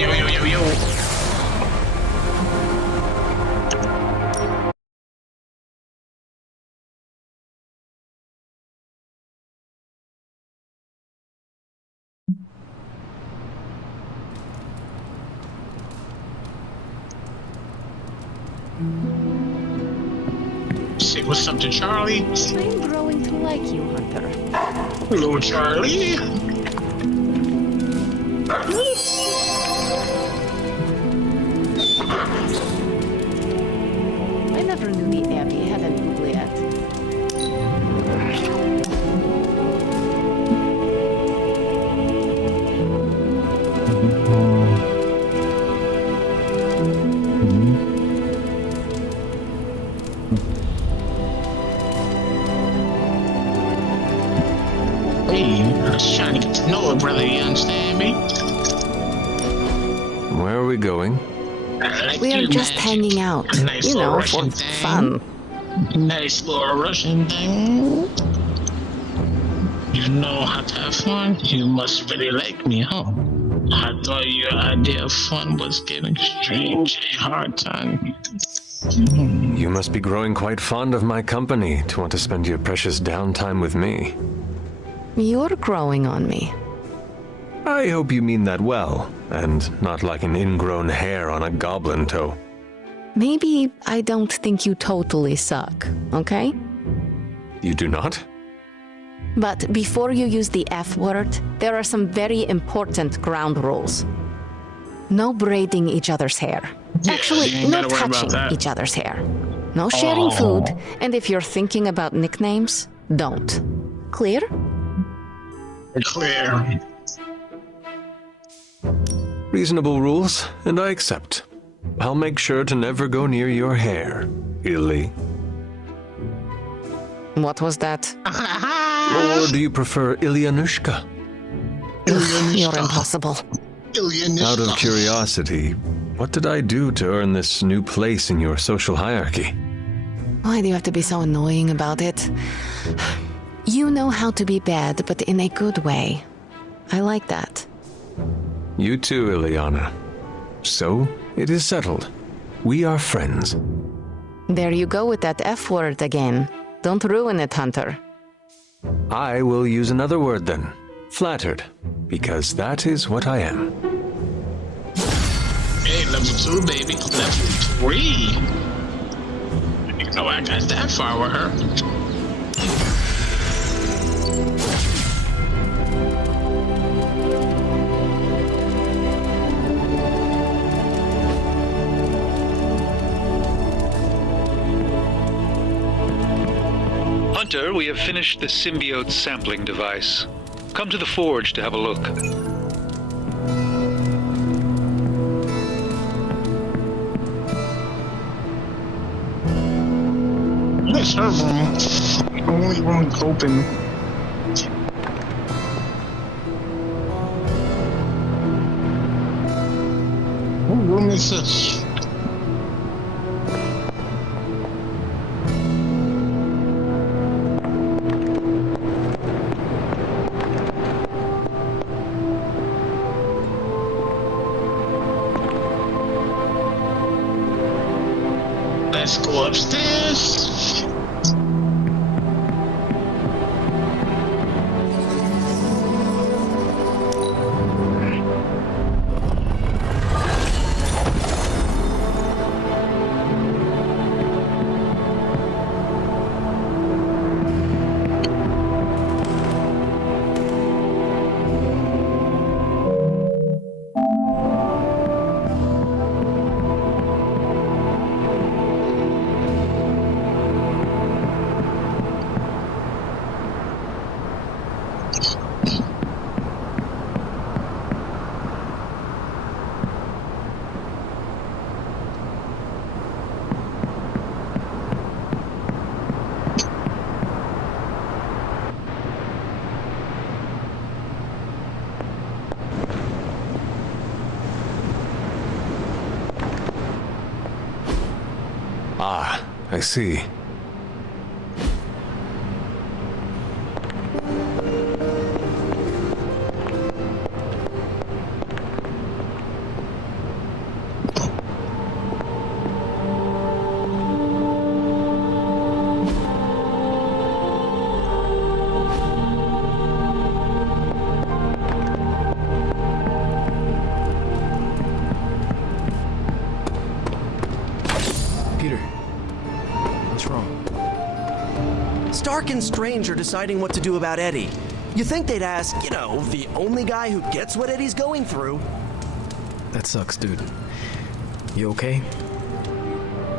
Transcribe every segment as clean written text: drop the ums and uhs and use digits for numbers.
yo, yo, yo, yo. Say what's up to Charlie. I'm growing to like you, Hunter. Hello, Charlie. I never knew the Abbey had an oubliette. Hey, I was trying to get to know her, brother. You understand me? Where are we going? We are just hanging out, Nice you little know, Russian for thing. fun. Nice little Russian thing. You know how to have fun? You must really like me, huh? I thought your idea of fun was giving Strange a hard time. You must be growing quite fond of my company to want to spend your precious downtime with me. You're growing on me. I hope you mean that well, and not like an ingrown hair on a goblin toe. Maybe I don't think you totally suck, okay? You do not? But before you use the F word, there are some very important ground rules. No braiding each other's hair. Yeah, Actually, you ain't no gotta worry about touching that. each other's hair. No sharing food, and if you're thinking about nicknames, don't. Clear? Clear. Reasonable rules, and I accept. I'll make sure to never go near your hair, Illy. What was that? Or do you prefer Ilyanushka? You're impossible. Out of curiosity, what did I do to earn this new place in your social hierarchy? Why do you have to be so annoying about it? You know how to be bad, but in a good way. I like that. You too, Ilyana. So, it is settled. We are friends. There you go with that F word again. Don't ruin it, Hunter. I will use another word then. Flattered. Because that is what I am. Hey, level 2, baby. Level 3. You know I got that far with her. Hunter, we have finished the symbiote sampling device. Come to the forge to have a look. That's her room. Only room open. What room is this? Let's go upstairs. Ah, I see. Stark and Strange are deciding what to do about Eddie. You think they'd ask, the only guy who gets what Eddie's going through. That sucks, dude. You okay?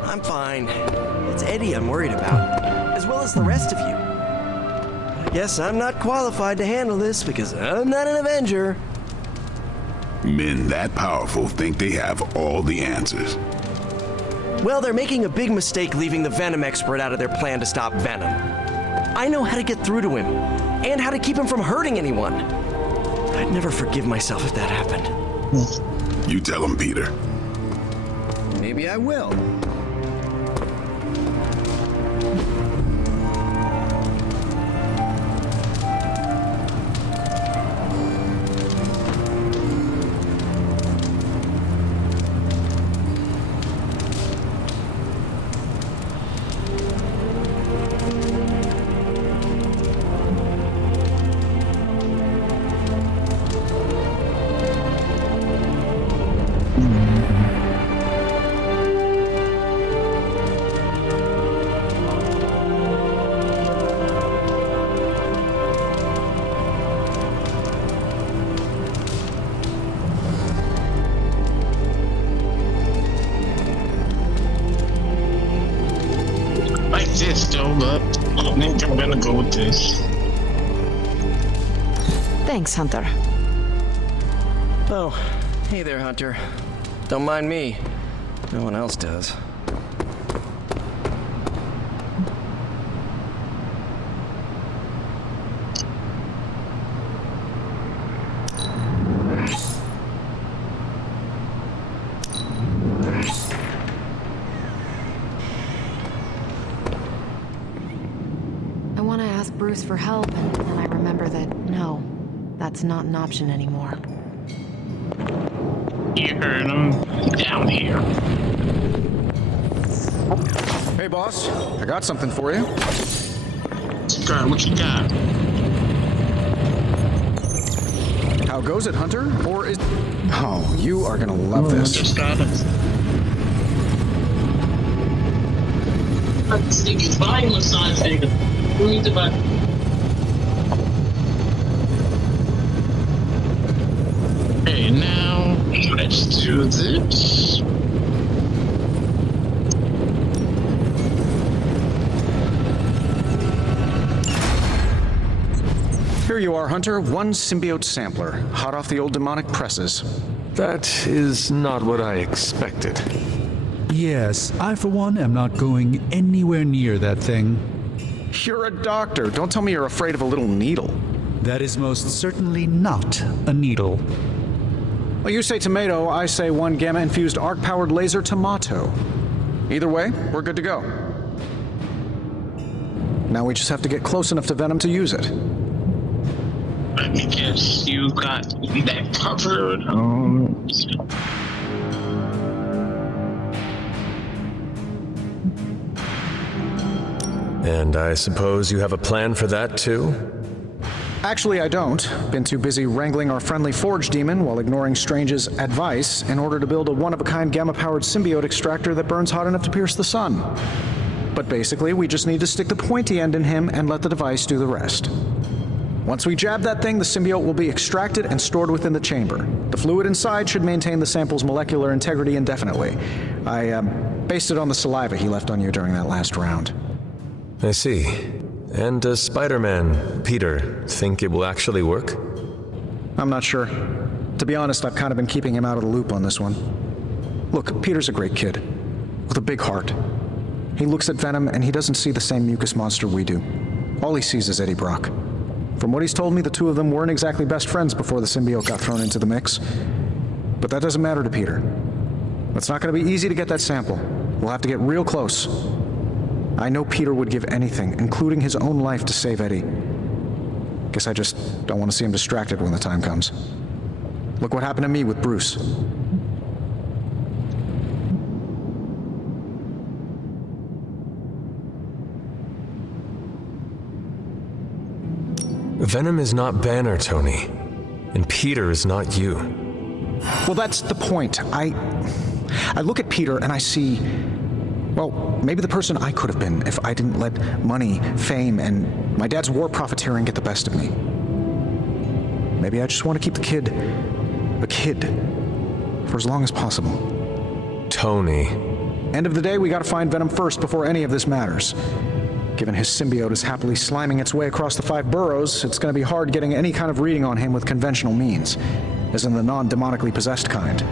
I'm fine. It's Eddie I'm worried about, as well as the rest of you. I guess I'm not qualified to handle this because I'm not an Avenger. Men that powerful think they have all the answers. Well, they're making a big mistake leaving the Venom expert out of their plan to stop Venom. I know how to get through to him, and how to keep him from hurting anyone. I'd never forgive myself if that happened. You tell him, Peter. Maybe I will. This though, but I think I'm gonna go with this. Thanks, Hunter. Oh, hey there, Hunter. Don't mind me. No one else does. Bruce for help, and then I remember that, no, that's not an option anymore. You heard him. Down here. Hey, boss. I got something for you. God, what you got? How goes it, Hunter? Or is... Oh, you are gonna love this. Just got it. It's buying massage thing. We need to buy. Okay, now let's do this. Here you are, Hunter. One symbiote sampler, hot off the old demonic presses. That is not what I expected. Yes, I for one am not going anywhere near that thing. You're a doctor. Don't tell me you're afraid of a little needle. That is most certainly not a needle. Well, you say tomato, I say one gamma-infused arc-powered laser tomato. Either way, we're good to go. Now we just have to get close enough to Venom to use it. I guess you got that covered. And I suppose you have a plan for that too? Actually, I don't. Been too busy wrangling our friendly Forge demon while ignoring Strange's advice in order to build a one-of-a-kind gamma-powered symbiote extractor that burns hot enough to pierce the sun. But basically, we just need to stick the pointy end in him and let the device do the rest. Once we jab that thing, the symbiote will be extracted and stored within the chamber. The fluid inside should maintain the sample's molecular integrity indefinitely. I based it on the saliva he left on you during that last round. I see. And does Spider-Man, Peter, think it will actually work? I'm not sure. To be honest, I've kind of been keeping him out of the loop on this one. Look, Peter's a great kid, with a big heart. He looks at Venom and he doesn't see the same mucus monster we do. All he sees is Eddie Brock. From what he's told me, the two of them weren't exactly best friends before the symbiote got thrown into the mix. But that doesn't matter to Peter. It's not going to be easy to get that sample. We'll have to get real close. I know Peter would give anything, including his own life, to save Eddie. Guess I just don't want to see him distracted when the time comes. Look what happened to me with Bruce. Venom is not Banner, Tony. And Peter is not you. Well, that's the point. I look at Peter and I see Well, maybe the person I could have been if I didn't let money, fame, and my dad's war profiteering get the best of me. Maybe I just want to keep the kid a kid for as long as possible. Tony. End of the day, we gotta find Venom first before any of this matters. Given his symbiote is happily sliming its way across the 5 boroughs, it's gonna be hard getting any kind of reading on him with conventional means, as in the non-demonically possessed kind.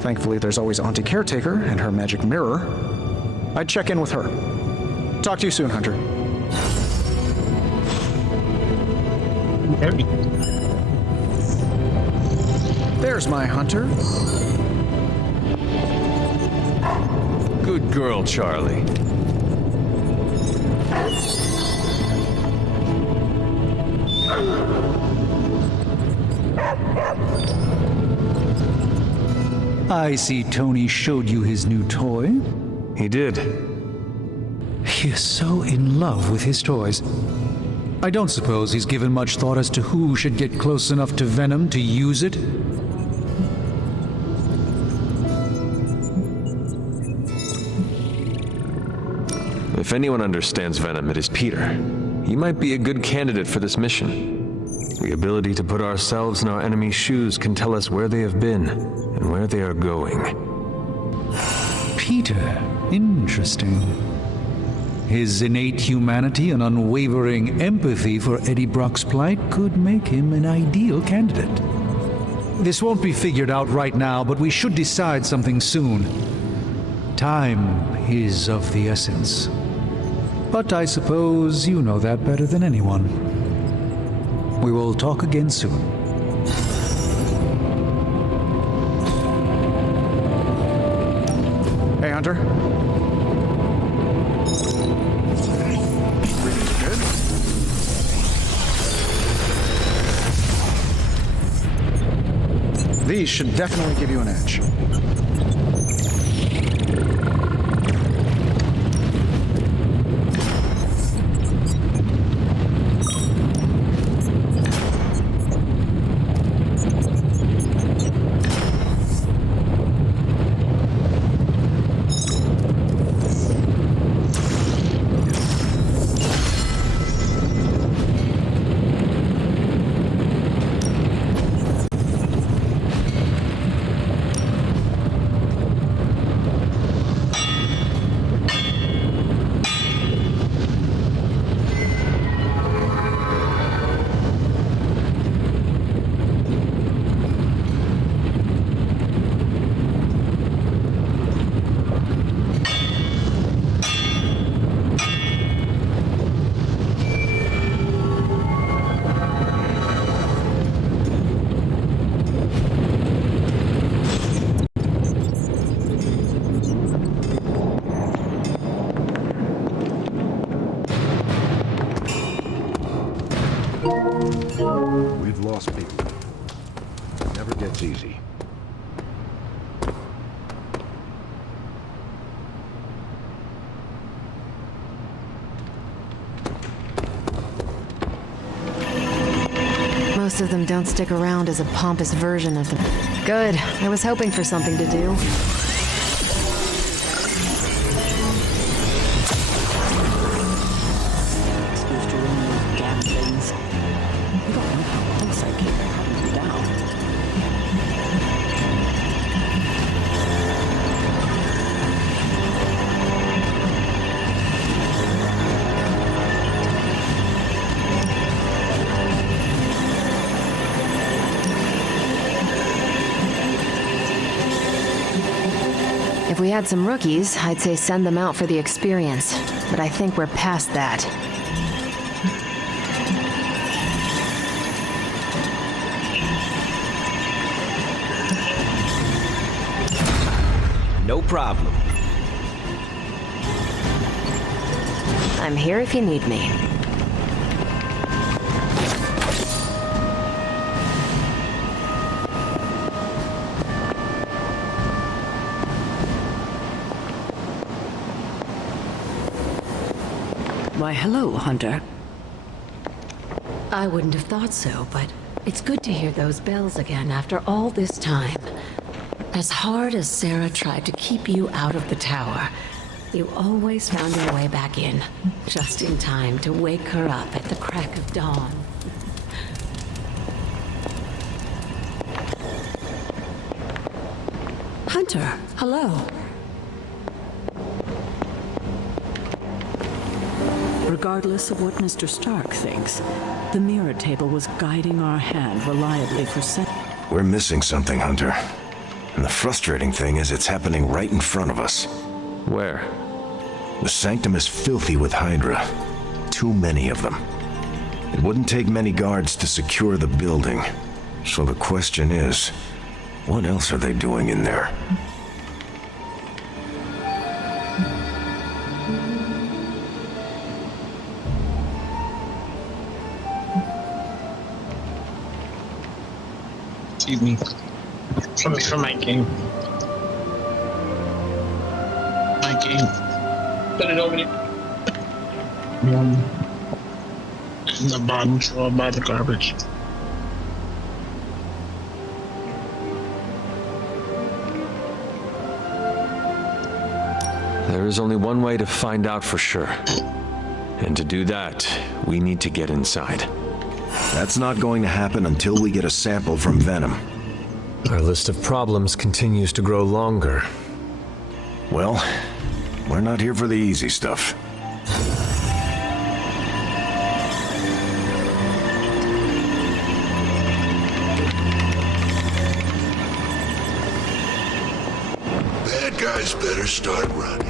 Thankfully, there's always Auntie Caretaker and her magic mirror. I'd check in with her. Talk to you soon, Hunter. There's my Hunter. Good girl, Charlie. I see Tony showed you his new toy. He did. He is so in love with his toys. I don't suppose he's given much thought as to who should get close enough to Venom to use it. If anyone understands Venom, it is Peter. He might be a good candidate for this mission. The ability to put ourselves in our enemy's shoes can tell us where they have been and where they are going. Peter. Interesting. His innate humanity and unwavering empathy for Eddie Brock's plight could make him an ideal candidate. This won't be figured out right now, but we should decide something soon. Time is of the essence. But I suppose you know that better than anyone. We will talk again soon. Hey, Hunter. Good? These should definitely give you an edge. We've lost people. It never gets easy. Most of them don't stick around as a pompous version of them. Good. I was hoping for something to do. Excuse to ring those damn things. You don't know how close I came to hunting you down. If we had some rookies, I'd say send them out for the experience. But I think we're past that. No problem. I'm here if you need me. Why, hello, Hunter. I wouldn't have thought so, but it's good to hear those bells again after all this time. As hard as Sarah tried to keep you out of the tower, You always found your way back in, just in time to wake her up at the crack of dawn. Hunter, hello. Regardless of what Mr. Stark thinks, the mirror table was guiding our hand reliably for We're missing something, Hunter. And the frustrating thing is it's happening right in front of us. Where? The Sanctum is filthy with Hydra. Too many of them. It wouldn't take many guards to secure the building. So the question is, what else are they doing in there? Excuse me. For my game. My game. Put it over there. In the bottom drawer by the garbage. There is only one way to find out for sure. And to do that, we need to get inside. That's not going to happen until we get a sample from Venom. Our list of problems continues to grow longer. Well, we're not here for the easy stuff. Bad guys better start running.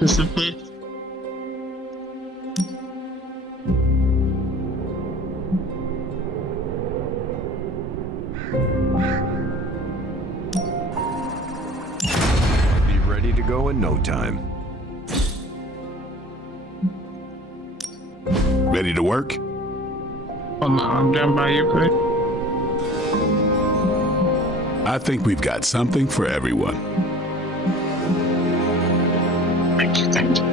This is it. Be ready to go in no time. Ready to work? I'm done by you, Craig. I think we've got something for everyone. Thank you, thank you.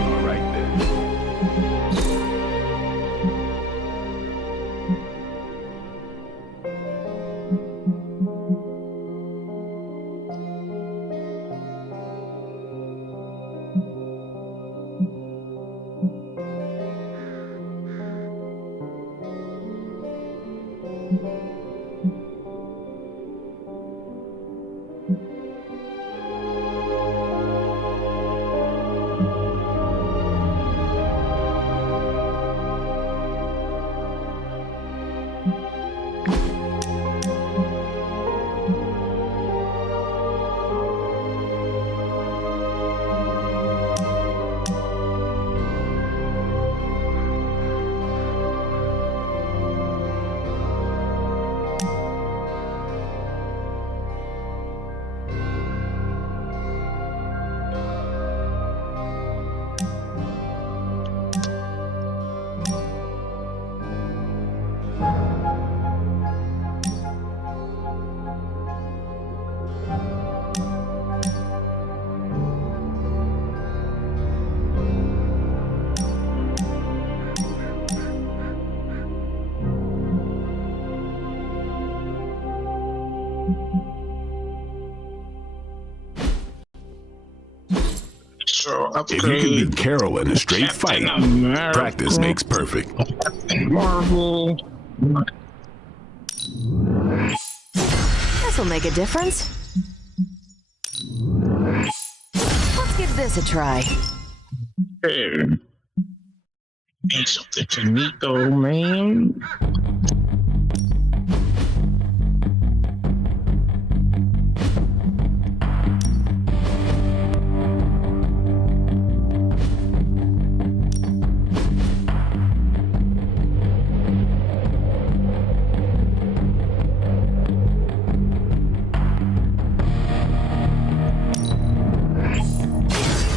All right then. Intro If you upgrade. can beat Carol in a straight Captain fight, America. practice makes perfect. Captain Marvel. This'll make a difference. Let's give this a try. Hey. Need something to Nico, man.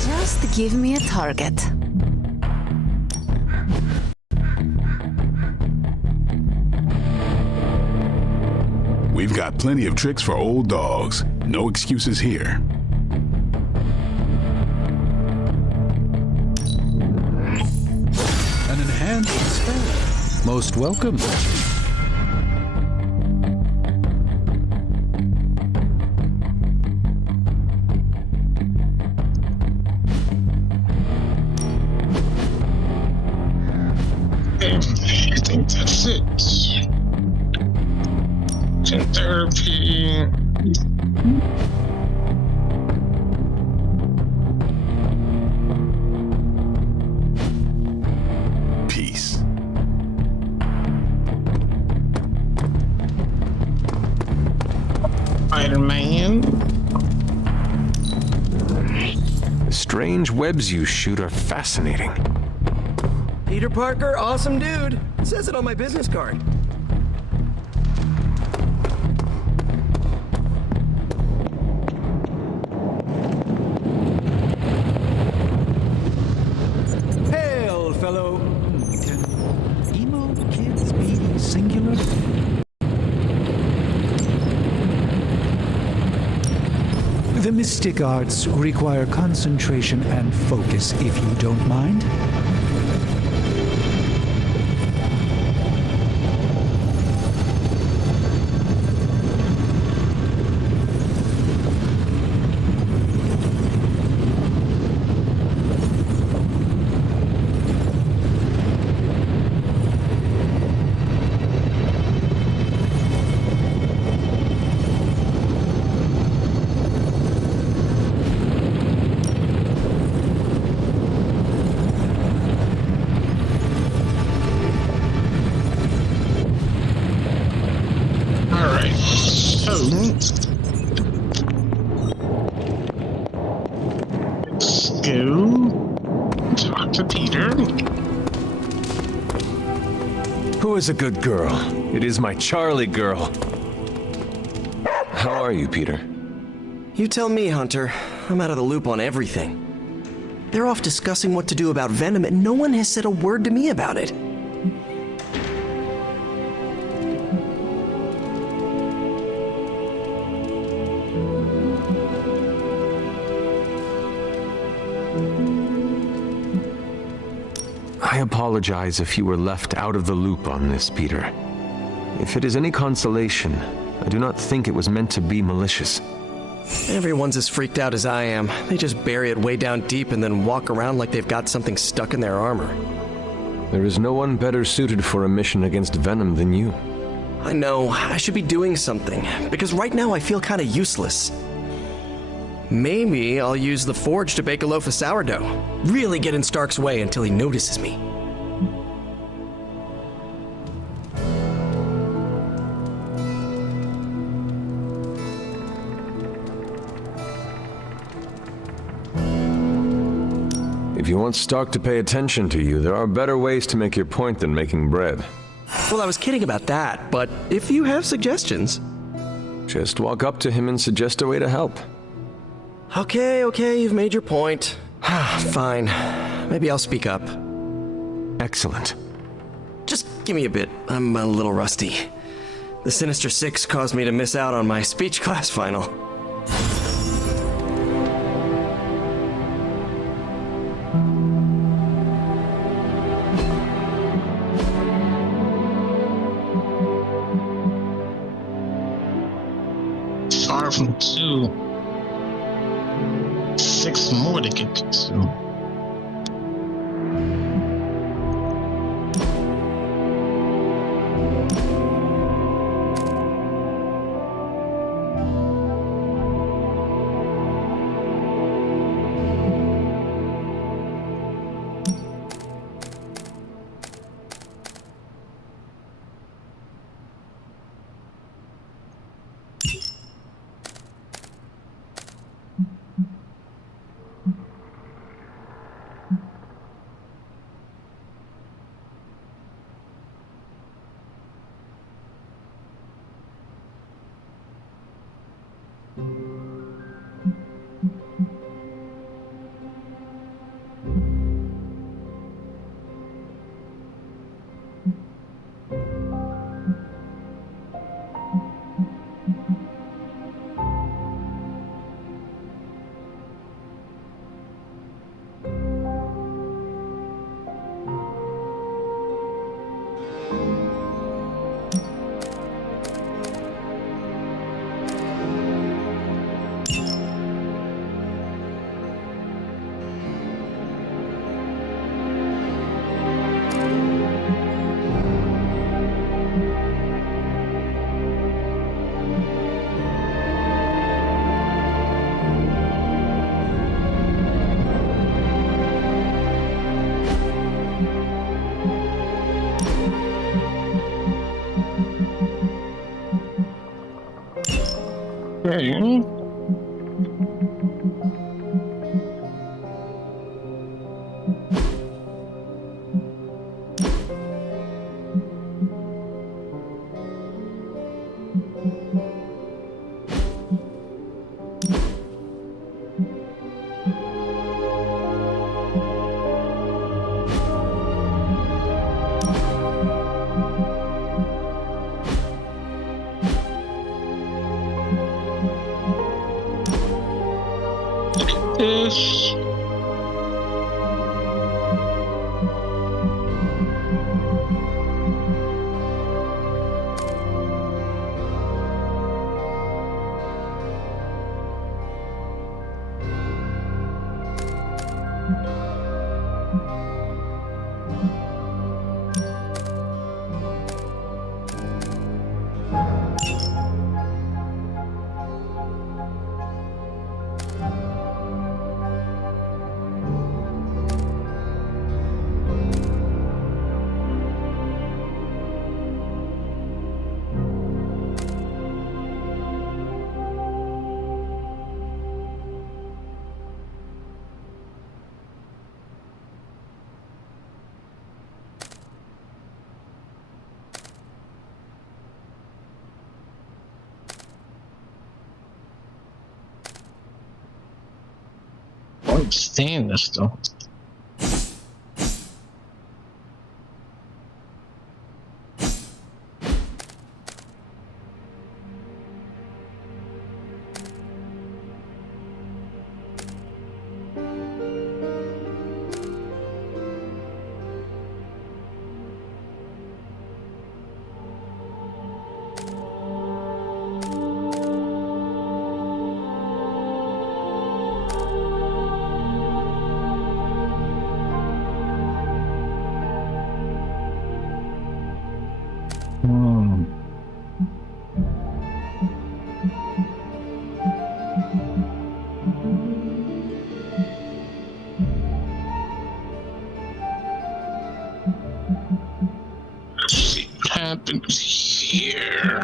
Just give me a target. We've got plenty of tricks for old dogs. No excuses here. An enhanced spell. Most welcome. I think that's it. Gene therapy. Peace. Spider-Man. The strange webs you shoot are fascinating. Peter Parker, awesome dude. It says it on my business card. Hail, fellow. Can emo kids be singular? The mystic arts require concentration and focus, if you don't mind. Alright, so let's go talk to Peter. Who is a good girl? It is my Charlie girl. How are you, Peter? You tell me, Hunter. I'm out of the loop on everything. They're off discussing what to do about Venom, and no one has said a word to me about it. I apologize if you were left out of the loop on this, Peter. If it is any consolation, I do not think it was meant to be malicious. Everyone's as freaked out as I am. They just bury it way down deep and then walk around like they've got something stuck in their armor. There is no one better suited for a mission against Venom than you. I know, I should be doing something, because right now I feel kind of useless. Maybe I'll use the forge to bake a loaf of sourdough. Really get in Stark's way until he notices me. If you want Stark to pay attention to you, there are better ways to make your point than making bread. Well, I was kidding about that, but if you have suggestions... Just walk up to him and suggest a way to help. Okay, you've made your point. Fine. Maybe I'll speak up. Excellent. Just give me a bit. I'm a little rusty. The Sinister Six caused me to miss out on my speech class final. Far from two. 6 more to get to. Okay. This. I don't understand this though. Let's see what happens here.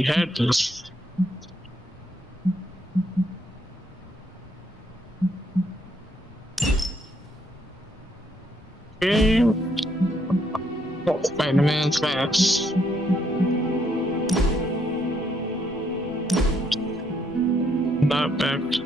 he had this. Okay. Oh, Spider-Man's fast. Not backed.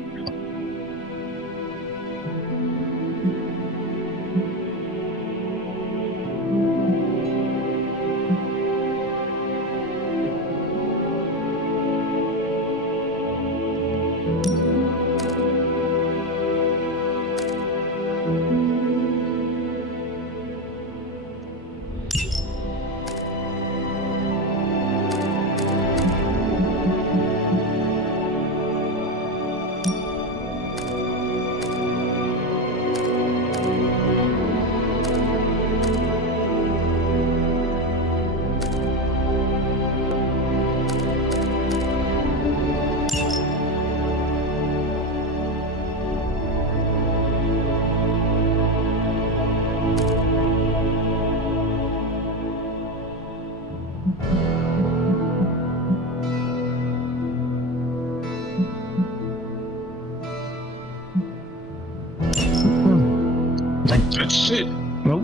That's it. Nope.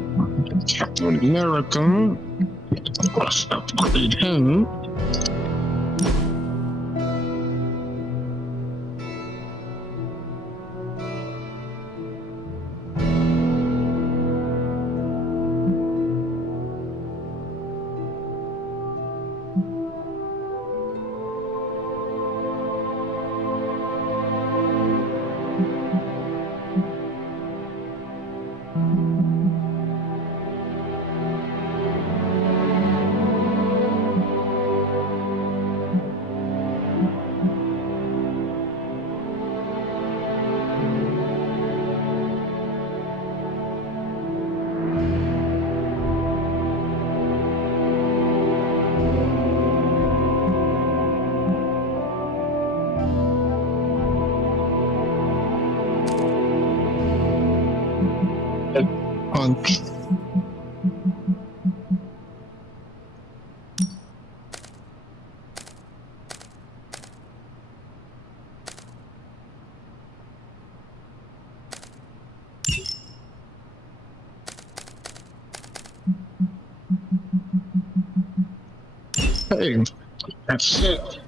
Captain America. Must upgrade him. Punk. Hey, that's it.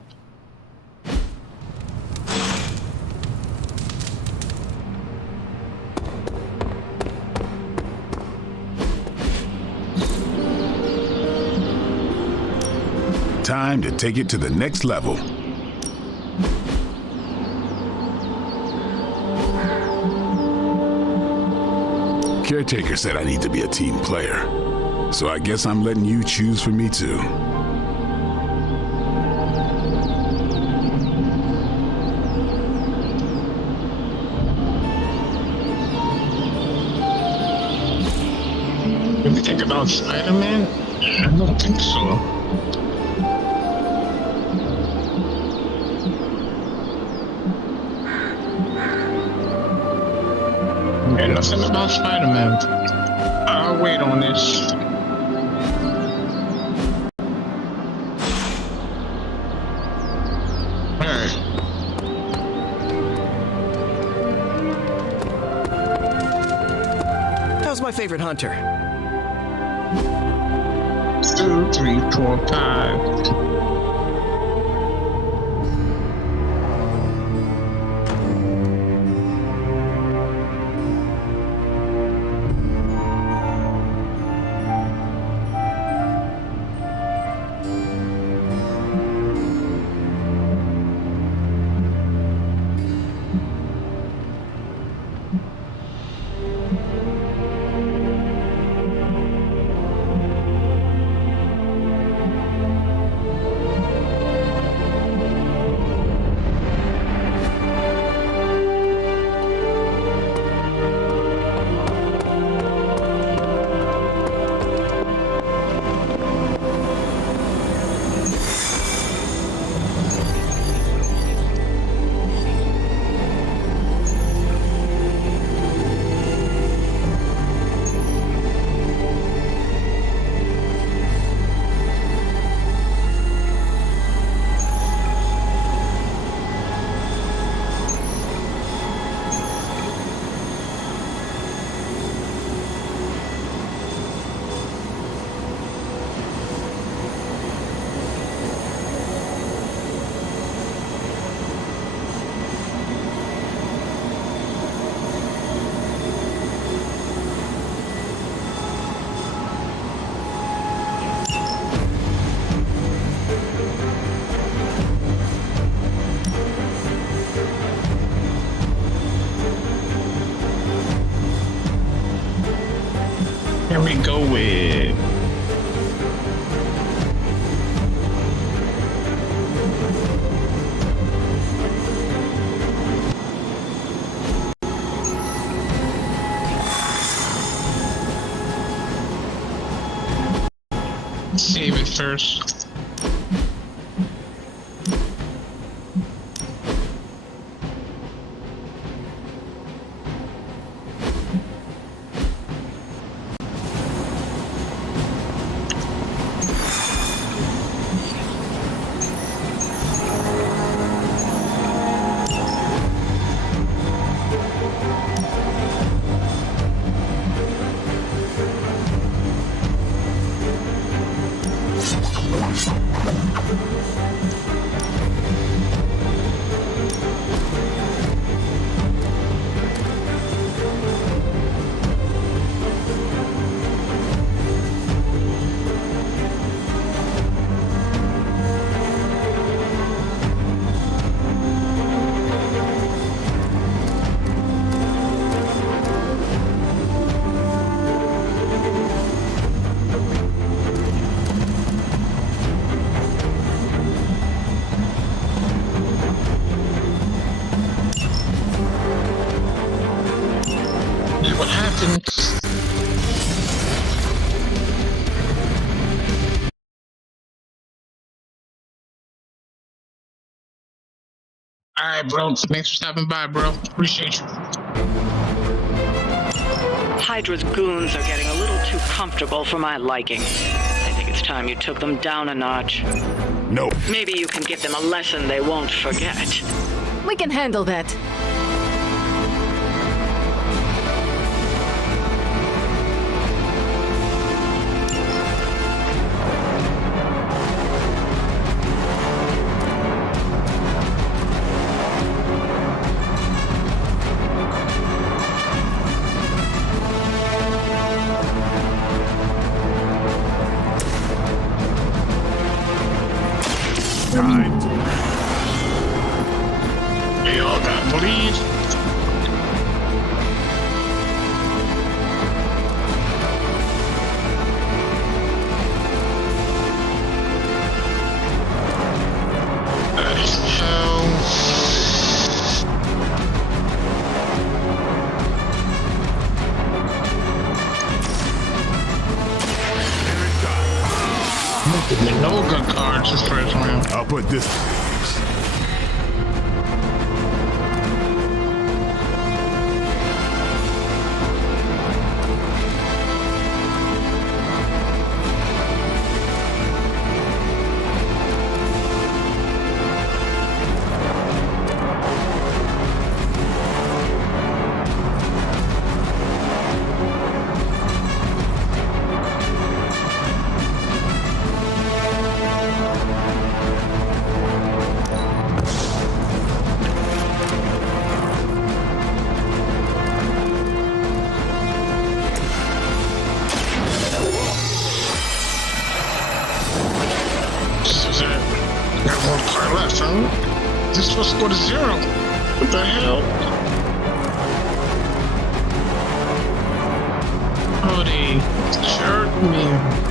Time to take it to the next level. Caretaker said I need to be a team player, so I guess I'm letting you choose for me too. If you think about Spider-Man, I don't think so. Man, nothing about Spider-Man. I'll wait on this. Alright. How's my favorite hunter? 2, 3, 4, 5. we go with? Save it first. What happened? Alright, bro. Thanks for stopping by, bro. Appreciate you. Hydra's goons are getting a little too comfortable for my liking. I think it's time you took them down a notch. No. Maybe you can give them a lesson they won't forget. We can handle that. They all got bullied. No good cards this first round. I'll put this. Got one card left, huh? This is supposed to go to 0. What the hell? Oh, they jerked me.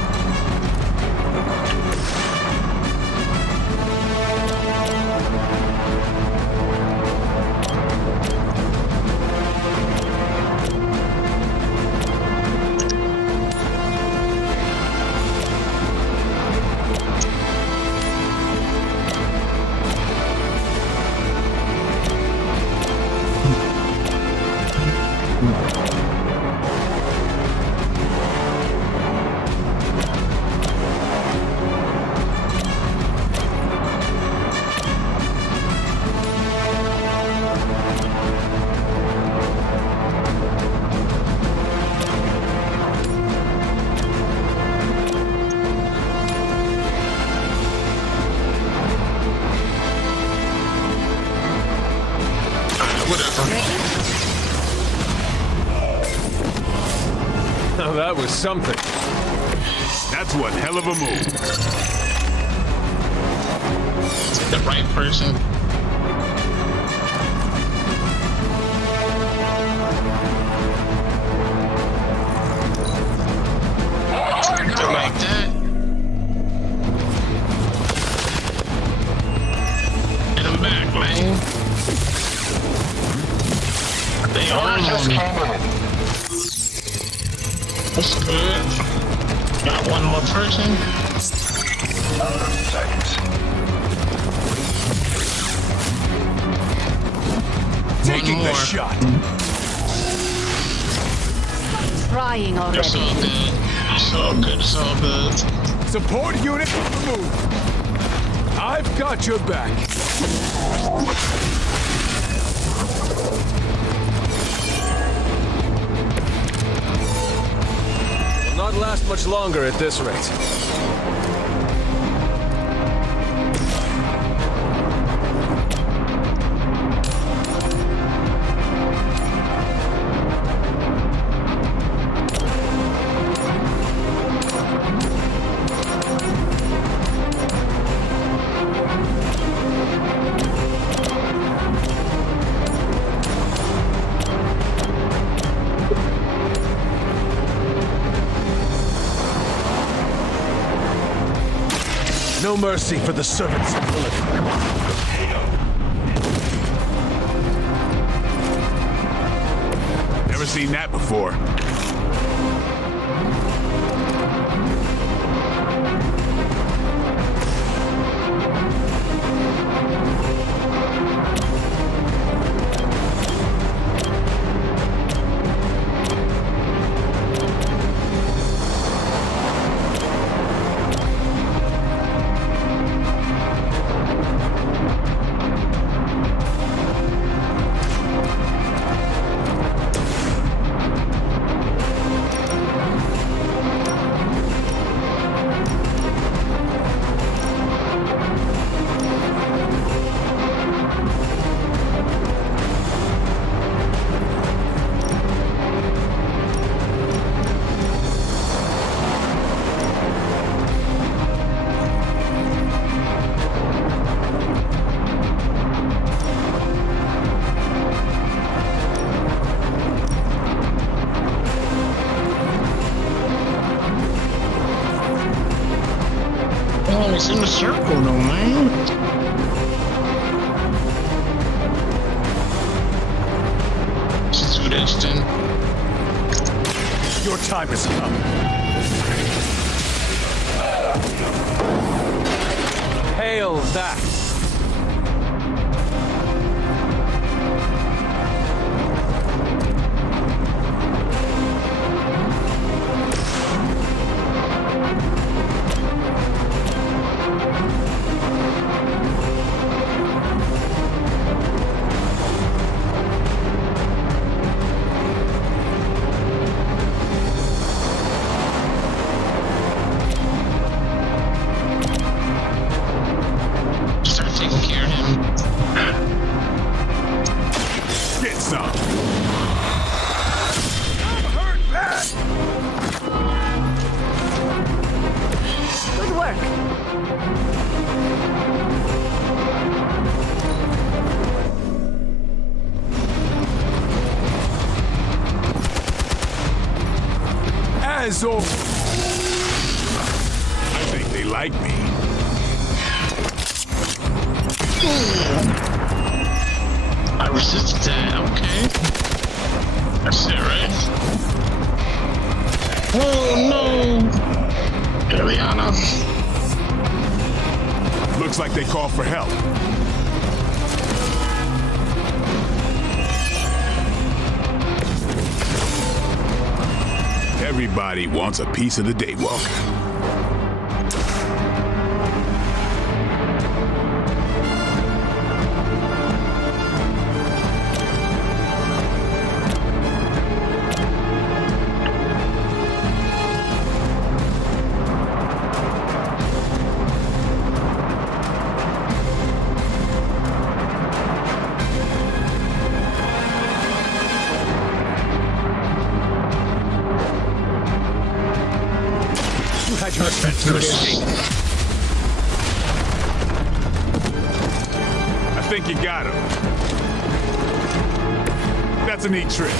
Now that was something. That's one hell of a move. The right person. That's good. Got one more person. Taking One the more. shot. Trying already. It's all good. It's all good. It's all good. Support unit, move. I've got your back. Will not last much longer at this rate. No mercy for the servants of Lilith. Never seen that before. Oh, it's in the circle though, man. Let's do this then. Your time has come. Hail that. Start taking care of him. Get some. Good work. As always. I think they like me. I resisted that, okay. That's it, right? Oh no! Eliana. Looks like they call for help. Everybody wants a piece of the Daywalker. You had your chance to escape. I think you got him. That's a neat trick.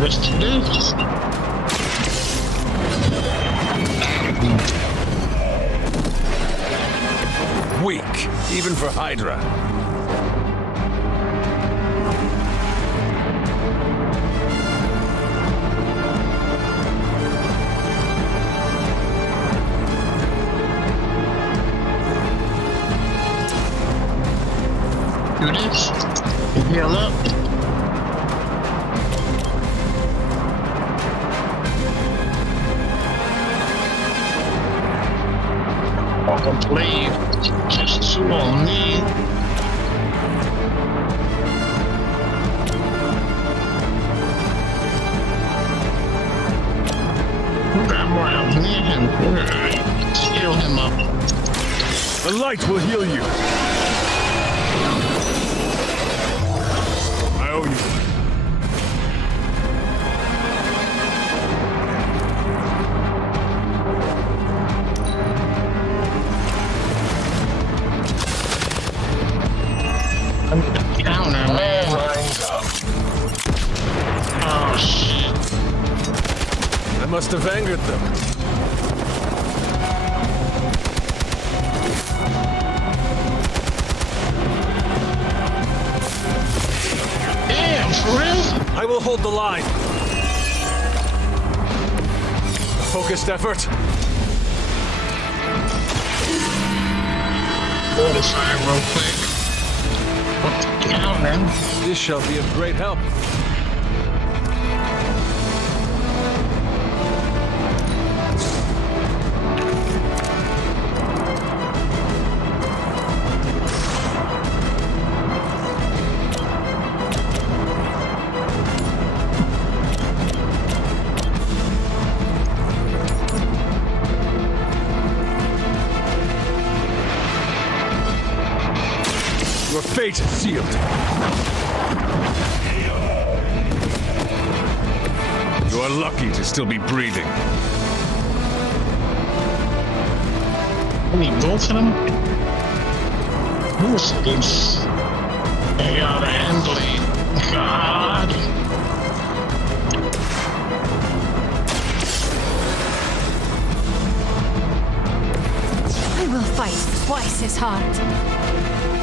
Let's do this. Weak, even for Hydra. Do this. Heal up. Complete. Just two on me. Grab around near him. Heal him up. The light will heal you. I owe you. Counter, man. Oh, shit. I must have angered them. Damn, for real? I will hold the line. A focused effort. Fortify real quick. Counter. This shall be of great help. Your fate is sealed. You are lucky to still be breathing. We need both of them? Who's this? They got a hand blade. God. I will fight twice as hard.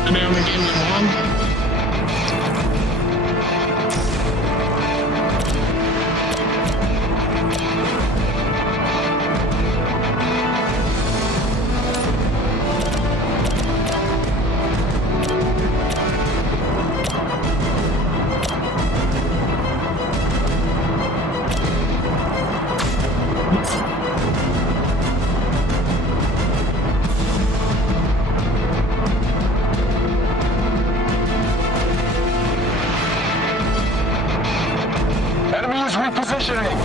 And they only gave me one? Enemies repositioning.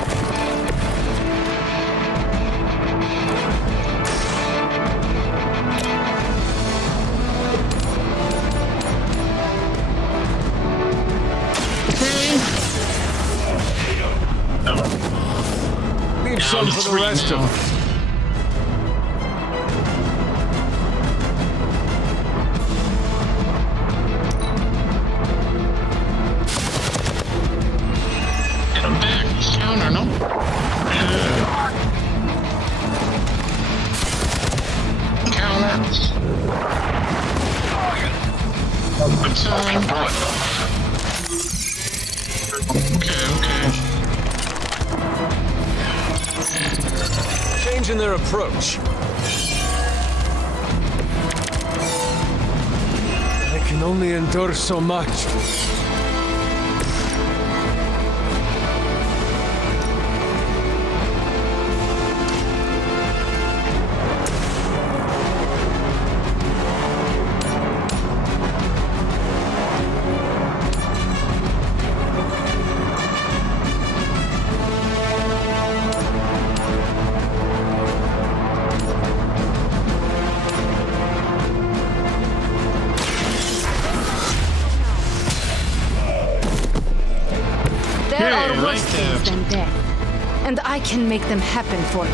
Leave some for the rest of us. Counter, no? Counter. Good time. Okay. Changing their approach. I can only endure so much. There are worse things than death, and I can make them happen for you.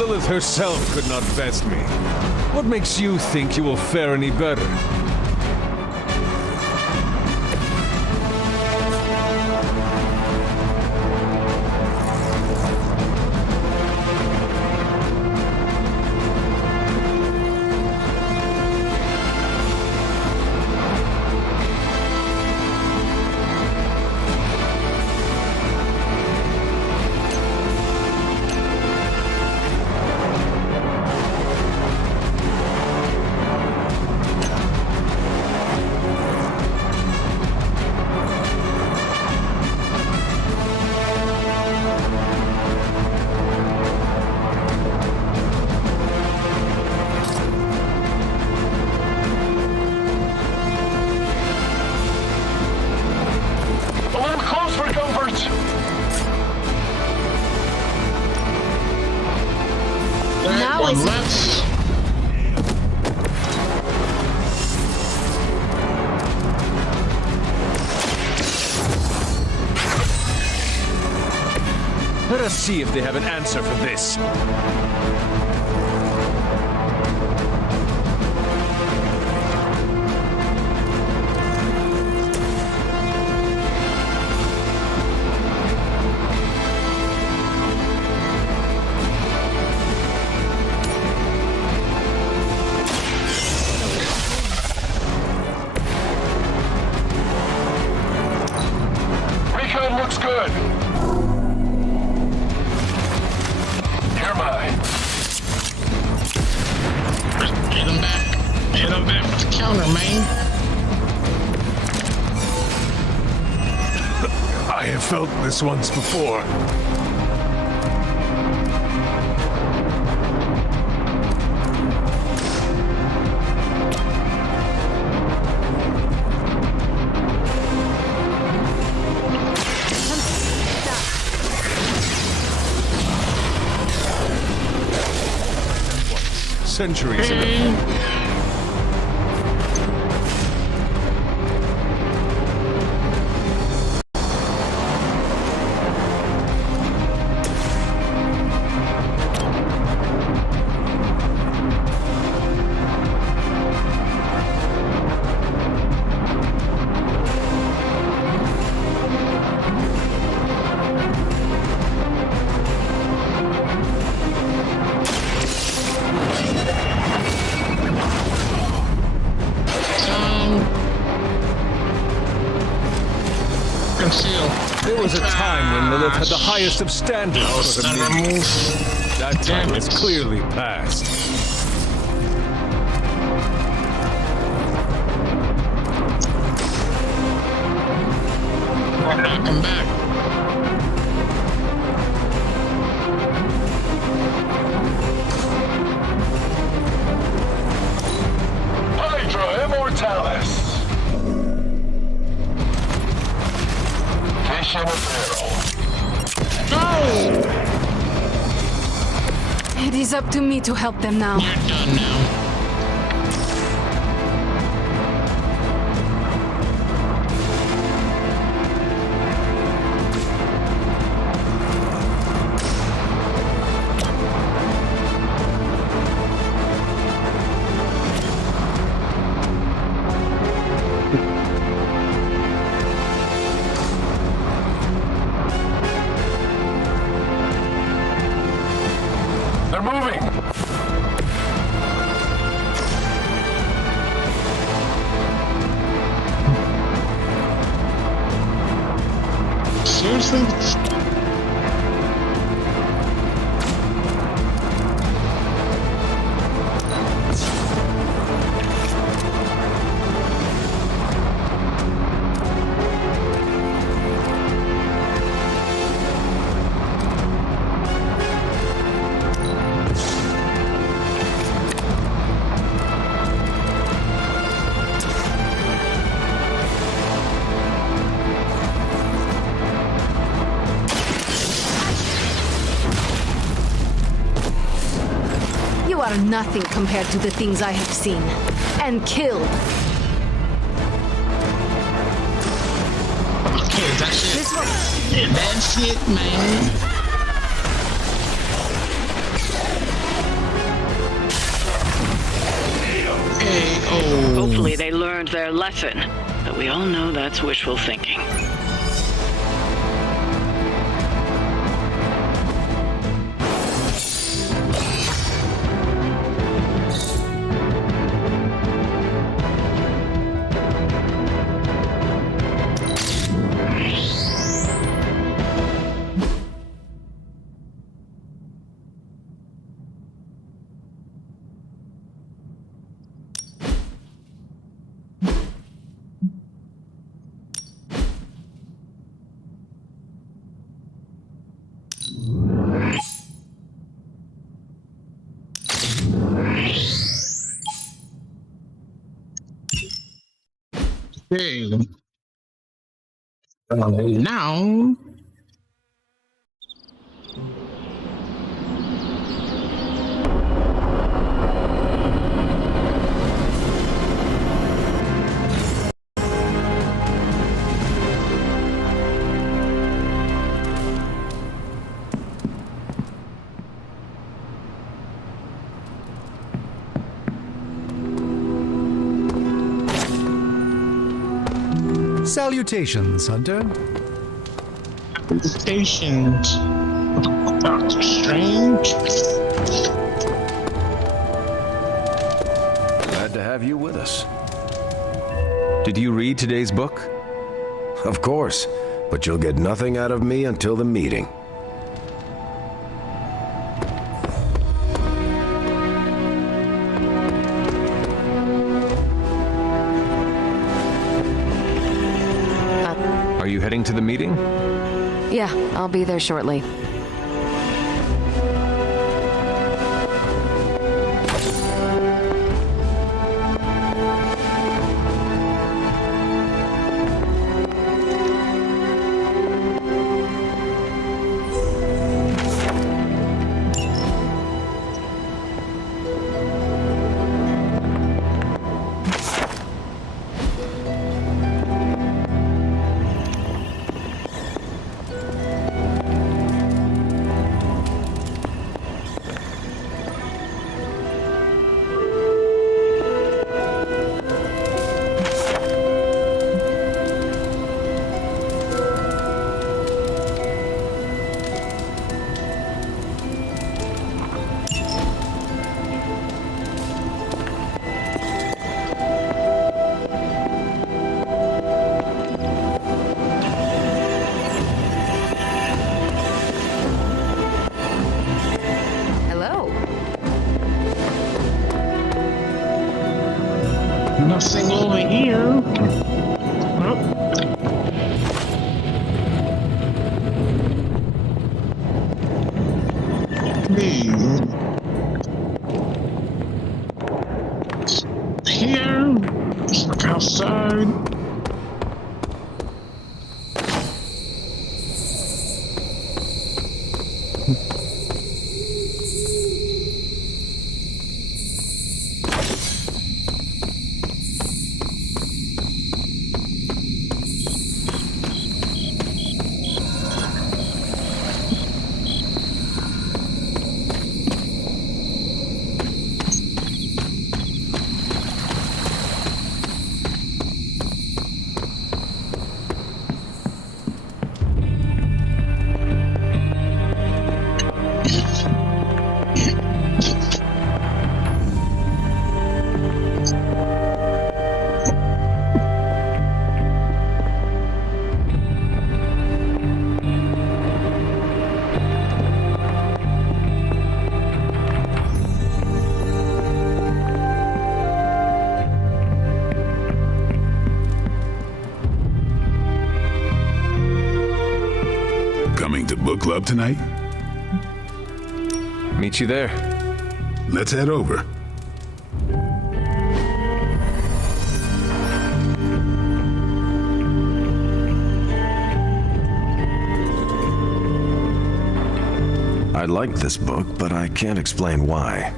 Lilith herself could not best me. What makes you think you will fare any better? Now is Let's. Let us see if they have an answer for this. Recon looks good. You're mine. Hit him back. Hit him back with the counter, man. I have felt this once before. Centuries ago. There was a time when Lilith had the highest of standards for the mutants. That time has clearly passed. Come back. Hydra Immortalis. Fish in a barrel. No! It is up to me to help them now. You're done now. They're moving. Seriously? You are nothing compared to the things I have seen and killed. Okay, that's it. Yeah, that's it, man. learned their lesson, but we all know that's wishful thinking. Okay. Now. Salutations, Hunter. Salutations, Doctor Strange. Glad to have you with us. Did you read today's book? Of course, but you'll get nothing out of me until the meeting. Are you heading to the meeting? Yeah, I'll be there shortly. Nothing over here. Here, let's look outside. Coming to book club tonight? Meet you there. Let's head over. I like this book, but I can't explain why.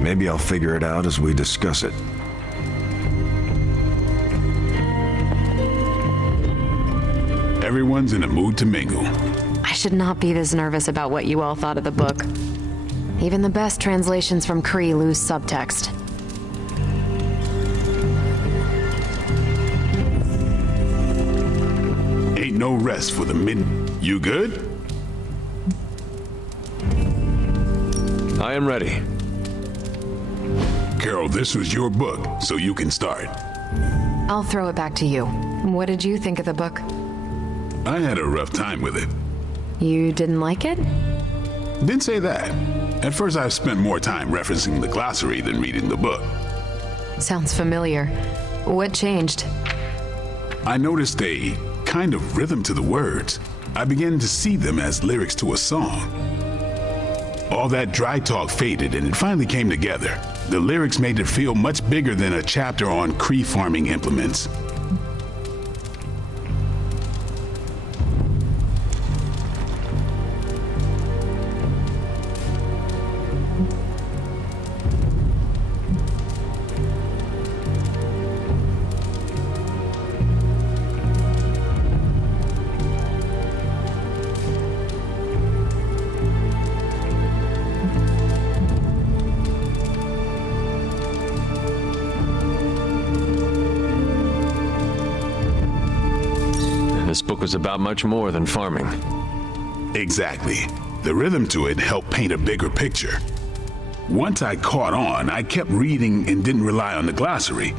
Maybe I'll figure it out as we discuss it. Everyone's in a mood to mingle. I should not be this nervous about what you all thought of the book. Even the best translations from Kree lose subtext. no rest for the mid... You good? I am ready. Carol, this was your book, so you can start. I'll throw it back to you. What did you think of the book? I had a rough time with it. You didn't like it? Didn't say that. At first, I spent more time referencing the glossary than reading the book. Sounds familiar. What changed? I noticed a kind of rhythm to the words. I began to see them as lyrics to a song. All that dry talk faded and it finally came together. The lyrics made it feel much bigger than a chapter on Kree farming implements. This book was about much more than farming. Exactly. The rhythm to it helped paint a bigger picture. Once I caught on, I kept reading and didn't rely on the glossary.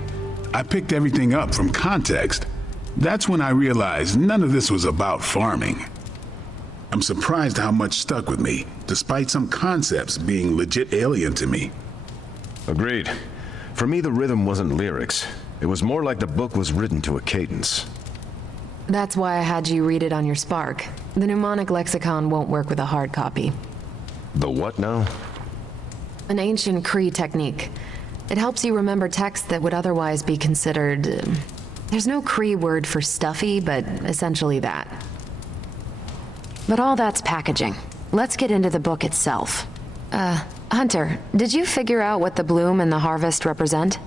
I picked everything up from context. That's when I realized none of this was about farming. I'm surprised how much stuck with me, despite some concepts being legit alien to me. Agreed. For me, the rhythm wasn't lyrics. It was more like the book was written to a cadence. That's why I had you read it on your Spark. The mnemonic lexicon won't work with a hard copy. The what now? An ancient Kree technique. It helps you remember texts that would otherwise be considered... there's no Kree word for stuffy, but essentially that. But all that's packaging. Let's get into the book itself. Hunter, did you figure out what the bloom and the harvest represent?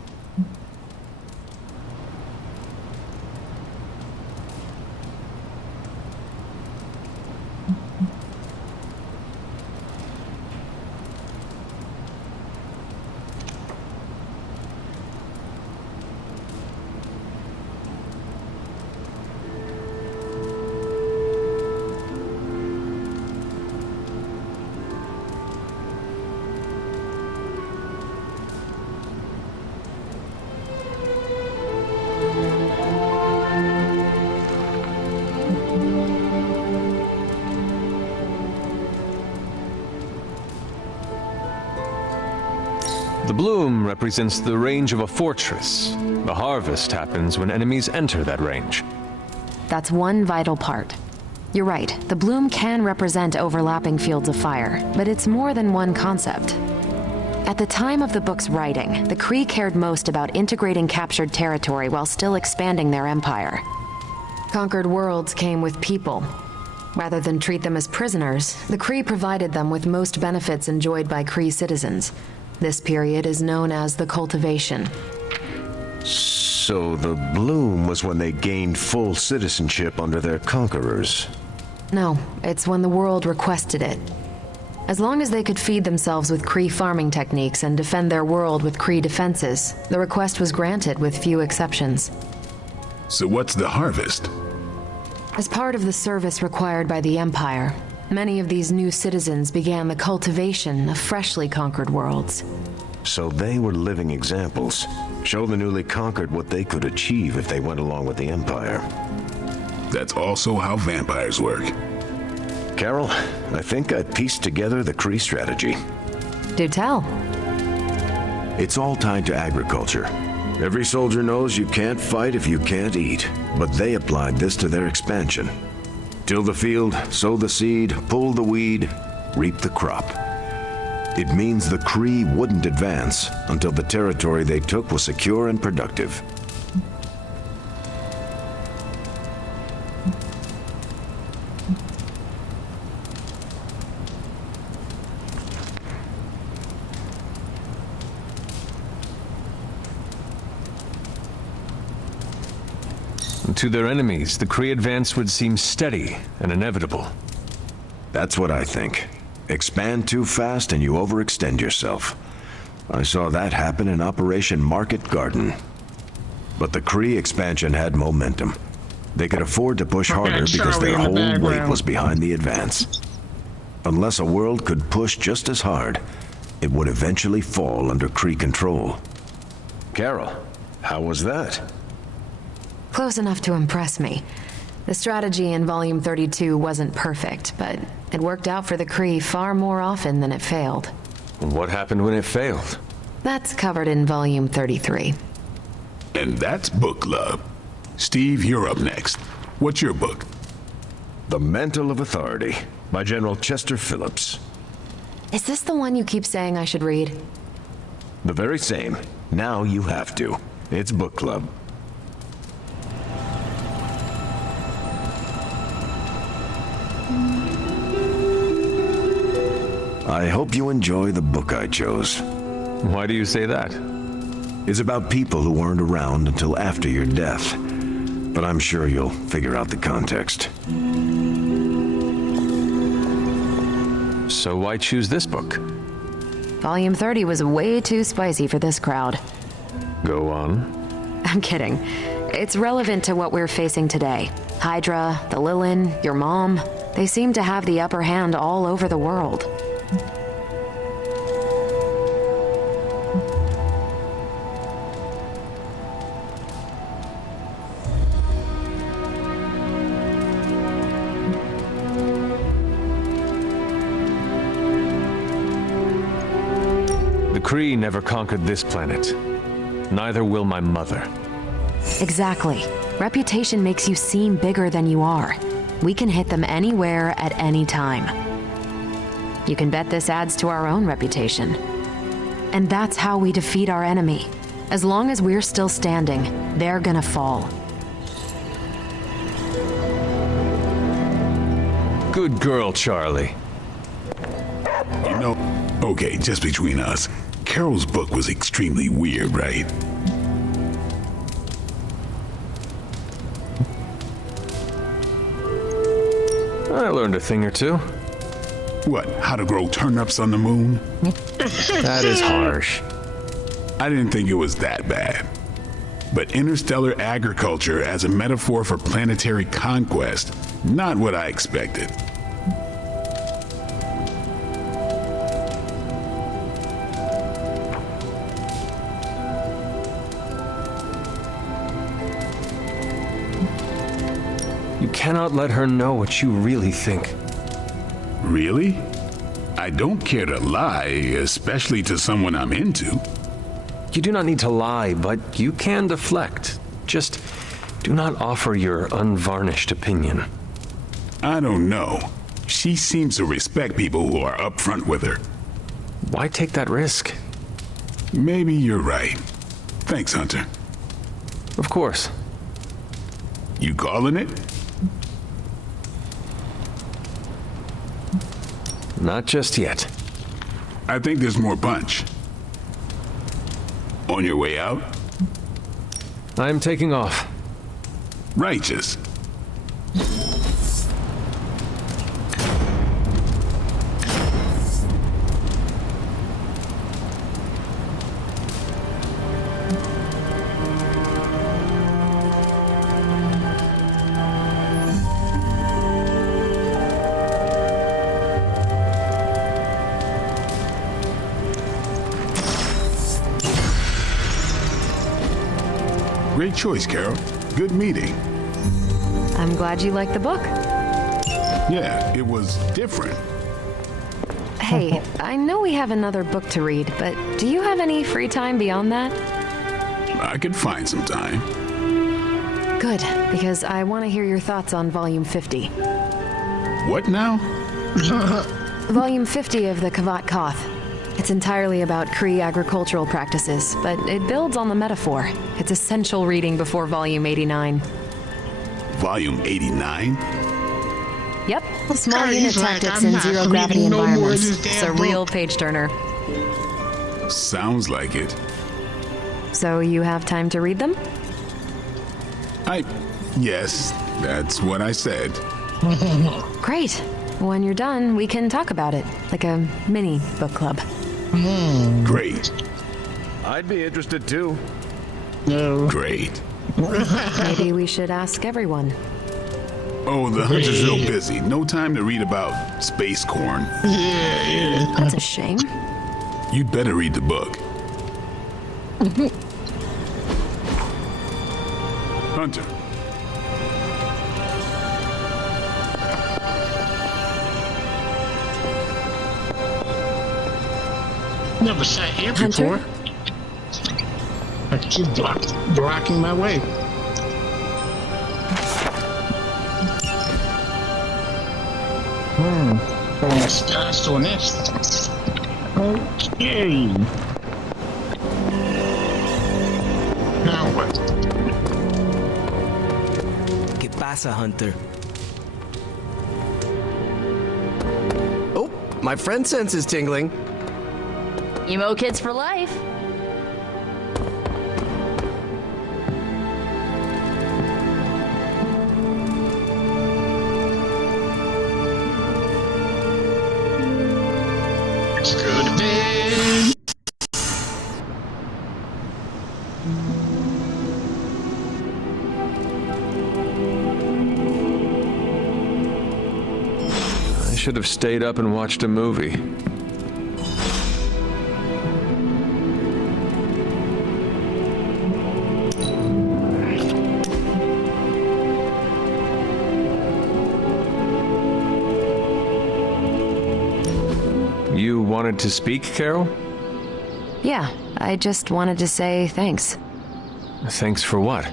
The bloom represents the range of a fortress. The harvest happens when enemies enter that range. That's one vital part. You're right, the bloom can represent overlapping fields of fire, but it's more than one concept. At the time of the book's writing, the Kree cared most about integrating captured territory while still expanding their empire. Conquered worlds came with people. Rather than treat them as prisoners, the Kree provided them with most benefits enjoyed by Kree citizens. This period is known as the Cultivation. So the bloom was when they gained full citizenship under their conquerors. No, it's when the world requested it. As long as they could feed themselves with Kree farming techniques and defend their world with Kree defenses, the request was granted with few exceptions. So what's the harvest? As part of the service required by the Empire, many of these new citizens began the cultivation of freshly conquered worlds. So they were living examples. Show the newly conquered what they could achieve if they went along with the Empire. That's also how vampires work. Carol, I think I pieced together the Kree strategy. Do tell. It's all tied to agriculture. Every soldier knows you can't fight if you can't eat, but they applied this to their expansion. Till the field, sow the seed, pull the weed, reap the crop. It means the Kree wouldn't advance until the territory they took was secure and productive. To their enemies, the Kree advance would seem steady and inevitable. That's what I think. Expand too fast and you overextend yourself. I saw that happen in Operation Market Garden. But the Kree expansion had momentum. They could afford to push harder because their whole weight was behind the advance. Unless a world could push just as hard, it would eventually fall under Kree control. Carol, how was that? Close enough to impress me. The strategy in Volume 32 wasn't perfect, but it worked out for the Kree far more often than it failed. What happened when it failed? That's covered in Volume 33. And that's Book Club. Steve, you're up next. What's your book? The Mantle of Authority by General Chester Phillips. Is this the one you keep saying I should read? The very same. Now you have to. It's Book Club. I hope you enjoy the book I chose. Why do you say that? It's about people who weren't around until after your death. But I'm sure you'll figure out the context. So why choose this book? Volume 30 was way too spicy for this crowd. Go on. I'm kidding. It's relevant to what we're facing today. Hydra, the Lilin, your mom, they seem to have the upper hand all over the world. The Kree never conquered this planet. Neither will my mother. Exactly. Reputation makes you seem bigger than you are. We can hit them anywhere at any time. You can bet this adds to our own reputation. And that's how we defeat our enemy. As long as we're still standing, they're gonna fall. Good girl, Charlie. You know, okay, just between us, Carol's book was extremely weird, right? I learned a thing or two. What, how to grow turnips on the moon? That is harsh. I didn't think it was that bad. But interstellar agriculture as a metaphor for planetary conquest, not what I expected. You cannot let her know what you really think. Really? I don't care to lie, especially to someone I'm into. You do not need to lie, but you can deflect. Just do not offer your unvarnished opinion. I don't know. She seems to respect people who are upfront with her. Why take that risk? Maybe you're right. Thanks, Hunter. Of course. You calling it? Not just yet. I think there's more punch. On your way out? I'm taking off. Righteous. Great choice, Carol. Good meeting. I'm glad you liked the book. Yeah, it was different. Hey, I know we have another book to read, but do you have any free time beyond that? I could find some time. Good, because I want to hear your thoughts on Volume 50. What now? Volume 50 of the Kavat Koth. It's entirely about Kree agricultural practices, but it builds on the metaphor. It's essential reading before Volume 89. Volume 89? Yep, small unit tactics in zero-gravity environments. It's a real page-turner. Sounds like it. So you have time to read them? Yes, that's what I said. Great. When you're done, we can talk about it, like a mini book club. Great. I'd be interested too. No. Great. Maybe we should ask everyone. Oh, the hunter's real busy. No time to read about space corn. Yeah. That's a shame. You'd better read the book. Hunter. Never sat here Hunter? before. I keep blocking my way. Almost passed on this. Okay. Now what? ¿Qué pasa, Hunter? Oh, my friend sense is tingling. Emo kids for life. Let's go to bed. I should have stayed up and watched a movie. You wanted to speak, Carol? Yeah, I just wanted to say thanks. Thanks for what?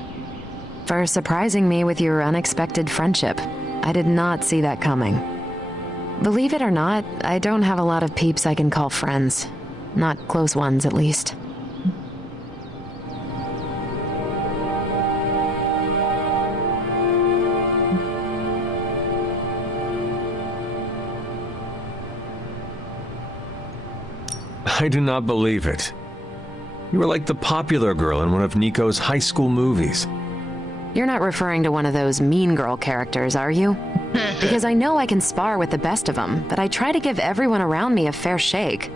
For surprising me with your unexpected friendship. I did not see that coming. Believe it or not, I don't have a lot of peeps I can call friends. Not close ones, at least. I do not believe it. You were like the popular girl in one of Nico's high school movies. You're not referring to one of those mean girl characters, are you? Because I know I can spar with the best of them, but I try to give everyone around me a fair shake.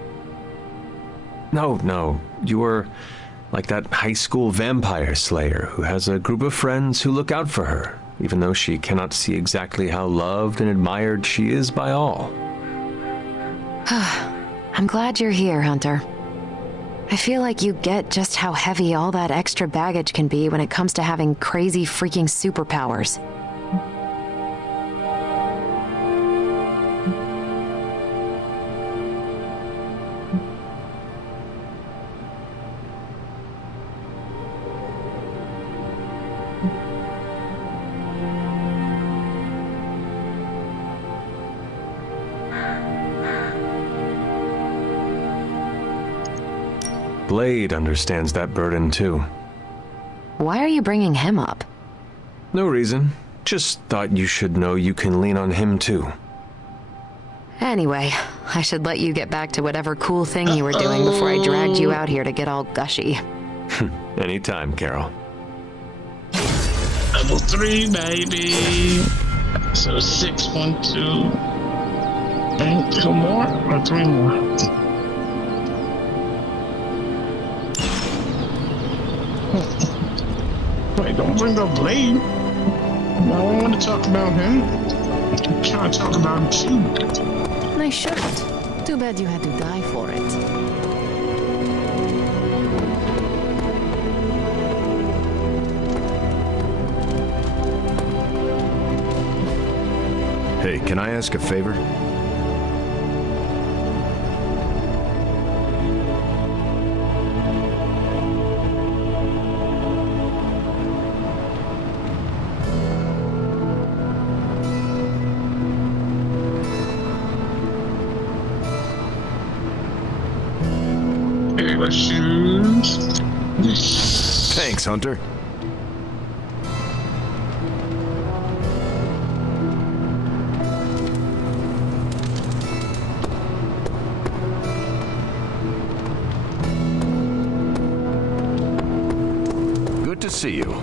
No. You were like that high school vampire slayer who has a group of friends who look out for her, even though she cannot see exactly how loved and admired she is by all. I'm glad you're here, Hunter. I feel like you get just how heavy all that extra baggage can be when it comes to having crazy freaking superpowers. Blade understands that burden too. Why are you bringing him up? No reason. Just thought you should know you can lean on him too. Anyway, I should let you get back to whatever cool thing you were doing before I dragged you out here to get all gushy. Anytime, Carol. Level 3, baby. So 6, 1, 2. And 2 more or 3 more? Wait, don't bring up Blade. I don't want to talk about him. I'm trying to talk about you. Nice shirt. Too bad you had to die for it. Hey, can I ask a favor? Shoes. Thanks, Hunter. Good to see you.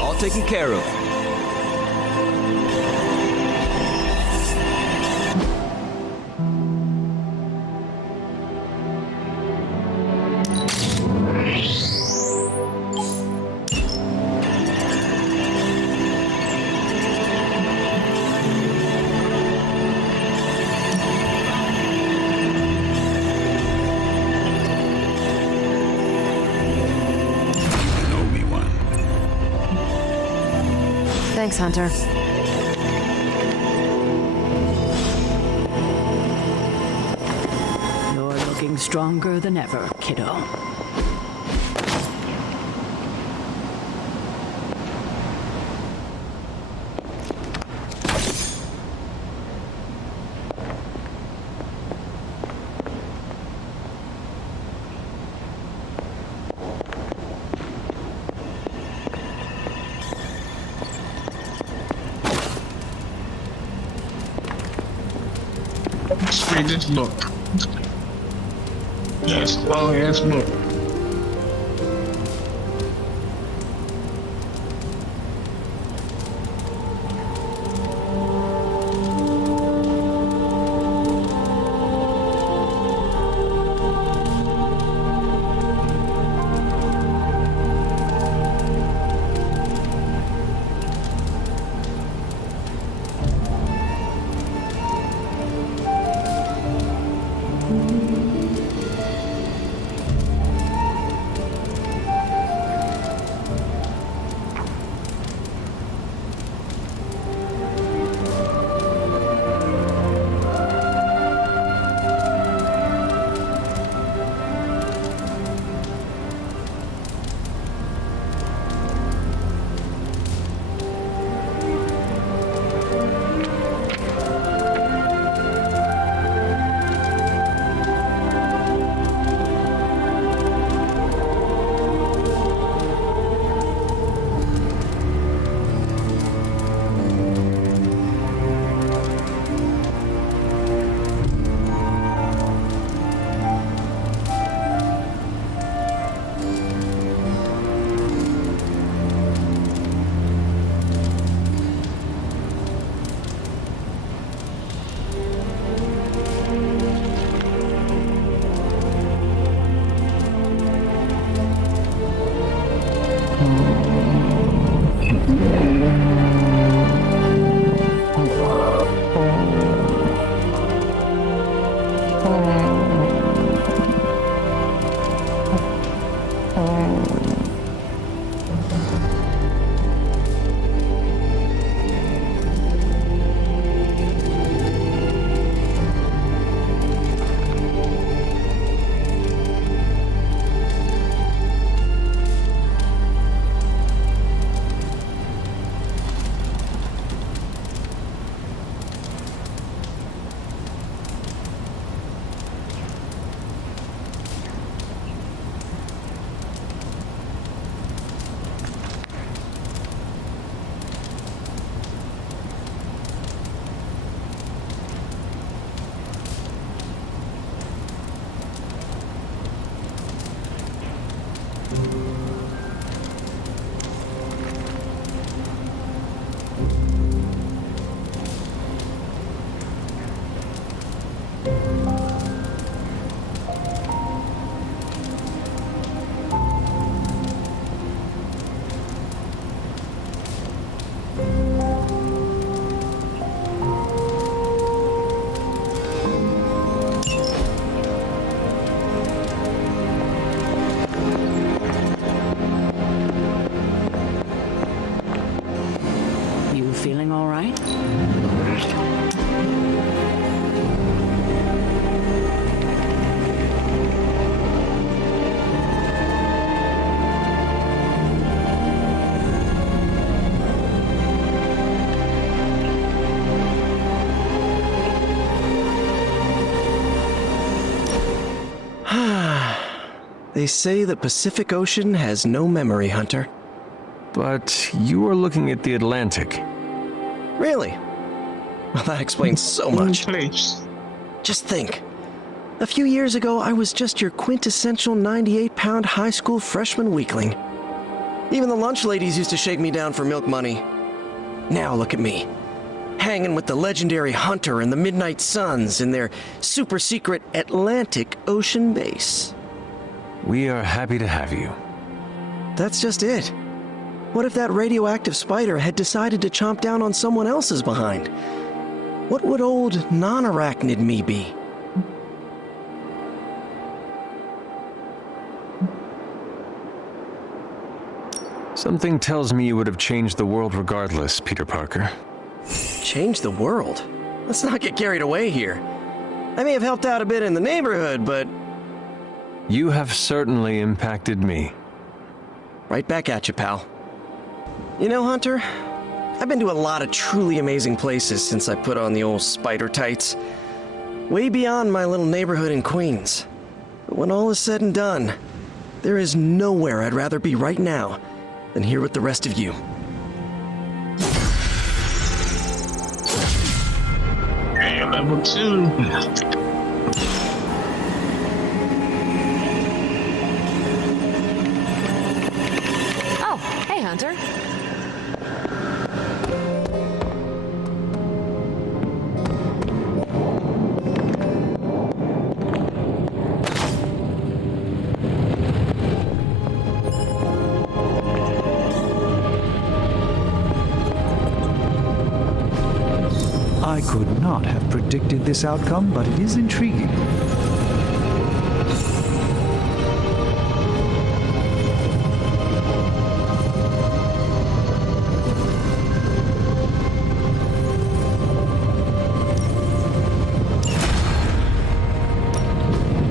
All taken care of. Thanks, Hunter. You're looking stronger than ever, kiddo. Let's read this book. Yes, long ass book. Feeling all right? They say the Pacific Ocean has no memory, Hunter. But you are looking at the Atlantic. Really? Well, that explains so much. Please. Just think. A few years ago, I was just your quintessential 98-pound high school freshman weakling. Even the lunch ladies used to shake me down for milk money. Now look at me. Hanging with the legendary Hunter and the Midnight Suns in their super-secret Atlantic Ocean base. We are happy to have you. That's just it. What if that radioactive spider had decided to chomp down on someone else's behind? What would old non-arachnid me be? Something tells me you would have changed the world regardless, Peter Parker. Change the world? Let's not get carried away here. I may have helped out a bit in the neighborhood, but... You have certainly impacted me. Right back at you, pal. You know, Hunter, I've been to a lot of truly amazing places since I put on the old spider tights. Way beyond my little neighborhood in Queens. But when all is said and done, there is nowhere I'd rather be right now than here with the rest of you. Hey, level 2. Oh, hey, Hunter. I could not have predicted this outcome, but it is intriguing.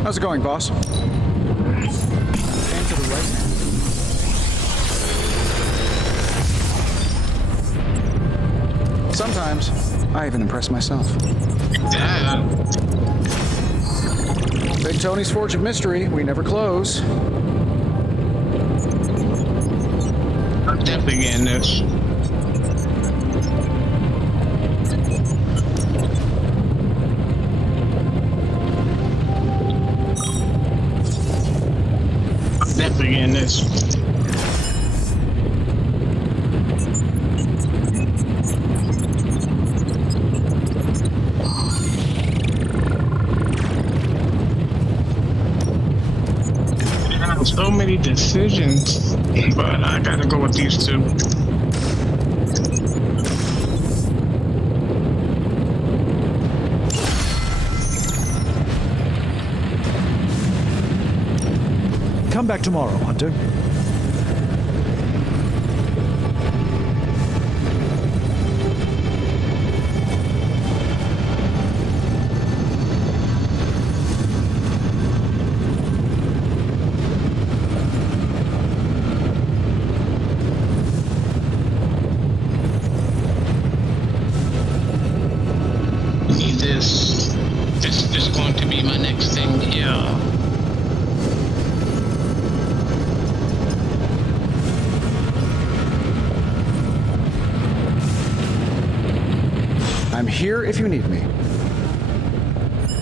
How's it going, boss? Aim to the right. Sometimes, I even impress myself. Big Tony's Forge of Mystery, we never close. I'm definitely getting this. Definitely getting this. So many decisions, but I gotta go with these two. Come back tomorrow, Hunter. Need this. This is going to be my next thing here. I'm here if you need me.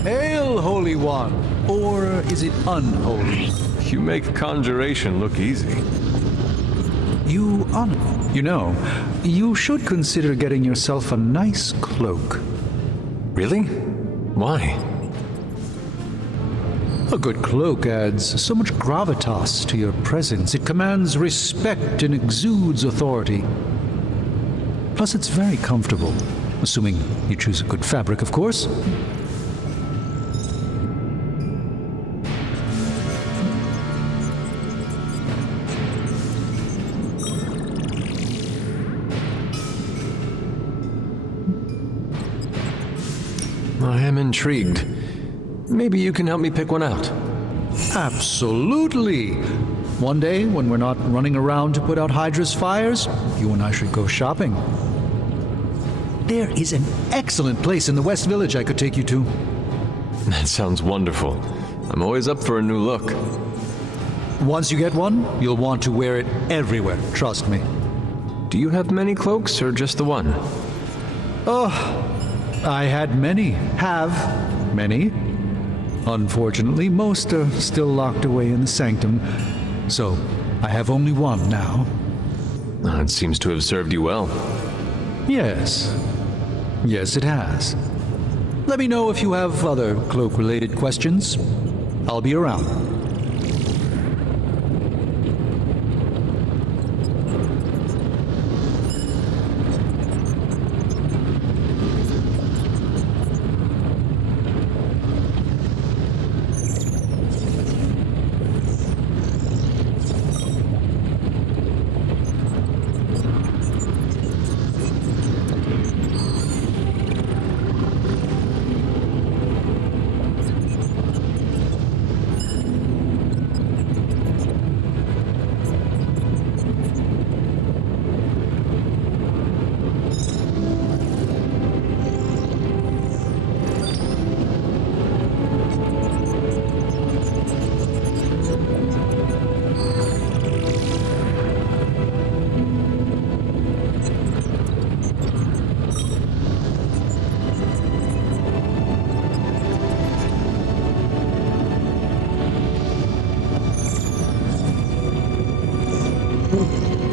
Hail, Holy One! Or is it unholy? You make conjuration look easy. You know, you should consider getting yourself a nice cloak. Really? Why? A good cloak adds so much gravitas to your presence. It commands respect and exudes authority. Plus, it's very comfortable. Assuming you choose a good fabric, of course. I am intrigued. Maybe you can help me pick one out. Absolutely. One day, when we're not running around to put out Hydra's fires, you and I should go shopping. There is an excellent place in the West Village I could take you to. That sounds wonderful. I'm always up for a new look. Once you get one, you'll want to wear it everywhere, trust me. Do you have many cloaks, or just the one? Oh, I had many. Have many. Unfortunately, most are still locked away in the sanctum, so I have only one now. It seems to have served you well. Yes. Yes, it has. Let me know if you have other cloak-related questions. I'll be around.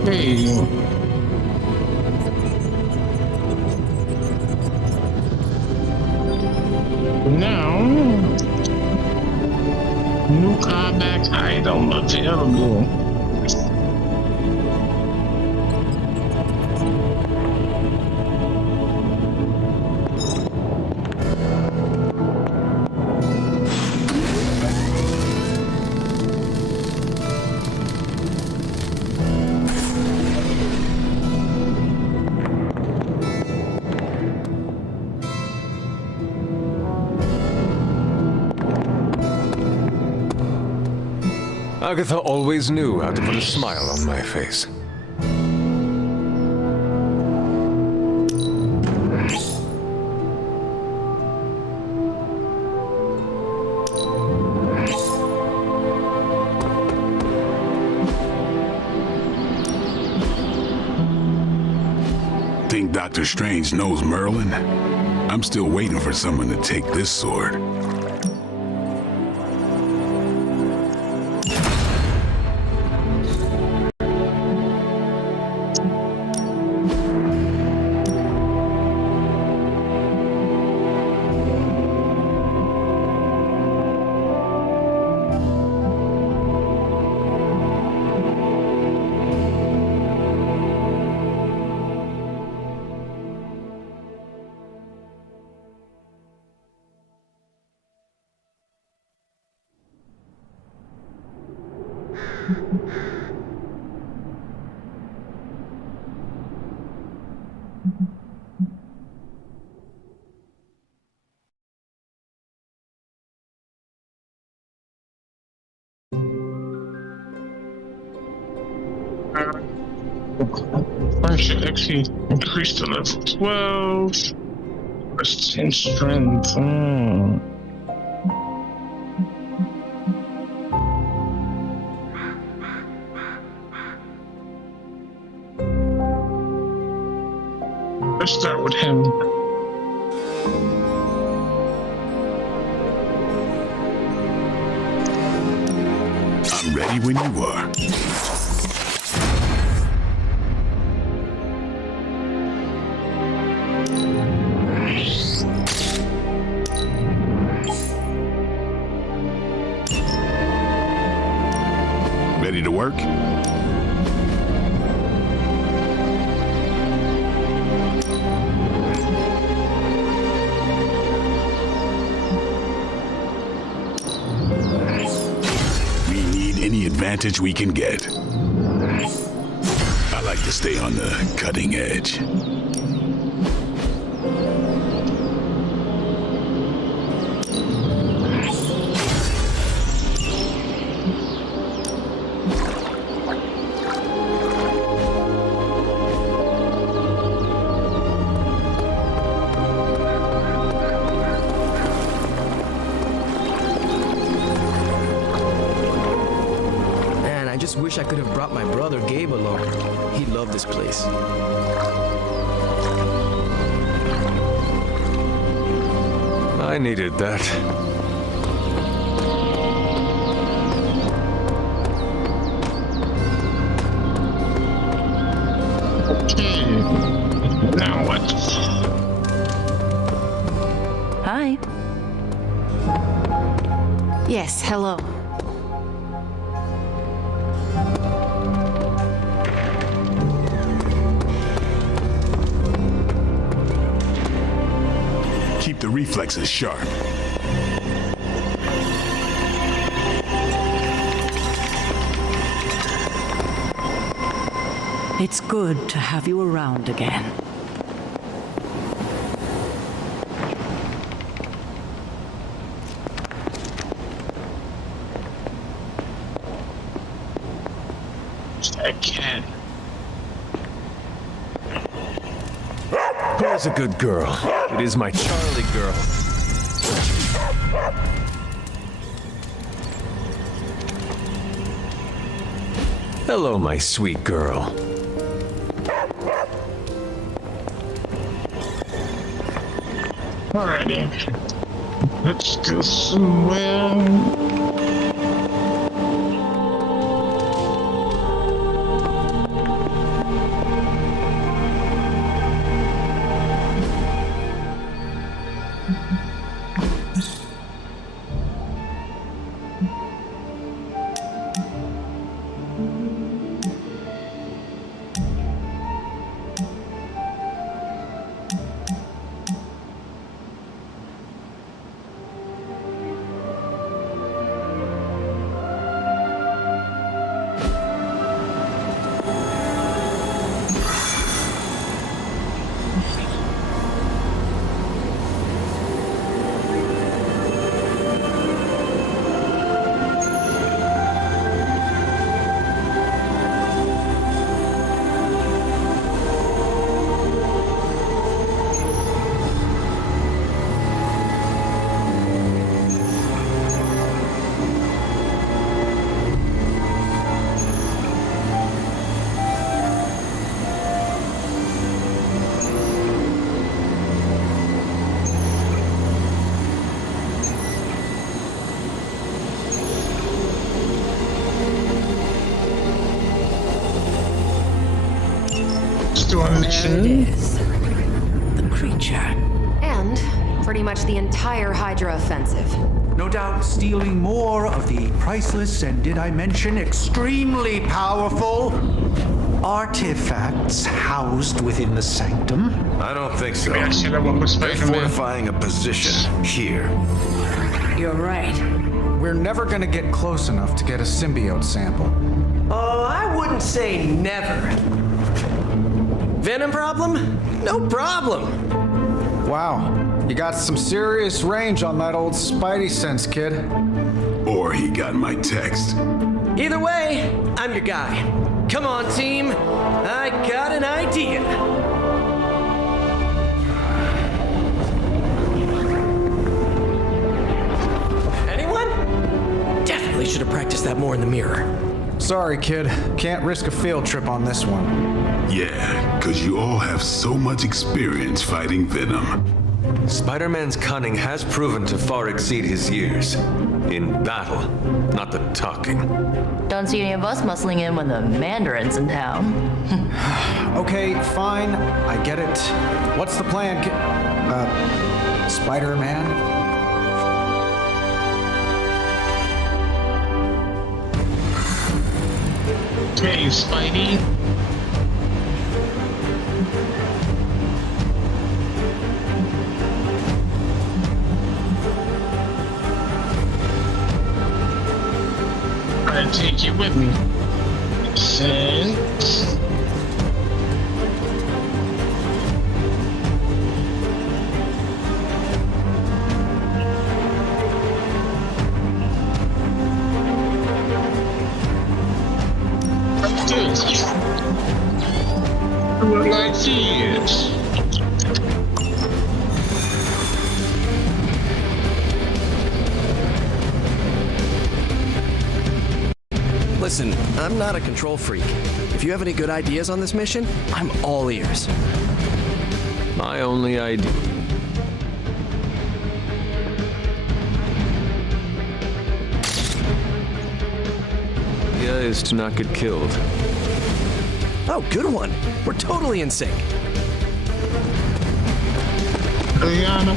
Okay. Now, new callback item available. Agatha always knew how to put a smile on my face. Think Dr. Strange knows Merlin? I'm still waiting for someone to take this sword. Function XP increased to level 12. Plus 10 strength. Let's start with him. I'm ready when you are. Ready to work? We need any advantage we can get. I like to stay on the cutting edge. Wish I could have brought my brother Gabe along. He loved this place. I needed that. Okay. Now what? Hi. Yes, hello. Keep the reflexes sharp. It's good to have you around again. I can't. Where's a good girl? It is my Charlie girl. Hello, my sweet girl. Alrighty. Let's go somewhere. There it is. The creature. And pretty much the entire Hydra offensive. No doubt stealing more of the priceless and, did I mention, extremely powerful artifacts housed within the sanctum. I don't think so. Maybe I should have one with They're Spider-Man. fortifying a position here. You're right. We're never gonna get close enough to get a symbiote sample. Oh, I wouldn't say never. Venom problem? No problem. Wow, you got some serious range on that old Spidey sense, kid. Or he got my text. Either way, I'm your guy. Come on, team. I got an idea. Anyone? Definitely should have practiced that more in the mirror. Sorry, kid. Can't risk a field trip on this one. Yeah, because you all have so much experience fighting Venom. Spider-Man's cunning has proven to far exceed his years. In battle, not the talking. Don't see any of us muscling in when the Mandarin's in town. Okay, fine. I get it. What's the plan, Spider-Man? Hey, Spidey. I'll take you with me. Since... Like this. Listen, I'm not a control freak. If you have any good ideas on this mission, I'm all ears. My only idea is to not get killed. Oh, good one. We're totally in sync. Rihanna.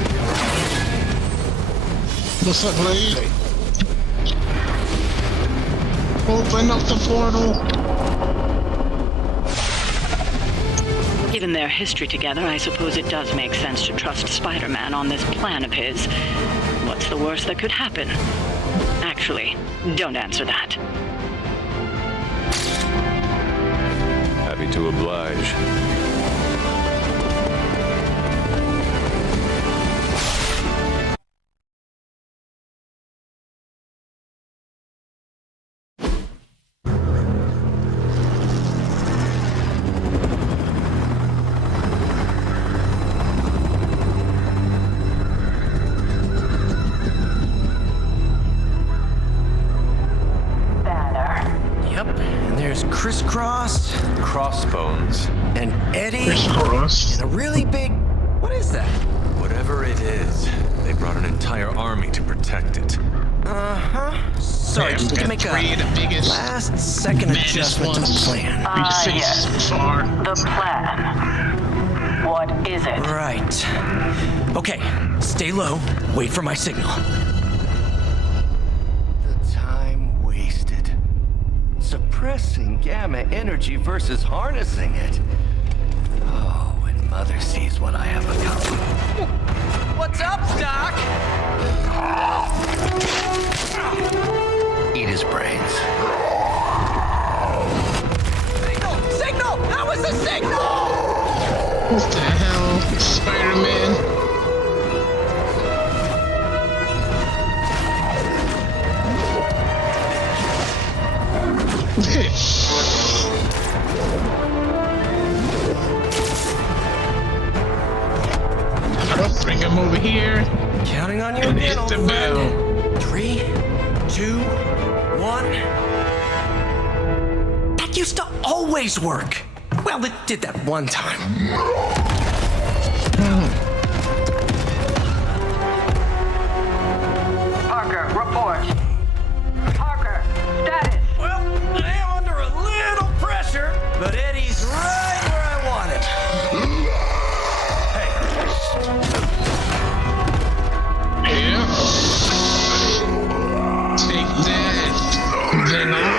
What's up, lady? Open up the portal. Given their history together, I suppose it does make sense to trust Spider-Man on this plan of his. What's the worst that could happen? Actually, don't answer that. Happy to oblige. Crisscross, Crossbones, and Eddie, Crisscross, and a really big... What is that? Whatever it is, they brought an entire army to protect it. Uh-huh. Sorry, just to make a last-second adjustment to the plan. Yes. The plan. What is it? Right. Okay, Stay low, wait for my signal. The time wasted. Suppressing gamma energy versus harnessing it. Oh, when Mother sees what I have become. What's up, Doc? Eat his brains. Signal! That was the signal! What the hell, Spider-Man? I'll bring him over here. Counting on you And again, hit the old bell. friend. 3, 2, 1. That used to always work. Well, it did that one time. Parker, report. Parker, status. Well, I am under a little pressure, but Eddie's right where I want him. Yeah. Take that. Venom.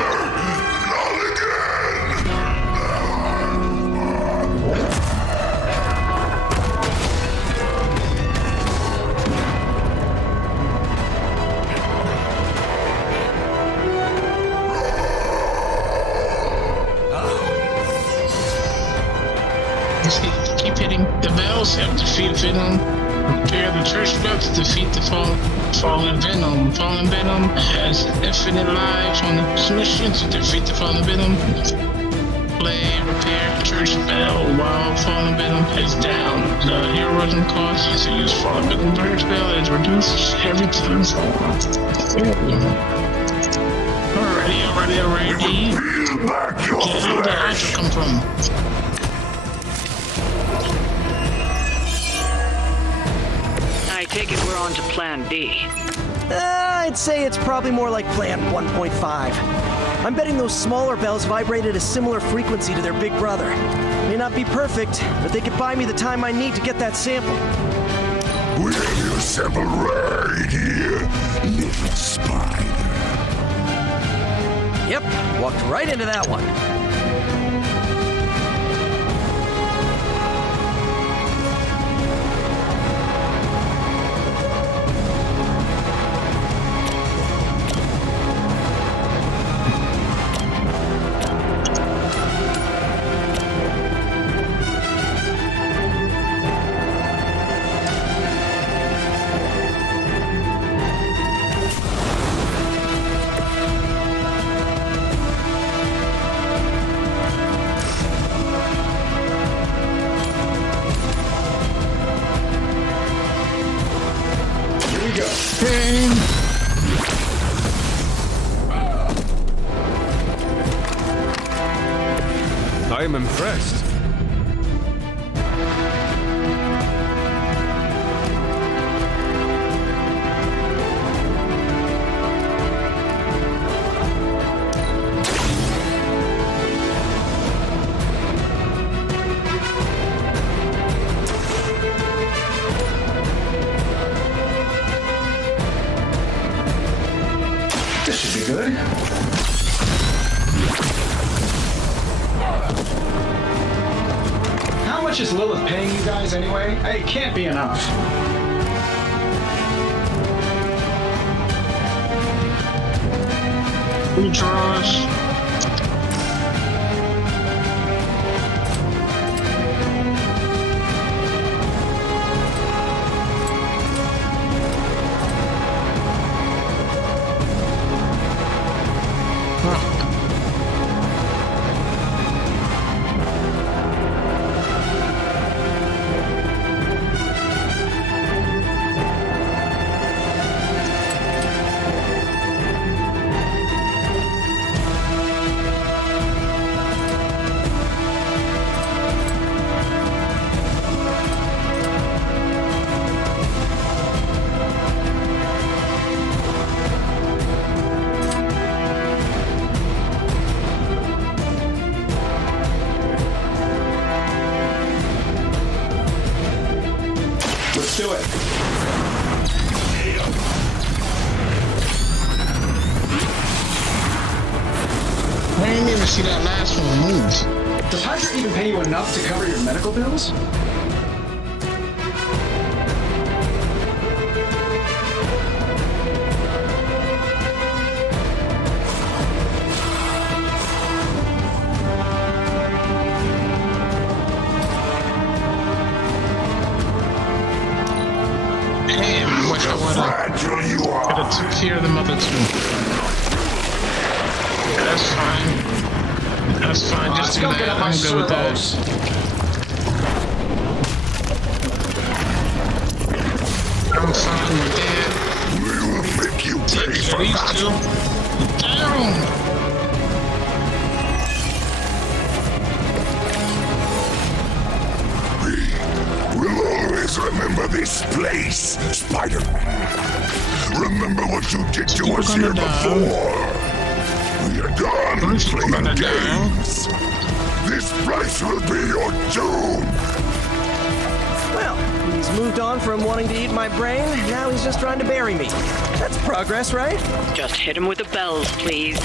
Keep hitting the bells, have to defeat Venom. Prepare the church bell to defeat the fallen Venom. Fallen Venom has infinite lives on the mission to defeat the fallen Venom. Play, repair church bell while fallen Venom is down. The heroism cost to use fallen Venom church bell is reduced every time. Alrighty. Where did the Hydra come from? I take it we're on to Plan B. I'd say it's probably more like Plan 1.5. I'm betting those smaller bells vibrate at a similar frequency to their big brother. May not be perfect, but they could buy me the time I need to get that sample. We have your sample right here, little spider. Yep, walked right into that one. I am impressed. This should be good. How much is Lilith paying you guys anyway? It can't be enough. Redraws. to see that last one move. Does Hydra even pay you enough to cover your medical bills? Damn, wish I could have took care of the mother too. That's fine. That's fine. Just do that. I'm good with that. I'm fine with that. We will make you pay for These that. two. Down. We'll always remember this place, Spider-Man. Remember what you did to us here before. We are done playing games. This place will be your doom. Well, he's moved on from wanting to eat my brain. Now he's just trying to bury me. That's progress, right? Just hit him with the bells, please.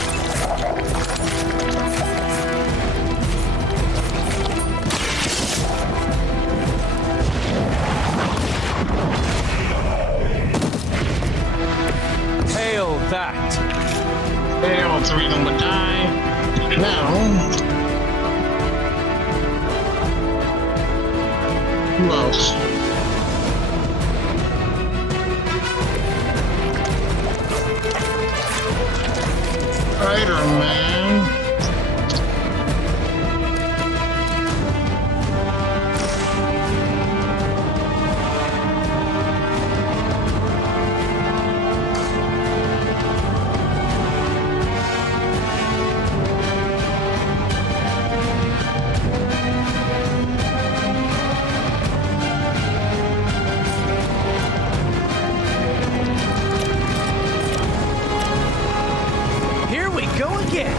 Hail that! Hey, all three of them would die. Now, who else? Spider-Man. Here we go again.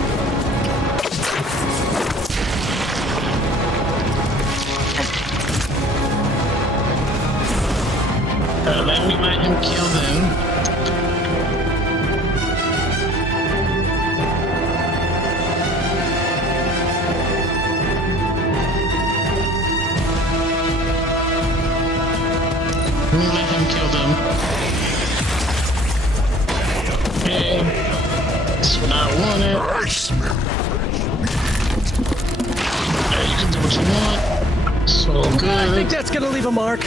Let him kill them. Let him kill them. Okay. That's what I wanted. Yeah, you can do what you want. So good. I think that's gonna leave a mark.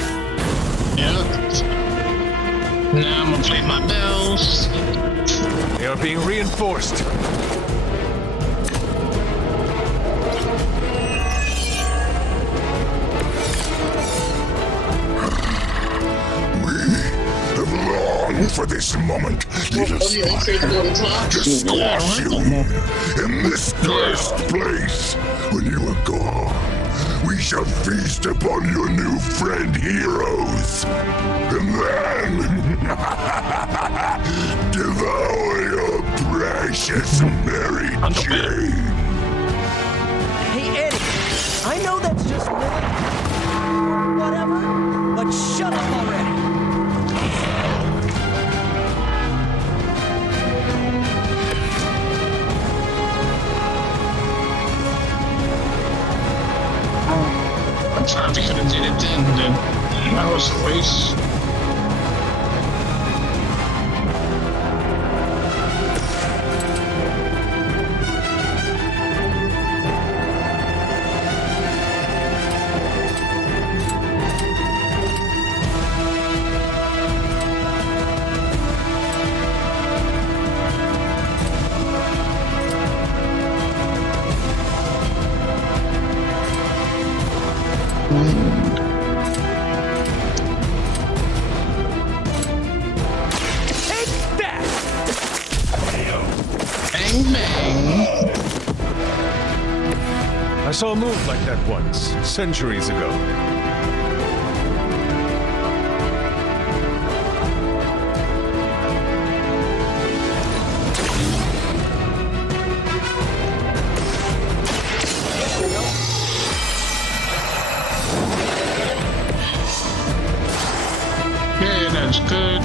Yep. Now I'm gonna play my bells. They are being reinforced. For this moment, little spider, to squash you in this cursed place. When you are gone, we shall feast upon your new friend heroes, and then devour your precious Mary Jane. Hey, Eddie, I know that's just whatever, but shut up already. I probably could have did it then. That was a waste. I saw a move like that once, centuries ago. Yeah, that's good.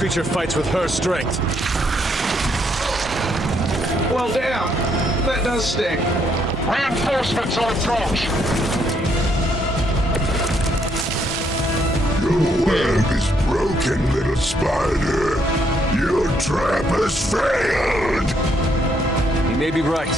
creature fights with her strength. Well, damn. That does sting. Reinforcements on approach. Your web is broken, little spider. Your trap has failed. He may be right.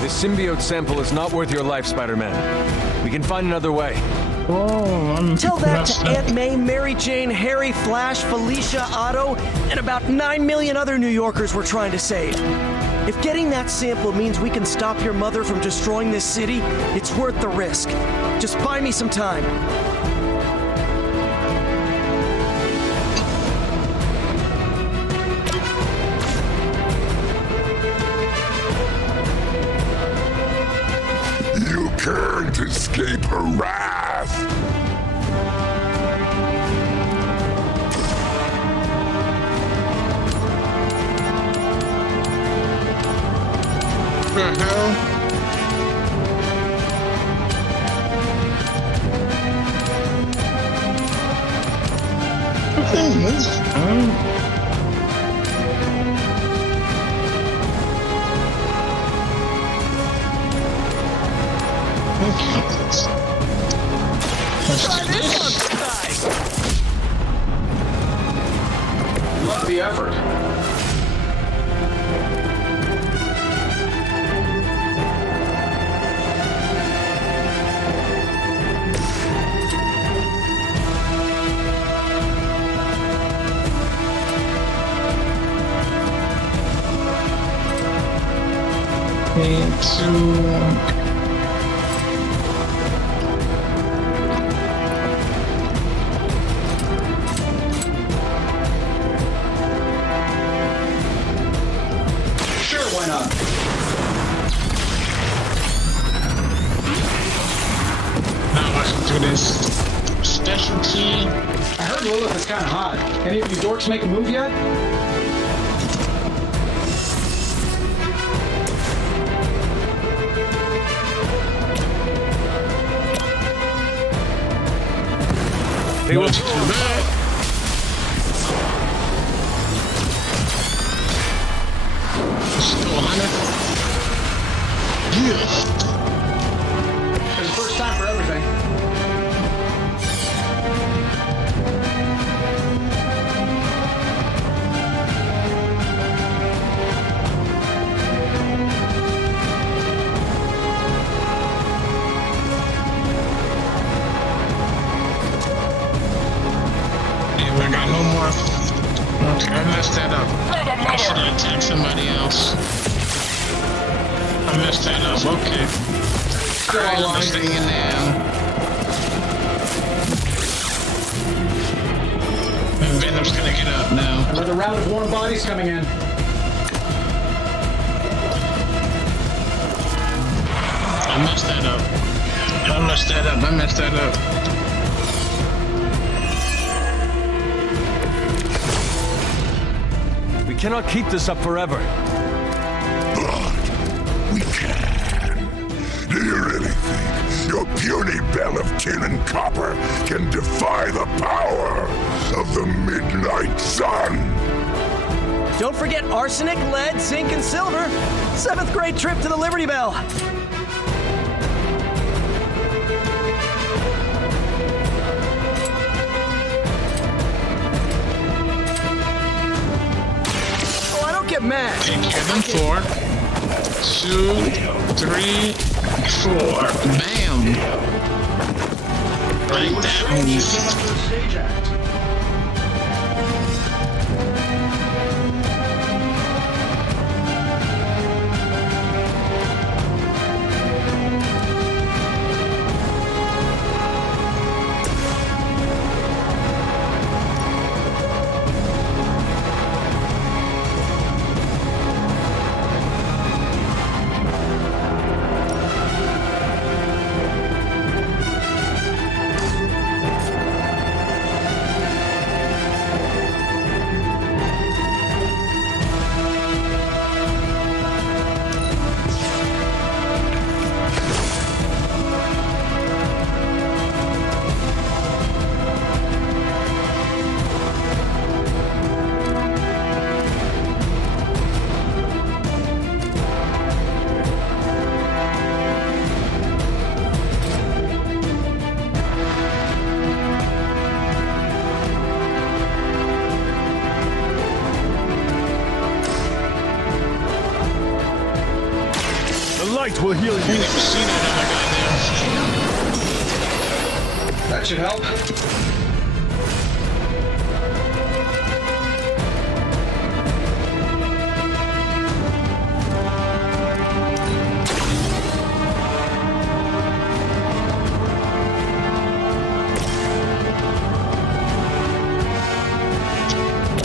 This symbiote sample is not worth your life, Spider-Man. We can find another way. Tell that to Aunt May, Mary Jane, Harry, Flash, Felicia, Otto, and about 9 million other New Yorkers we're trying to save. If getting that sample means we can stop your mother from destroying this city, it's worth the risk. Just buy me some time. You can't escape her wrath. What the hell? Love the effort. Sure, why not? Now let's do this specialty. I heard Lilith is kind of hot. Any of you dorks make a move yet? They will There's a first time for everything. I got no more. Okay, I messed that up. I should have attacked somebody else. I messed that up. Okay. Alright, I'm staying now. And Venom's gonna get up now. Another round of warm bodies coming in. I messed that up. I messed that up. I messed that up. We cannot keep this up forever. But we can. Do you really think your puny bell of tin and copper can defy the power of the midnight sun? Don't forget arsenic, lead, zinc, and silver. 7th grade trip to the Liberty Bell. Get mad. Take care of them. 4, 2, 3, 4. Bam. Like that move. light will heal you. That should help.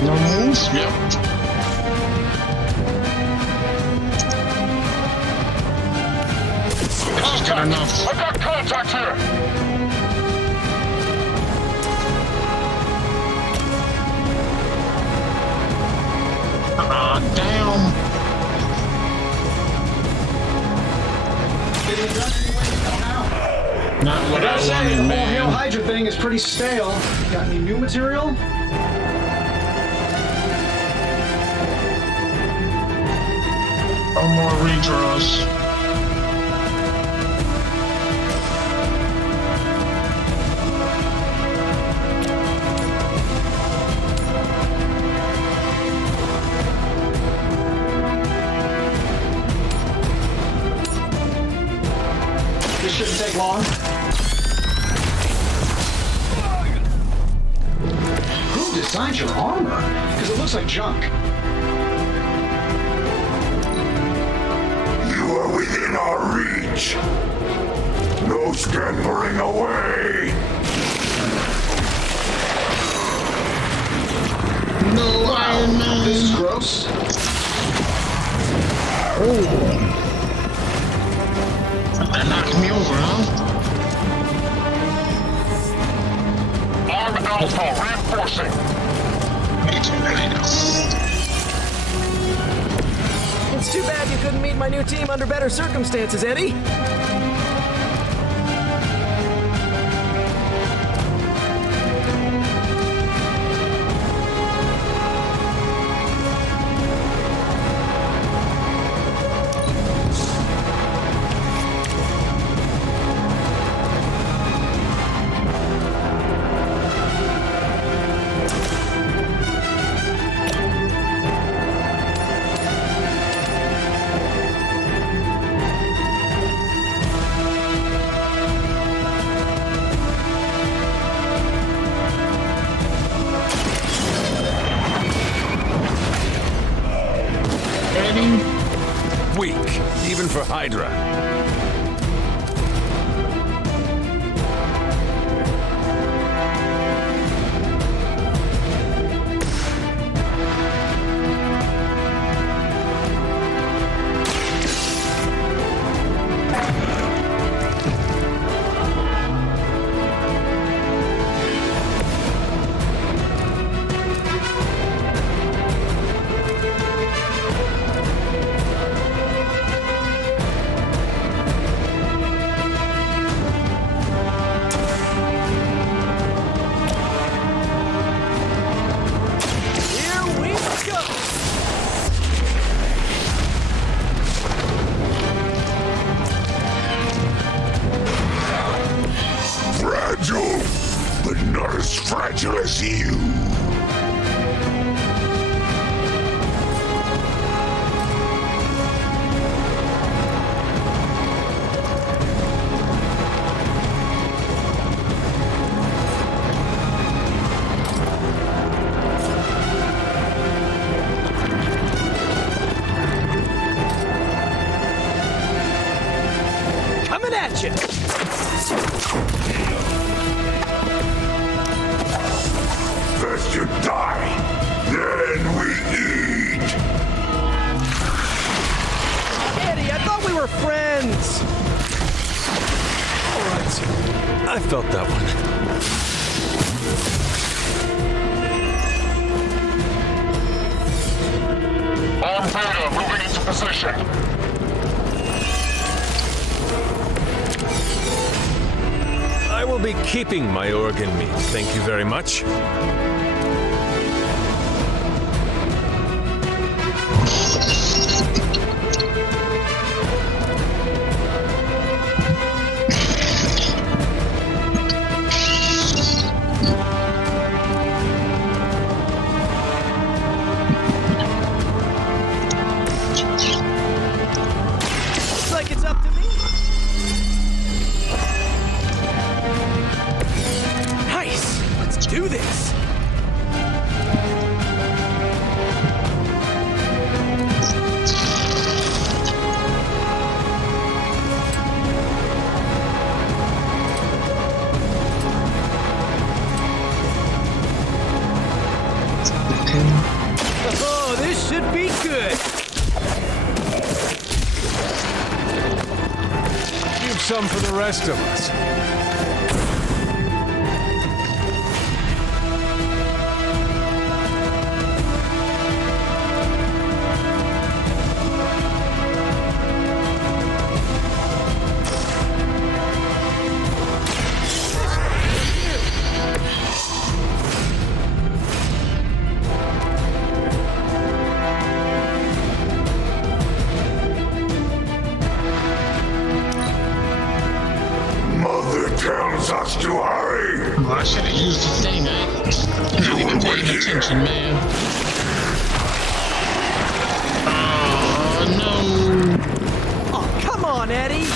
No moves? Yep. Just got enough. I got contact here! Ah, damn. Not what I The wanted, whole Hail man. Hydra thing is pretty stale. Got any new material? No more redraws. This shouldn't take long. Who designed your armor? Because it looks like junk. You are within our reach. No scampering away. No, Iron Man. This is gross. Oh. That knocked me over, huh? Arm Alpha reinforcing. It's too bad you couldn't meet my new team under better circumstances, Eddie. Weak, even for Hydra. Fragile, but not as fragile as you. Coming at you. First you die, then we eat. Eddie, I thought we were friends. All right. I felt that one. On Beta, moving into position. I will be keeping my organ meat, thank you very much. Looks like it's up Oh, this should be good. Give some for the rest of us. Tells us to hurry. Oh, I should have used the thing. I not even paying attention, man. Oh no! Oh, come on, Eddie.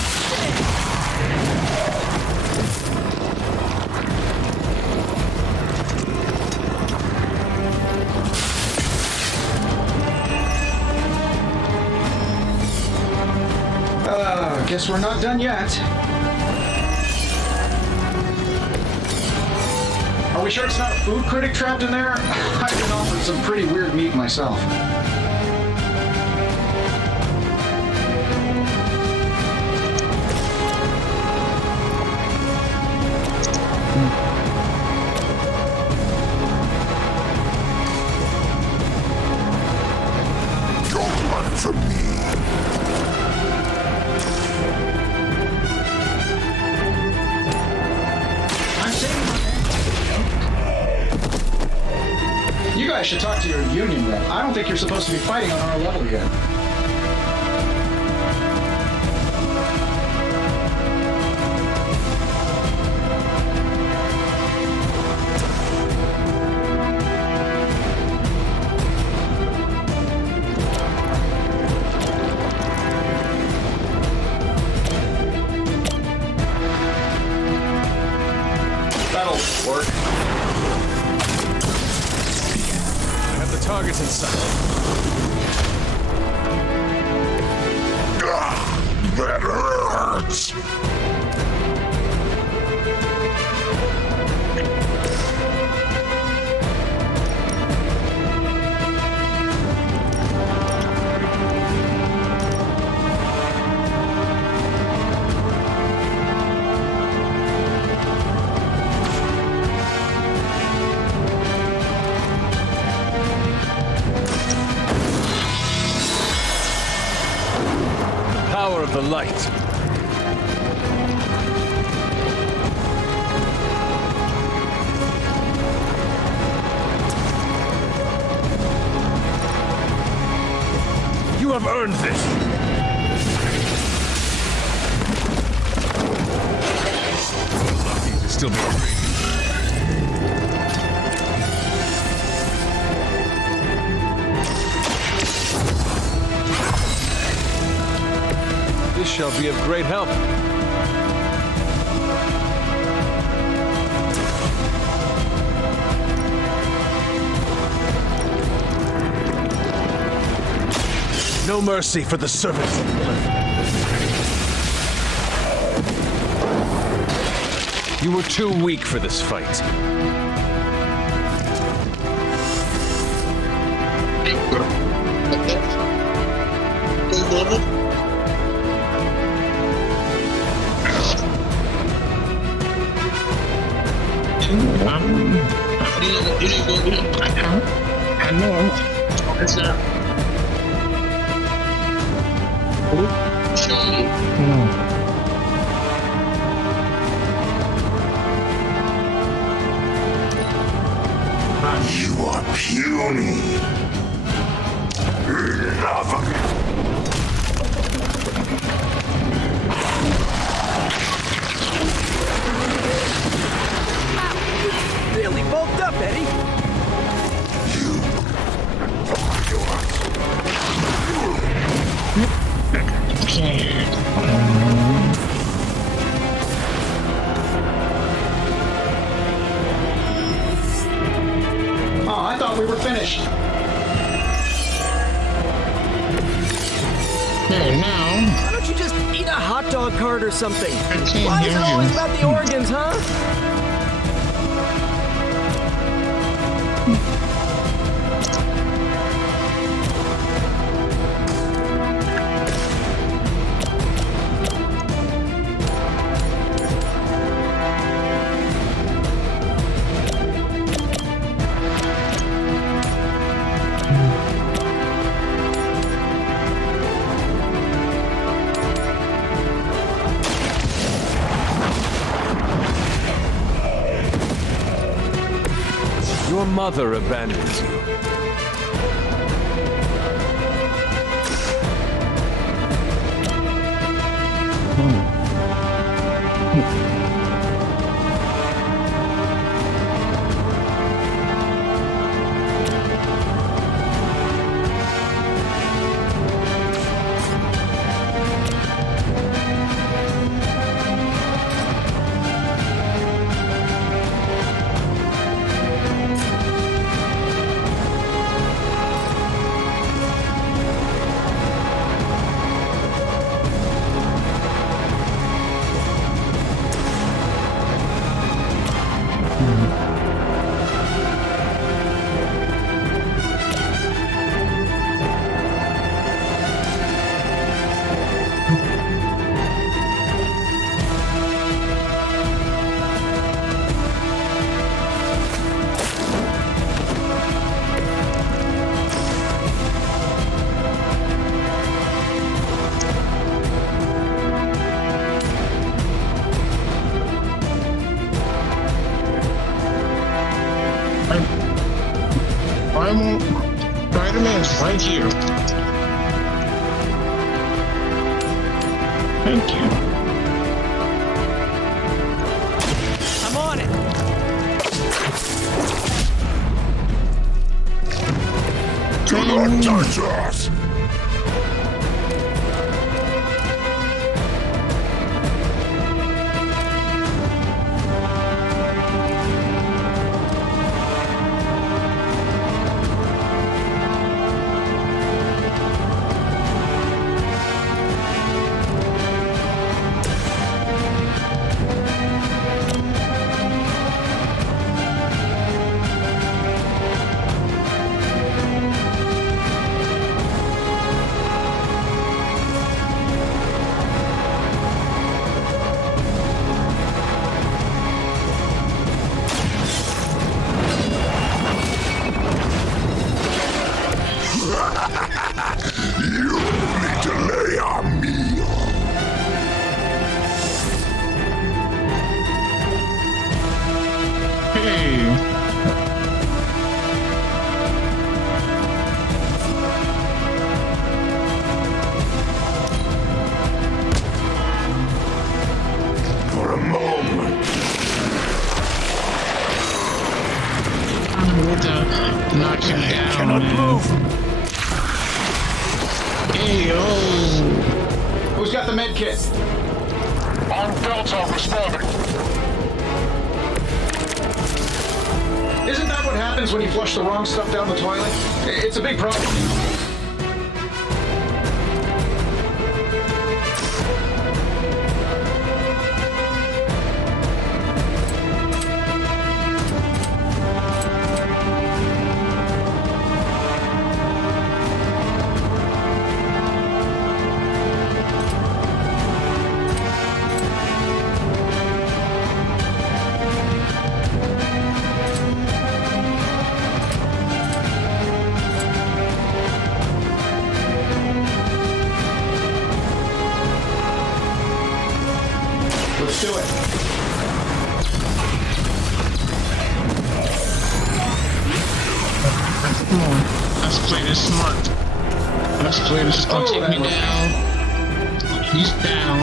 Guess we're not done yet. Are we sure it's not a food critic trapped in there? I've been offered some pretty weird meat myself. Don't run from me. You guys should talk to your union rep. I don't think you're supposed to be fighting on our level yet. That'll work. Targets in sight. That hurts. Power of the light. You have earned this. Lucky to still be free. This shall be of great help. No mercy for the servants of Lilith. You were too weak for this fight. I know. It's not. Show me. You are puny. Lava. Really bulked up, Eddie. Oh, I thought we were finished. Hey, now. Why don't you just eat a hot dog cart or something? I can't Why is hear it always you. about the organs, huh? Your mother abandons you. Spider-Man's right here. Thank you. I'm on it! Do not touch us! You need to lay on me. Hey. For a moment. I'm going to knock him down. Cannot move. Hey, oh. Who's got the med kit? On Delta responding. Isn't that what happens when you flush the wrong stuff down the toilet? It's a big problem. Let's do it. Come on. Let's play this smart. Let's play this. Gonna take me down. He's down.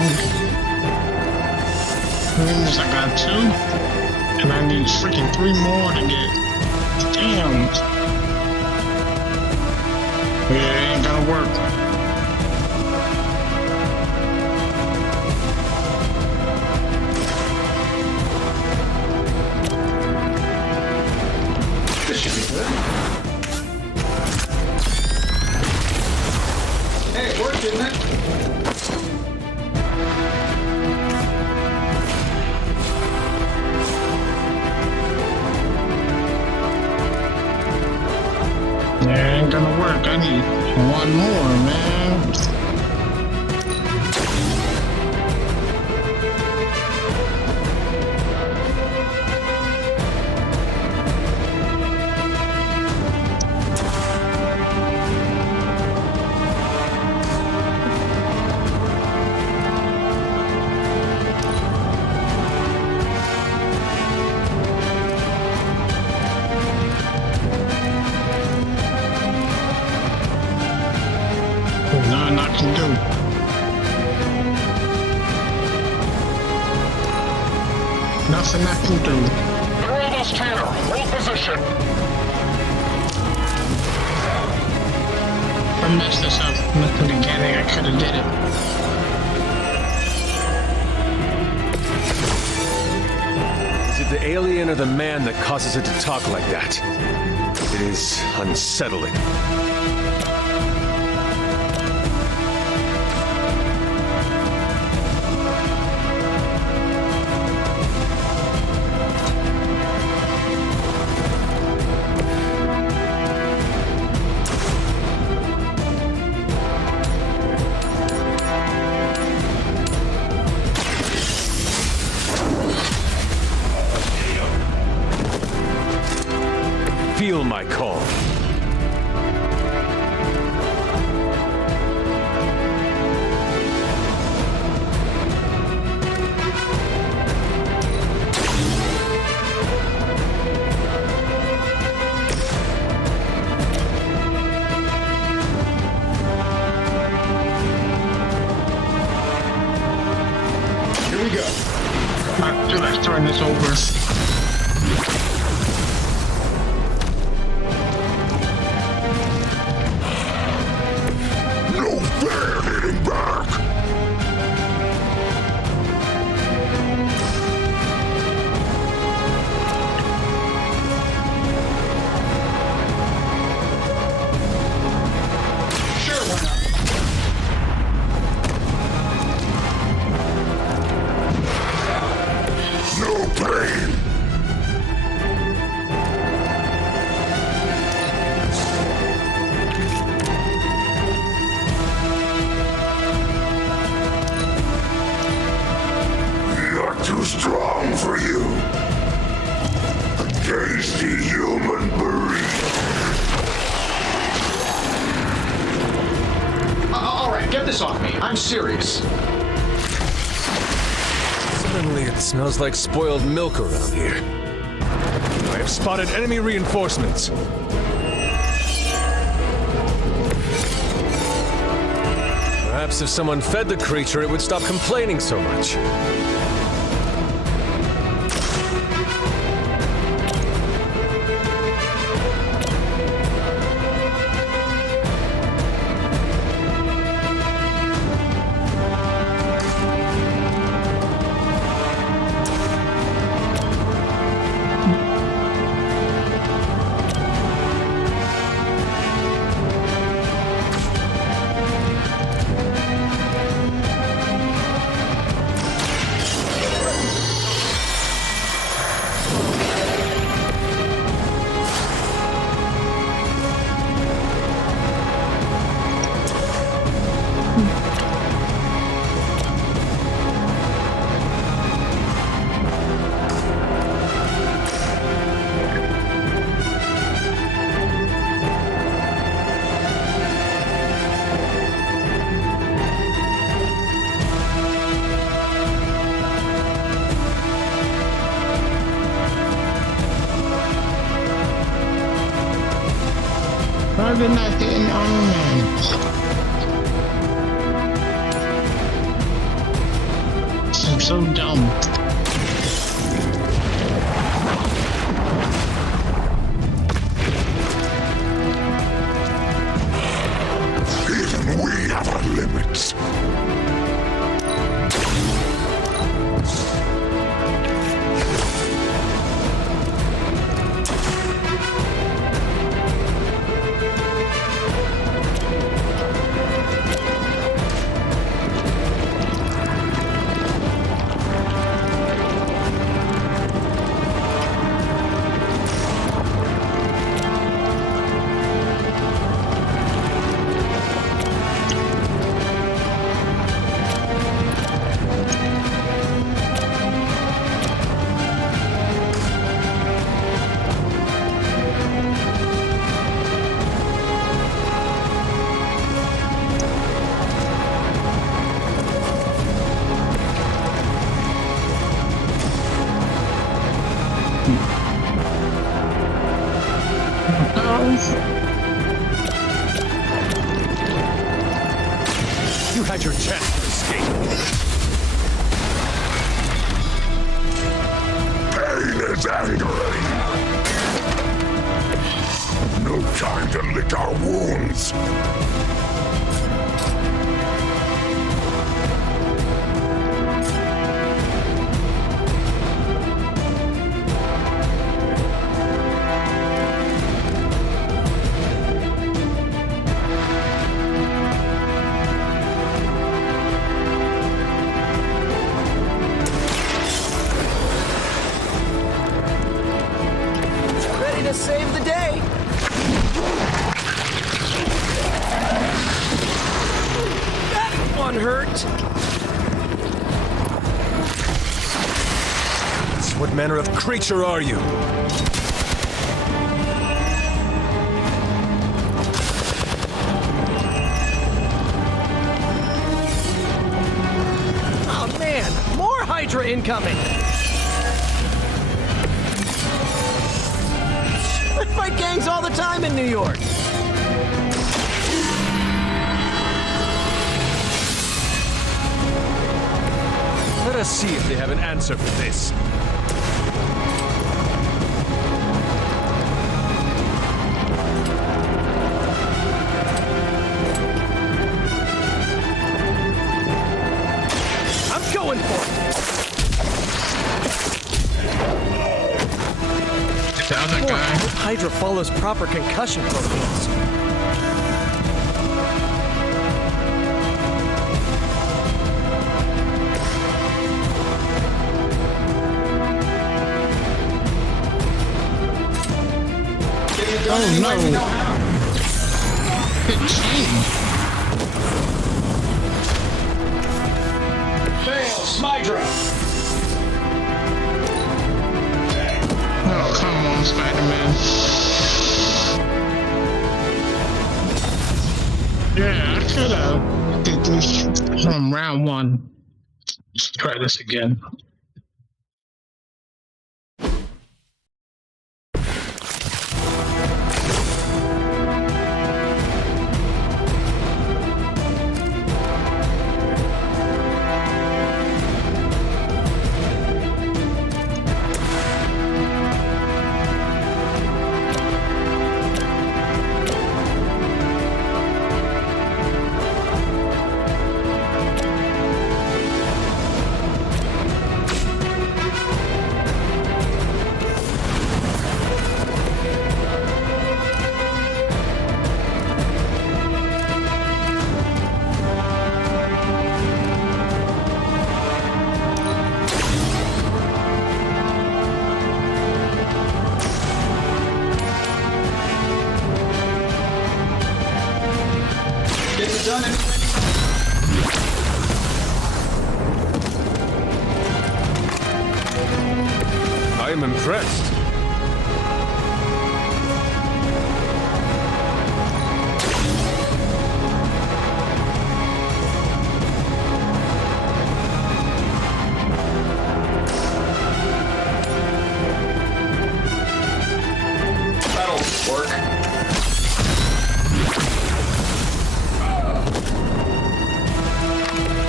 Means I got 2. And I need freaking 3 more to get. Damn. Yeah, it ain't gonna work. This should be good. Hey, it worked, didn't it? Yeah, ain't gonna work. I need 1 more, man. Nothing I can do. They're almost here. Hold position. I messed this up from the beginning. I could have did it. Is it the alien or the man that causes it to talk like that? It is unsettling. Feel my call. Here we go. Let's turn this over. Too strong for you. A tasty human burrito. All right, get this off me. I'm serious. Suddenly it smells like spoiled milk around here. I have spotted enemy reinforcements. Perhaps if someone fed the creature, it would stop complaining so much. Why are they not hitting Iron Man? I'm so dumb. Even we have our limits. You had your chance to escape. is angering. No time to lick our wounds. Ready to save the day. That one hurt. What manner of creature are you? Oh man, more Hydra incoming. I fight gangs all the time in New York. Let us see if they have an answer for this. I'm going for it. The other guy. Hydra follows proper concussion protocols. Oh no. Good team. Fail, Smydra. Oh, come on, Spider-Man. Yeah, I could have did this from round one. Let's try this again. I am impressed. That'll work.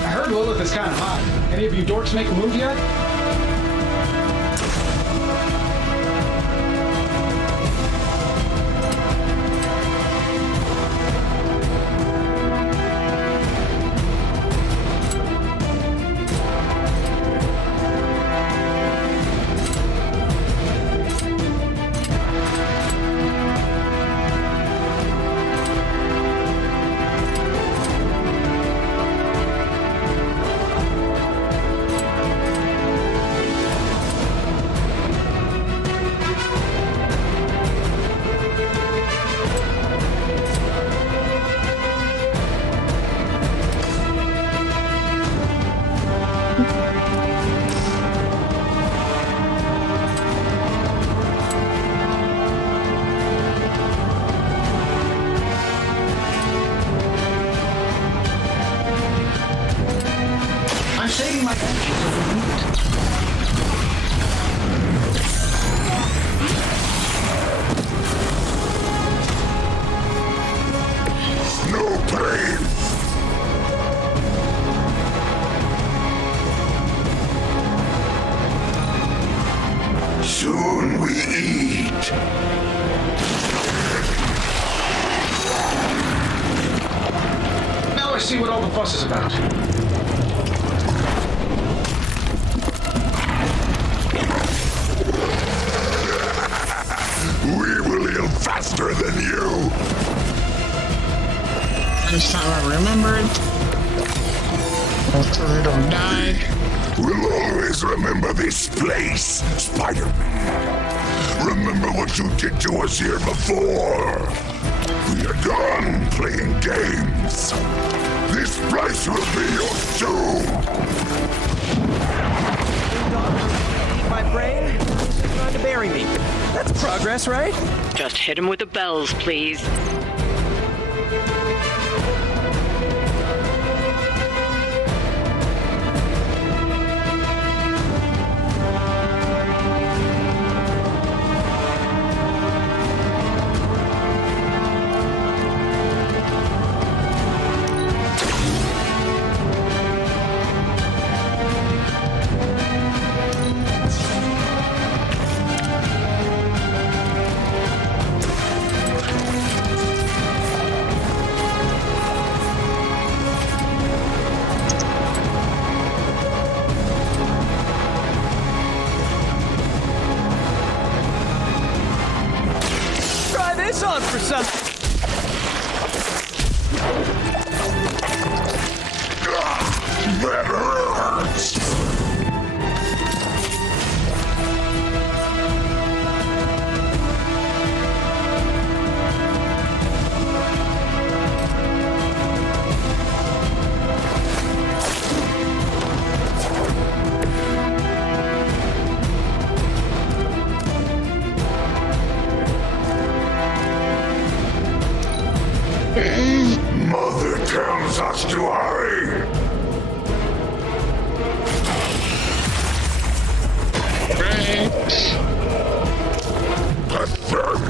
I heard Lilith is kind of hot. Any of you dorks make a move yet? Soon we eat. Now I see what all the fuss is about. We will heal faster than you. This time I remembered. Torito died. We'll always remember this place, Spider-Man. Remember what you did to us here before. We are done playing games. This place will be your doom. Eat my brain? He's trying to bury me. That's progress, right? Just hit him with the bells, please. This on for some. That hurts. Mother tells us to hurry. Pathetic.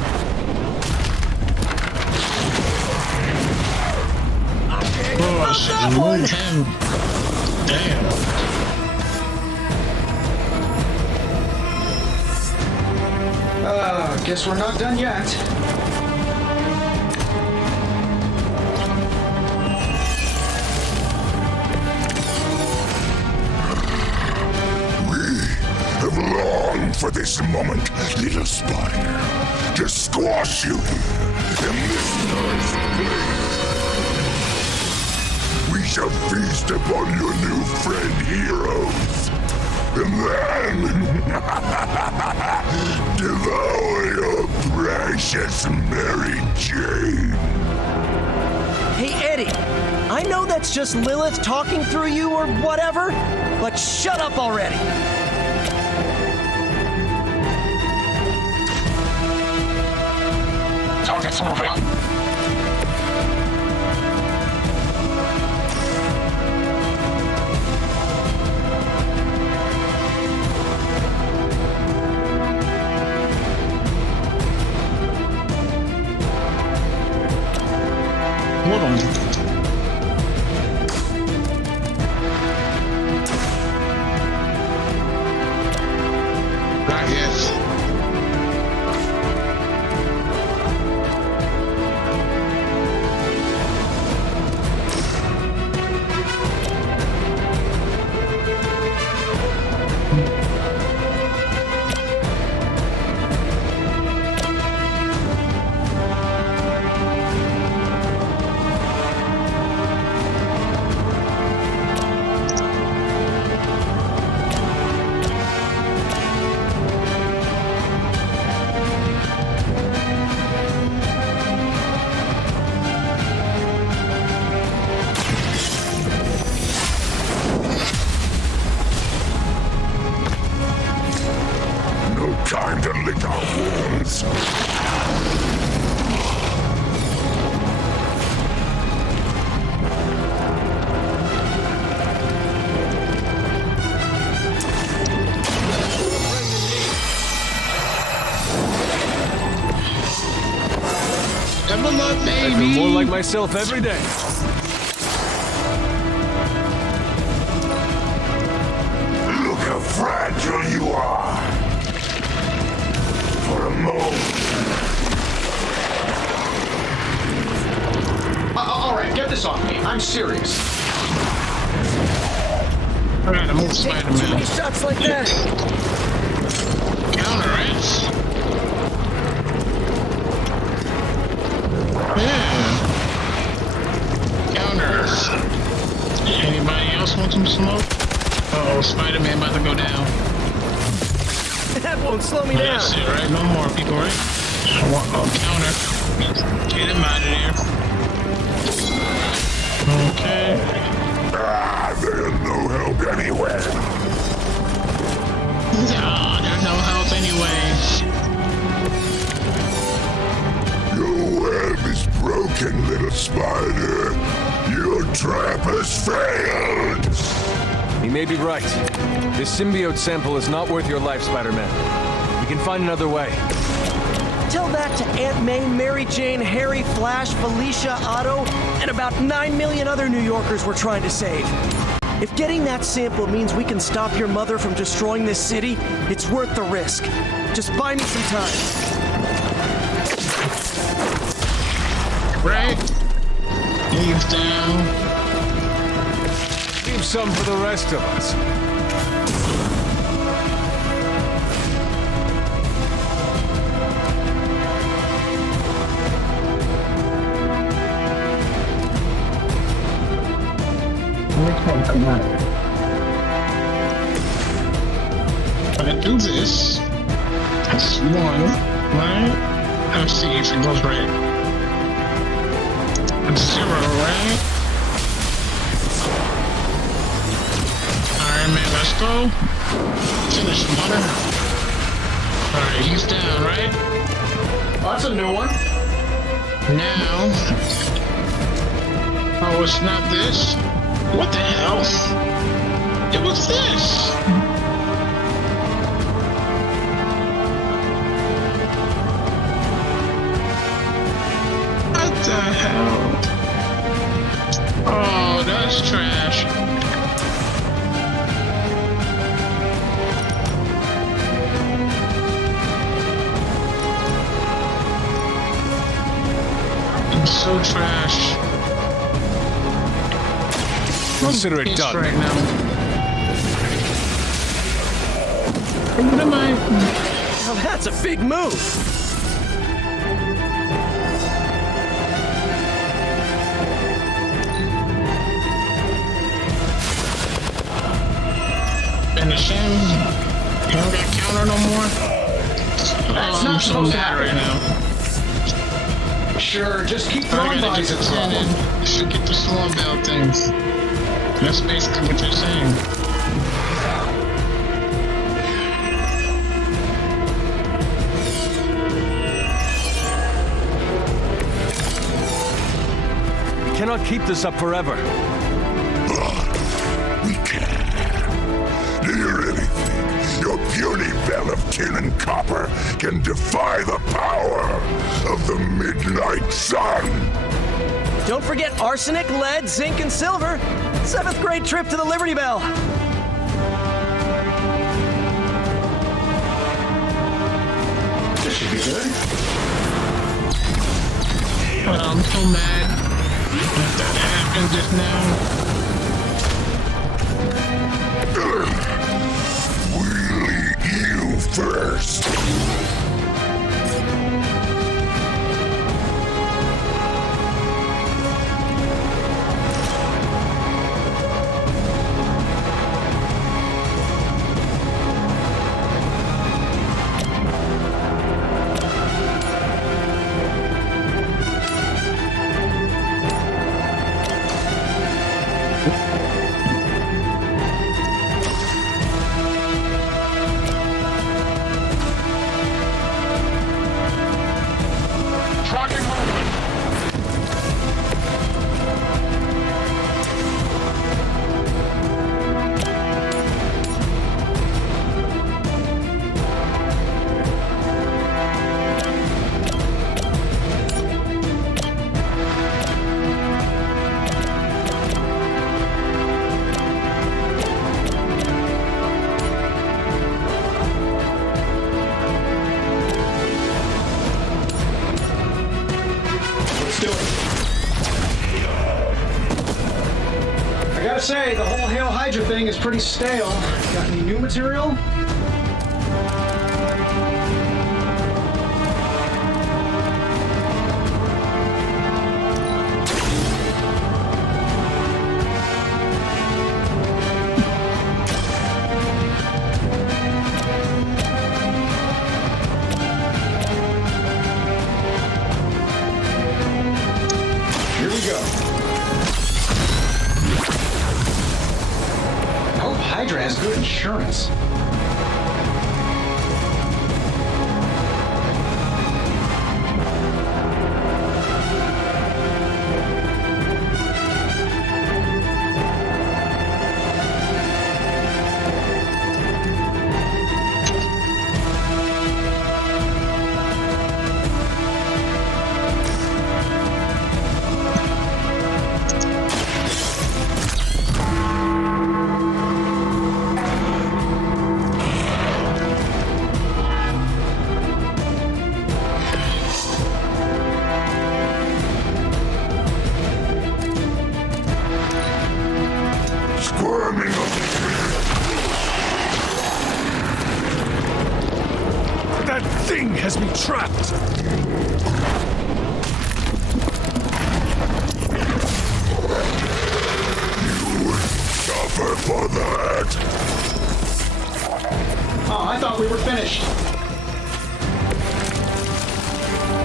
Oh, I should move him. Damn. Guess we're not done yet. Have longed for this moment, little spider, to squash you here in this nice place. We shall feast upon your new friend heroes, and then devour your precious Mary Jane. Hey, Eddie, I know that's just Lilith talking through you or whatever, but shut up already. Target's moving. Hold on. Not yet. Time to lick our wounds. Double up, I baby. feel more like myself every day. Look how fragile you are. ammo! All right, get this off me. I'm serious. I gotta move Too Spider-Man. many shots like that. Counter it. Yeah. Counters. Anybody else want some smoke? Uh-oh, Spider-Man about to go down. That won't slow me down. That's it, right? No more people, right? Counter. Get him out of there. Okay. There's no help anywhere. No, there's no help anyway. Your web is broken, little spider. Your trap has failed. He may be right. This symbiote sample is not worth your life, Spider-Man. We can find another way. Tell that to Aunt May, Mary Jane, Harry, Flash, Felicia, Otto, and about 9 million other New Yorkers we're trying to save. If getting that sample means we can stop your mother from destroying this city, it's worth the risk. Just buy me some time. Right? He's down. Leave some for the rest of us. When I do this, that's 1, right? Let's see if it goes right. It's 0, right? Alright, man, let's go. Finish him, Hunter. Alright, he's down, right? Oh, that's a new one. Now. Oh, it's not this? What the hell? It was this! What the hell? Oh, that's trash. It's so trash. Consider it done. Right now. What am I? Now that's a big move. Finish him. You don't got counter no more? That's I'm not so supposed to mad right happen. now. Sure, just keep I throwing gotta bodies get at the the problem. 10 should get the small bell things. That's basically what you're saying. We cannot keep this up forever. We can. Do you really think your puny bell of tin and copper can defy the power of the midnight sun? Don't forget arsenic, lead, zinc, and silver. 7th grade trip to the Liberty Bell. This should be good. I'm so mad that happened just now. We'll eat you first. everything is pretty stale. Got any new material? Here we go. I hope Hydra has good insurance. Squirming up. That thing has me trapped! You would suffer for that. Oh, I thought we were finished.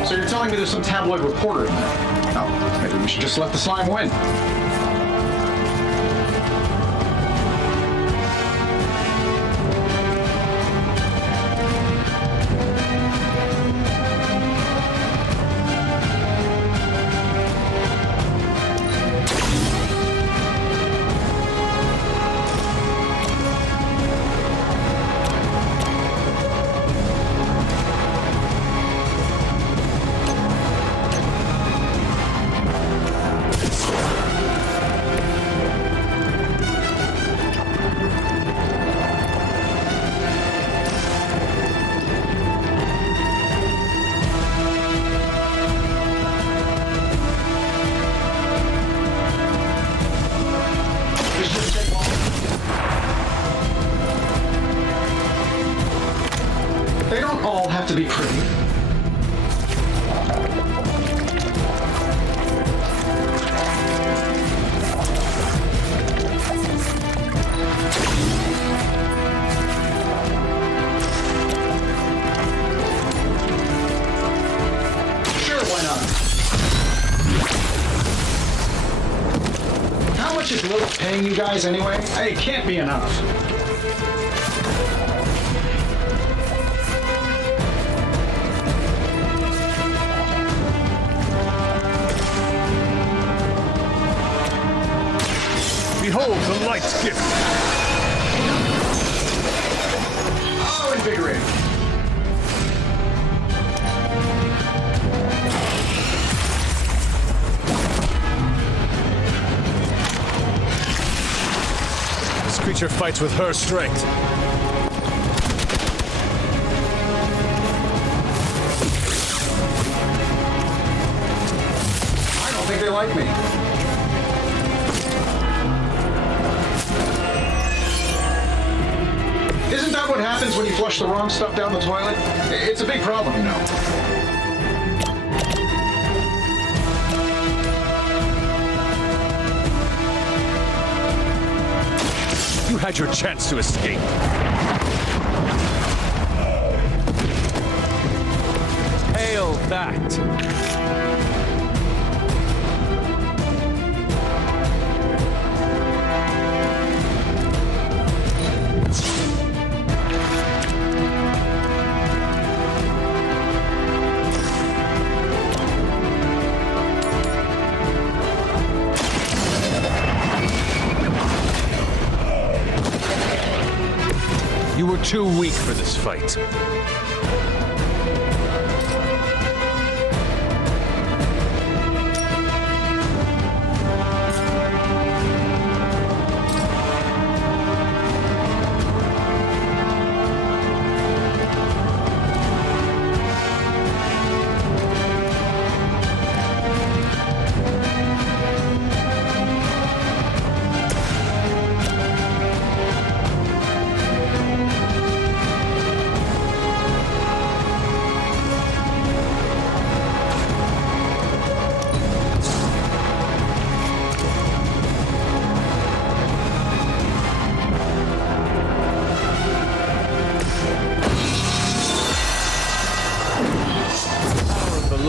So you're telling me there's some tabloid reporter in there? Oh, maybe we should just let the slime win. They don't all have to be pretty. Sure, why not? How much is Lilith paying you guys anyway? Hey, it can't be enough. Behold the light's gift! Oh, invigorating. This creature fights with her strength. I don't think they like me. Isn't that what happens when you flush the wrong stuff down the toilet? It's a big problem, you know. You had your chance to escape. Hail that! You were too weak for this fight.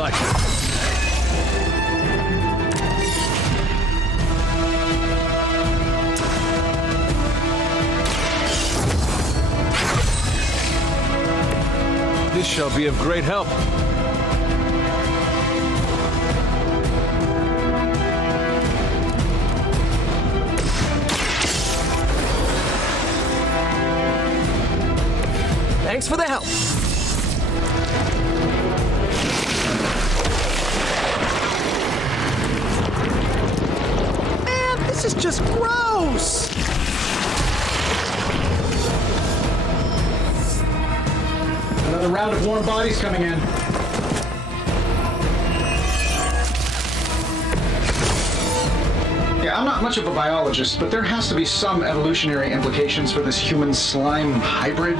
like it. This shall be of great help. Thanks for the help. Man, this is just gross. Another round of warm bodies coming in. Yeah, I'm not much of a biologist, but there has to be some evolutionary implications for this human slime hybrid.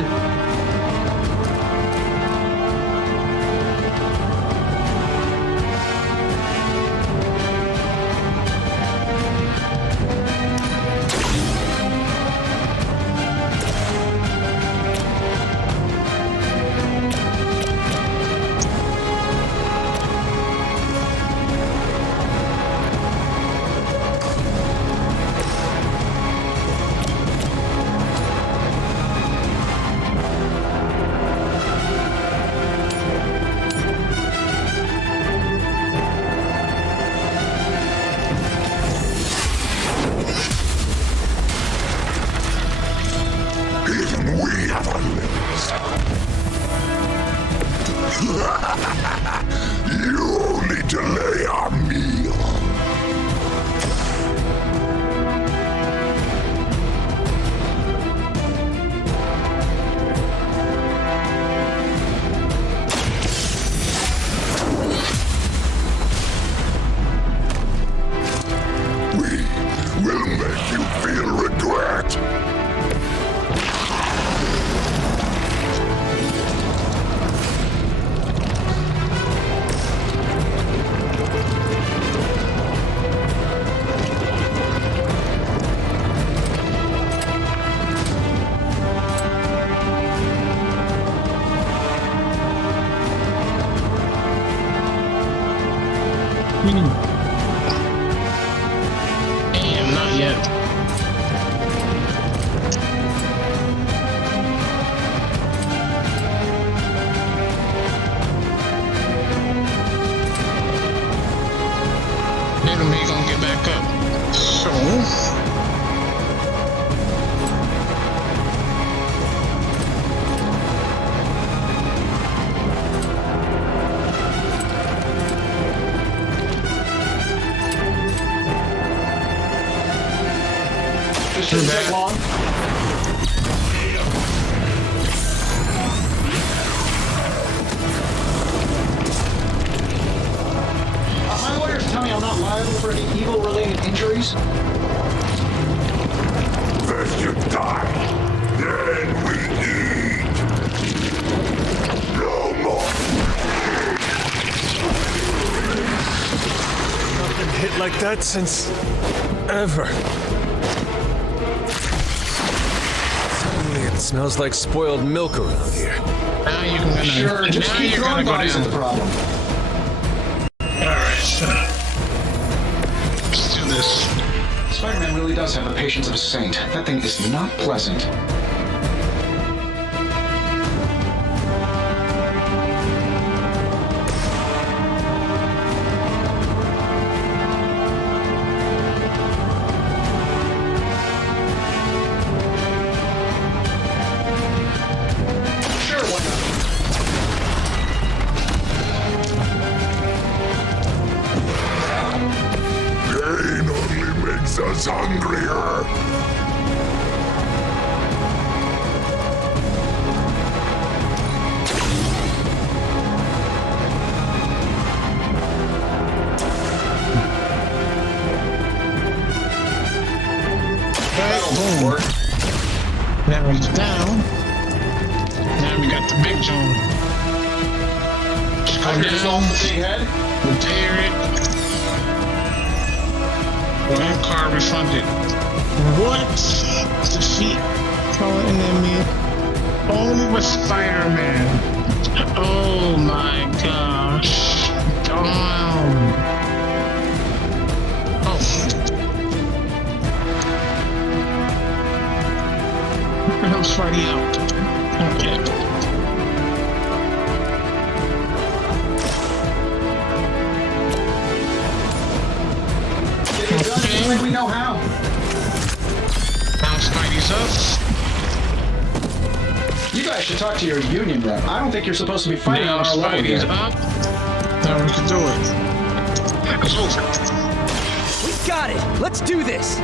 You only delay our meal. We will make you feel regret. Damn, not yet. Enemy gonna get back up. So This shouldn't take long. My lawyers tell me I'm not liable for any evil-related injuries. First you die, then we eat. No more. I've been hit like that since ever. Suddenly it smells like spoiled milk around here. now you can Sure, just now keep you're throwing gonna go bodies at down. the problem. Alright, so let's do this. Spider-Man really does have the patience of a saint. That thing is not pleasant. Sure, why not? Pain only makes us hungrier. Boom. That one's down. Now we got the big John. Just go down, the big head. repair it. One car refunded. What? Defeat fallen enemy. Only with Spider-Man. Oh my gosh. Seems like we know how. Now Spidey's up. You guys should talk to your union rep. I don't think you're supposed to be fighting Now on our level here. Spidey's up. Now we can do it. We got it! Let's do this!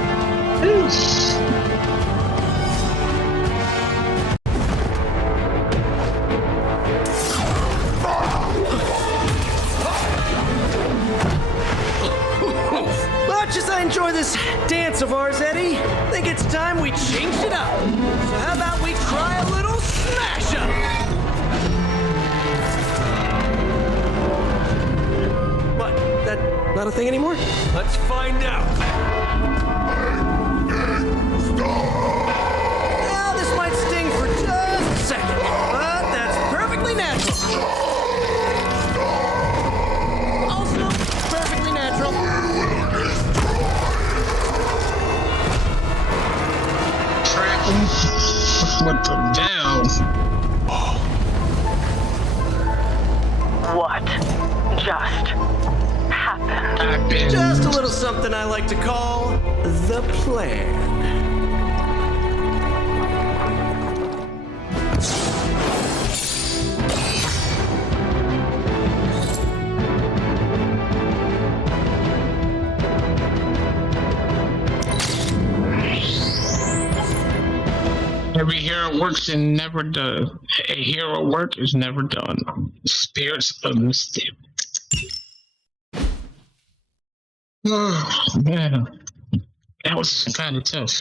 Much as I enjoy this dance of ours, Eddie, I think it's time we changed it up. So how about we try a little smash up? What? That not a thing anymore? Let's find out. Now this might sting for just a second, but that's perfectly natural. Also, perfectly natural. Trap him. Put them down. What just happened? Just a little something I like to call the plan. Every hero works and never does. A hero work is never done. Spirits of Mystic. Oh, man. That was kind of tough.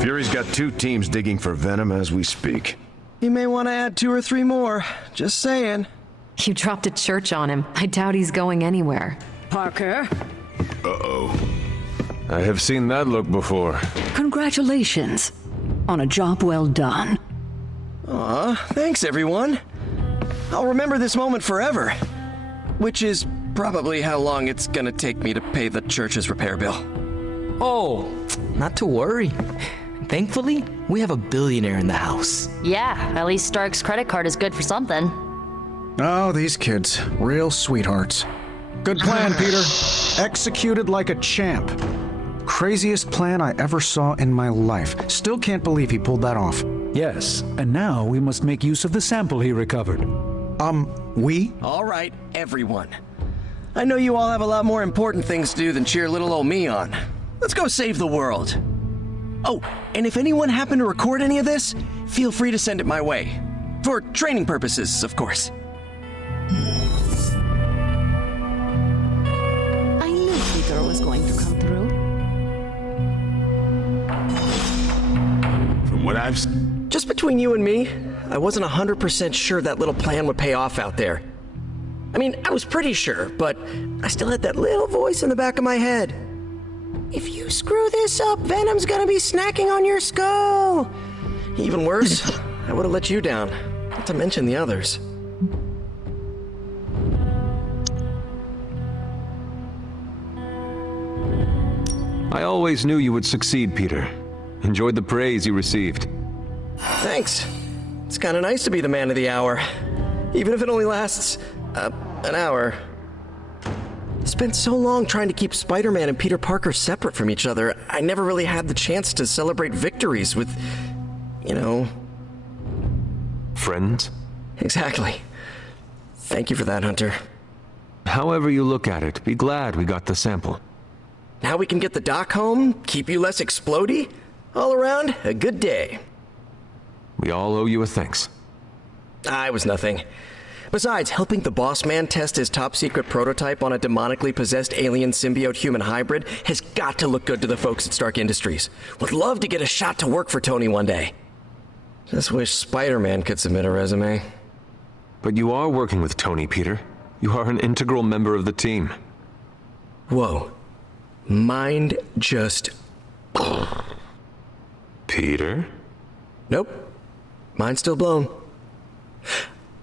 Fury's got 2 teams digging for Venom as we speak. You may want to add 2 or 3 more. Just saying. You dropped a church on him. I doubt he's going anywhere. Parker, Uh-oh. I have seen that look before. congratulations on a job well done. Aw, thanks everyone. I'll remember this moment forever. Which is probably how long it's gonna take me to pay the church's repair bill. Oh, not to worry. Thankfully, we have a billionaire in the house. Yeah, at least Stark's credit card is good for something. Oh, these kids. Real sweethearts. Good plan, Peter. Executed like a champ. Craziest plan I ever saw in my life. Still can't believe he pulled that off. Yes, and now we must make use of the sample he recovered. We? All right, everyone. I know you all have a lot more important things to do than cheer little old me on. Let's go save the world. Oh, and if anyone happened to record any of this, feel free to send it my way. For training purposes, of course. I knew Peter was going to come through. From what I've... Just between you and me, I wasn't 100% sure that little plan would pay off out there. I mean, I was pretty sure, but I still had that little voice in the back of my head. If you screw this up, Venom's gonna be snacking on your skull. Even worse, I would have let you down, not to mention the others. I always knew you would succeed, Peter. Enjoyed the praise you received. Thanks. It's kind of nice to be the man of the hour, even if it only lasts, an hour. Spent so long trying to keep Spider-Man and Peter Parker separate from each other, I never really had the chance to celebrate victories with, you know... Friends? Exactly. Thank you for that, Hunter. However you look at it, be glad we got the sample. Now we can get the doc home, keep you less explodey. All around, a good day. We all owe you a thanks. I was nothing. Besides, helping the boss man test his top-secret prototype on a demonically possessed alien symbiote human hybrid has got to look good to the folks at Stark Industries. Would love to get a shot to work for Tony one day. Just wish Spider-Man could submit a resume. But you are working with Tony, Peter. You are an integral member of the team. Whoa. Mind just... Peter? Nope. Mind's still blown.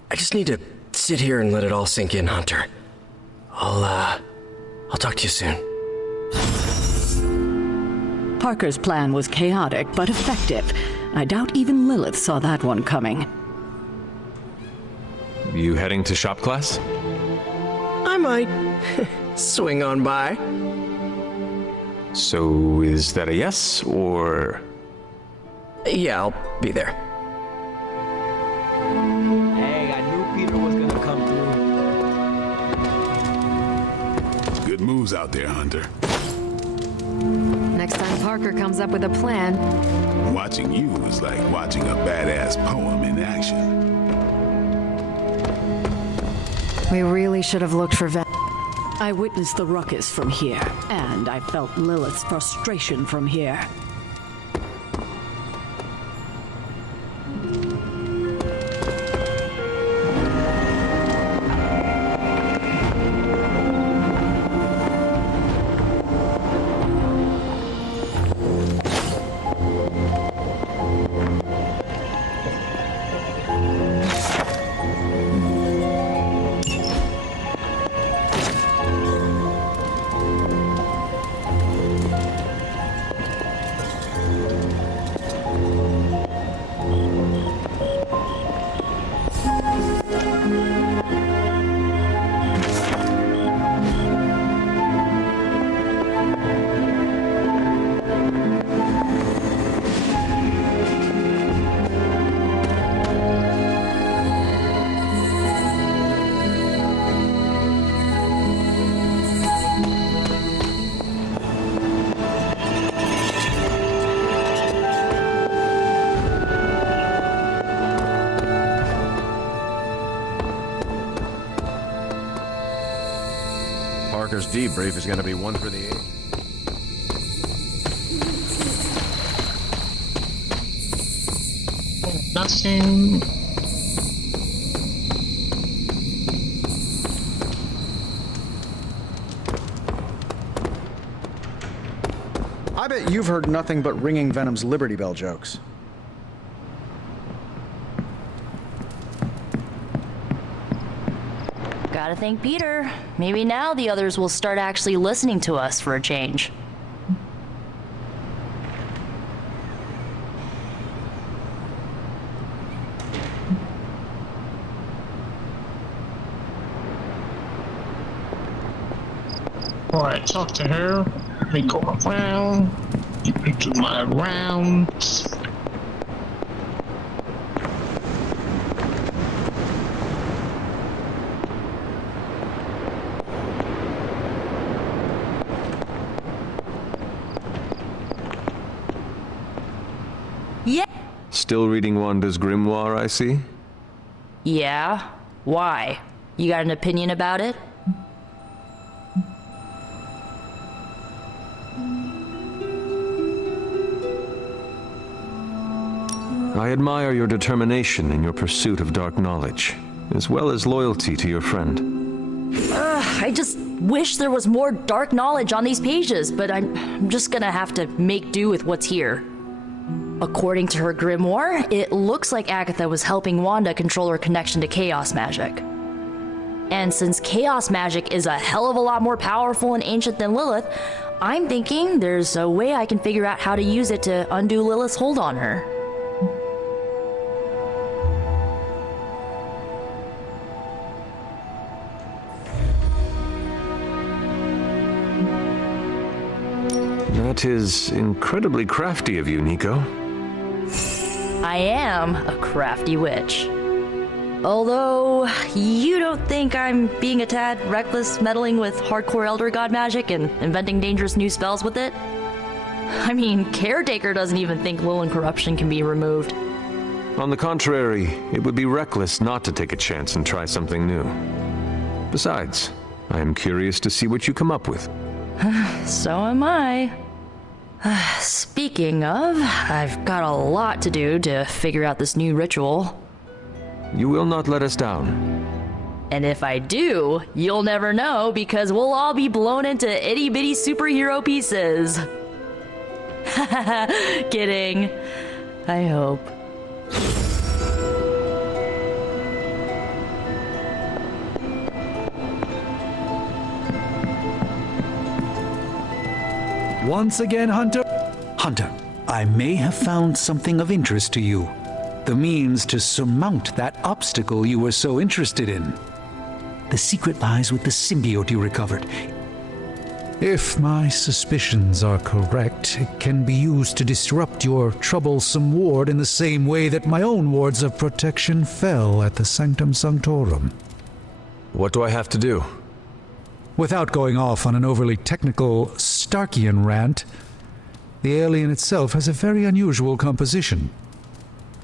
I just need to sit here and let it all sink in, Hunter. I'll talk to you soon. Parker's plan was chaotic but effective. I doubt even Lilith saw that one coming. You heading to shop class? I might swing on by. So is that a yes, or...? Yeah, I'll be there. Hey, I knew Peter was gonna come through. Good moves out there, Hunter. Next time Parker comes up with a plan. Watching you is like watching a badass poem in action. We really should have looked for Venom. I witnessed the ruckus from here, and I felt Lilith's frustration from here. Parker's debrief is gonna be one for the ages. Nothing. I bet you've heard nothing but ringing Venom's Liberty Bell jokes. Gotta thank Peter. Maybe now the others will start actually listening to us for a change. Alright, talk to her. Let me go around. Let me do my rounds. Yeah. Still reading Wanda's grimoire, I see? Yeah? Why? You got an opinion about it? I admire your determination in your pursuit of dark knowledge, as well as loyalty to your friend. I just wish there was more dark knowledge on these pages, but I'm just gonna have to make do with what's here. According to her grimoire, it looks like Agatha was helping Wanda control her connection to chaos magic. And since chaos magic is a hell of a lot more powerful and ancient than Lilith, I'm thinking there's a way I can figure out how to use it to undo Lilith's hold on her. That is incredibly crafty of you, Nico. I am a crafty witch. Although, you don't think I'm being a tad reckless meddling with hardcore Elder God magic and inventing dangerous new spells with it? I mean, Caretaker doesn't even think will and corruption can be removed. On the contrary, it would be reckless not to take a chance and try something new. Besides, I am curious to see what you come up with. So am I. Speaking of, I've got a lot to do to figure out this new ritual. You will not let us down. And if I do, you'll never know because we'll all be blown into itty-bitty superhero pieces. Kidding. I hope. Once again, Hunter? Hunter, I may have found something of interest to you. The means to surmount that obstacle you were so interested in. The secret lies with the symbiote you recovered. If my suspicions are correct, it can be used to disrupt your troublesome ward in the same way that my own wards of protection fell at the Sanctum Sanctorum. What do I have to do? Without going off on an overly technical Starkian rant, the alien itself has a very unusual composition.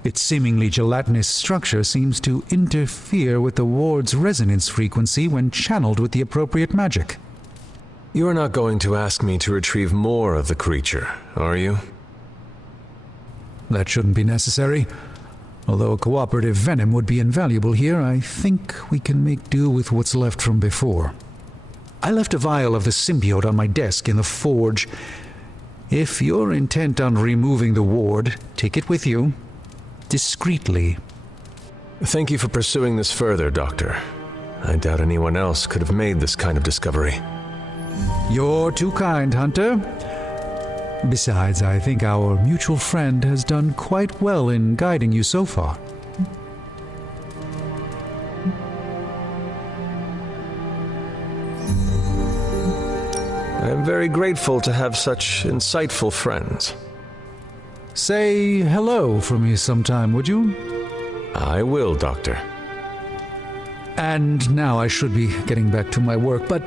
Its seemingly gelatinous structure seems to interfere with the ward's resonance frequency when channeled with the appropriate magic. You are not going to ask me to retrieve more of the creature, are you? That shouldn't be necessary. Although a cooperative venom would be invaluable here, I think we can make do with what's left from before. I left a vial of the symbiote on my desk in the forge. If you're intent on removing the ward, take it with you. Discreetly. Thank you for pursuing this further, Doctor. I doubt anyone else could have made this kind of discovery. You're too kind, Hunter. Besides, I think our mutual friend has done quite well in guiding you so far. I am very grateful to have such insightful friends. Say hello for me sometime, would you? I will, Doctor. And now I should be getting back to my work, but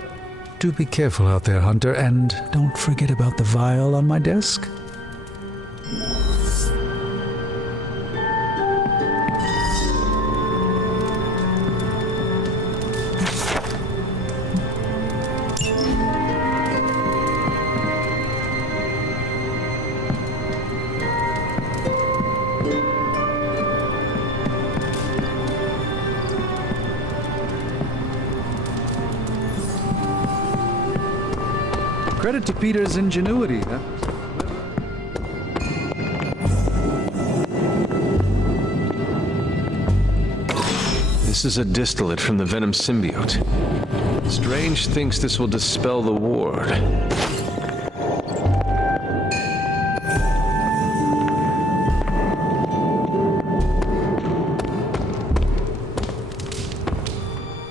do be careful out there, Hunter, and don't forget about the vial on my desk. Credit to Peter's ingenuity, huh? This is a distillate from the Venom symbiote. Strange thinks this will dispel the ward.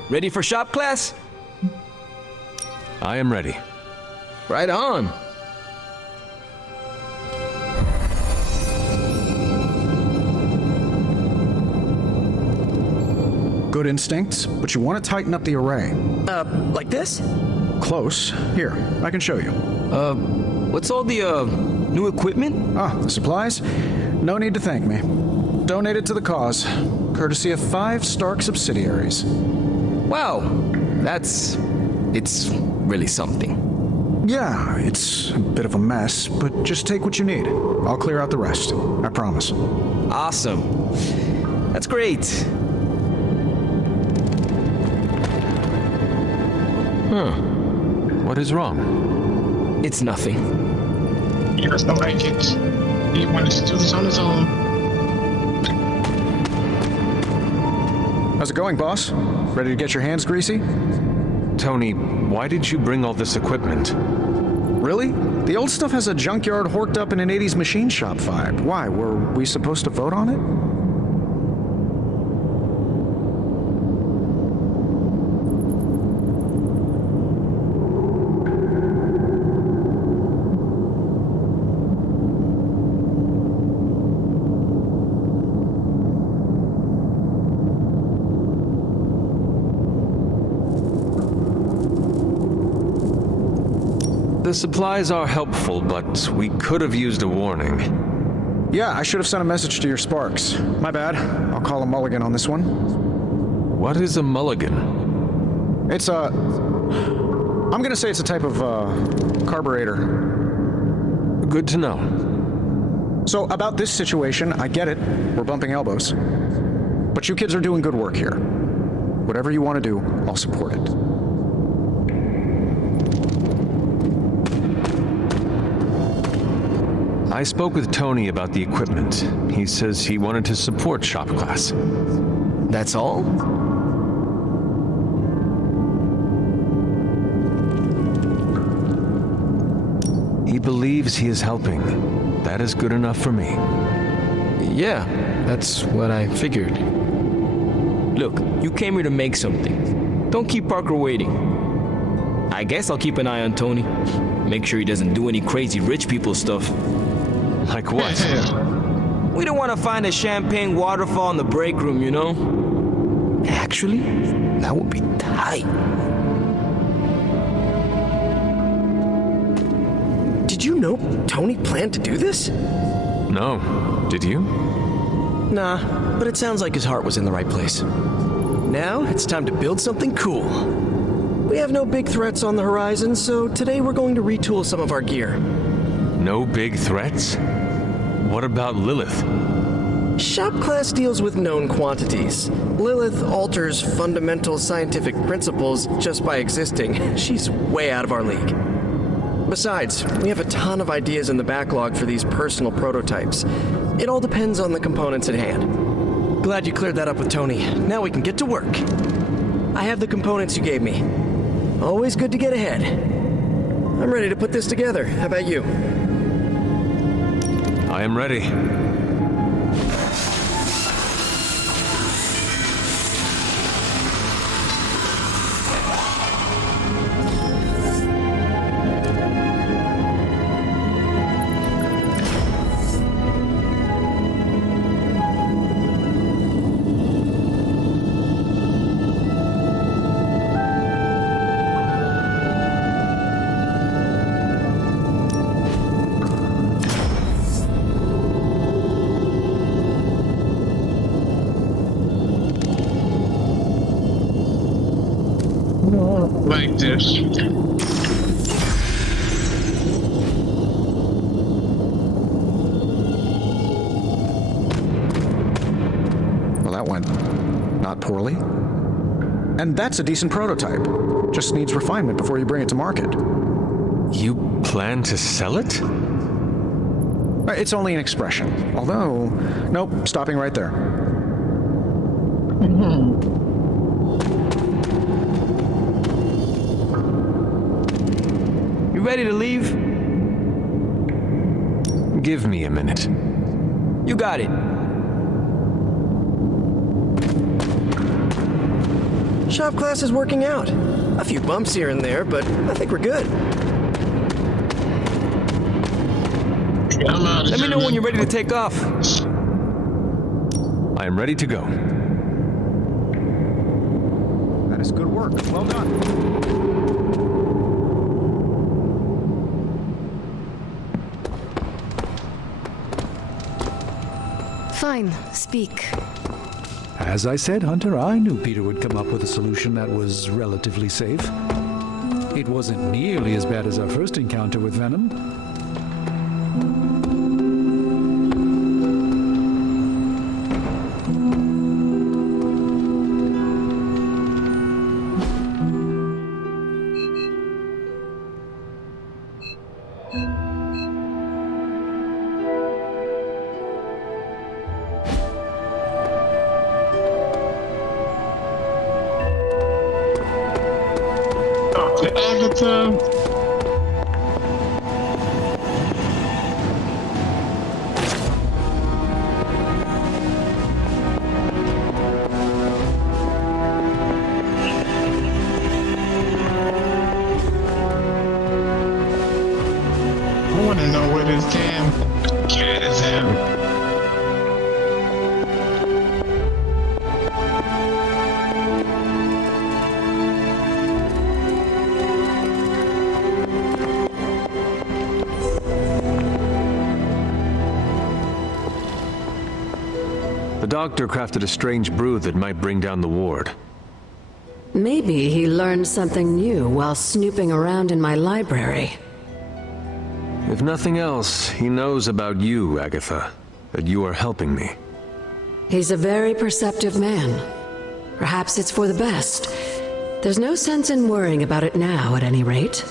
Ready for shop class? I am ready. Right on. Good instincts, but you want to tighten up the array. Like this? Close. Here, I can show you. What's all the, new equipment? The supplies? No need to thank me. Donated to the cause, courtesy of 5 Stark subsidiaries. Wow, it's really something. Yeah, it's a bit of a mess, but just take what you need. I'll clear out the rest. I promise. Awesome. That's great. What is wrong? It's nothing. He doesn't like it. He wants to do this on his own. How's it going, boss? Ready to get your hands greasy? Tony, why did you bring all this equipment? Really? The old stuff has a junkyard horked up in an 80s machine shop vibe. Why, were we supposed to vote on it? The supplies are helpful, but we could have used a warning. Yeah, I should have sent a message to your Sparks. My bad. I'll call a mulligan on this one. What is a mulligan? It's a... I'm gonna say it's a type of, carburetor. Good to know. So, about this situation, I get it. We're bumping elbows. But you kids are doing good work here. Whatever you want to do, I'll support it. I spoke with Tony about the equipment. He says he wanted to support shop class. That's all? He believes he is helping. That is good enough for me. Yeah, that's what I figured. Look, you came here to make something. Don't keep Parker waiting. I guess I'll keep an eye on Tony. Make sure he doesn't do any crazy rich people stuff. Like what? We don't want to find a champagne waterfall in the break room, you know? Actually, that would be tight. Did you know Tony planned to do this? No. Did you? Nah, but it sounds like his heart was in the right place. Now, it's time to build something cool. We have no big threats on the horizon, so today we're going to retool some of our gear. No big threats? What about Lilith? Shop class deals with known quantities. Lilith alters fundamental scientific principles just by existing. She's way out of our league. Besides, we have a ton of ideas in the backlog for these personal prototypes. It all depends on the components at hand. Glad you cleared that up with Tony. Now we can get to work. I have the components you gave me. Always good to get ahead. I'm ready to put this together. How about you? I am ready. Like this. Well, that went not poorly. And that's a decent prototype. Just needs refinement before you bring it to market. You plan to sell it? It's only an expression. Although, nope, stopping right there. You ready to leave? Give me a minute. You got it. Shop class is working out. A few bumps here and there, but I think we're good. Let me know when you're ready to take off. I am ready to go. That is good work. Well done. Fine, speak. As I said, Hunter, I knew Peter would come up with a solution that was relatively safe. It wasn't nearly as bad as our first encounter with Venom. Agatha. I want to know where this damn cat is at. The doctor crafted a strange brew that might bring down the ward. Maybe he learned something new while snooping around in my library. If nothing else, he knows about you, Agatha. That you are helping me. He's a very perceptive man. Perhaps it's for the best. There's no sense in worrying about it now, at any rate.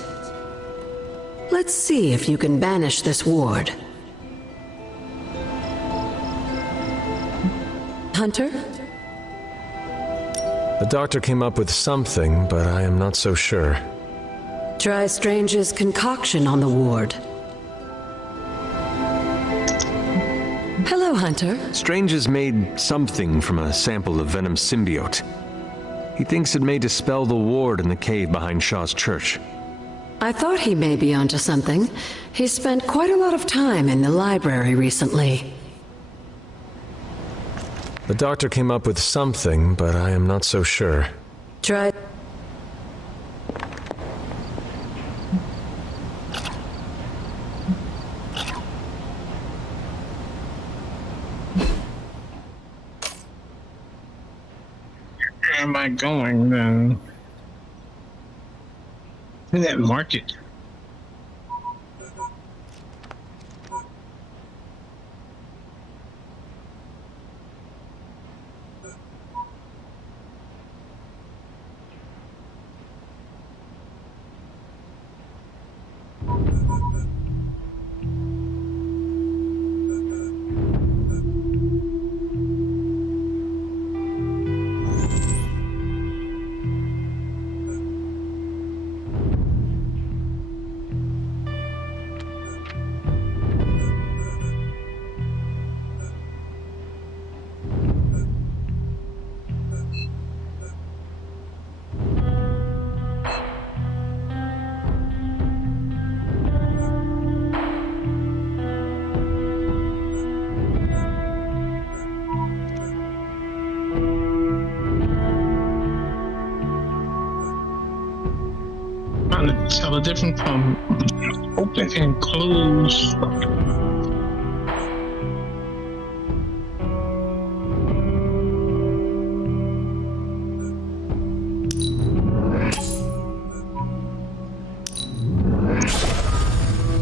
Let's see if you can banish this ward. Hunter? The doctor came up with something, but I am not so sure. Try Strange's concoction on the ward. Hello, Hunter. Strange has made something from a sample of Venom's symbiote. He thinks it may dispel the ward in the cave behind Shaw's church. I thought he may be onto something. He spent quite a lot of time in the library recently. The doctor came up with something, but I am not so sure. Try... Where am I going then? To that market. Trying to tell the difference from open and closed.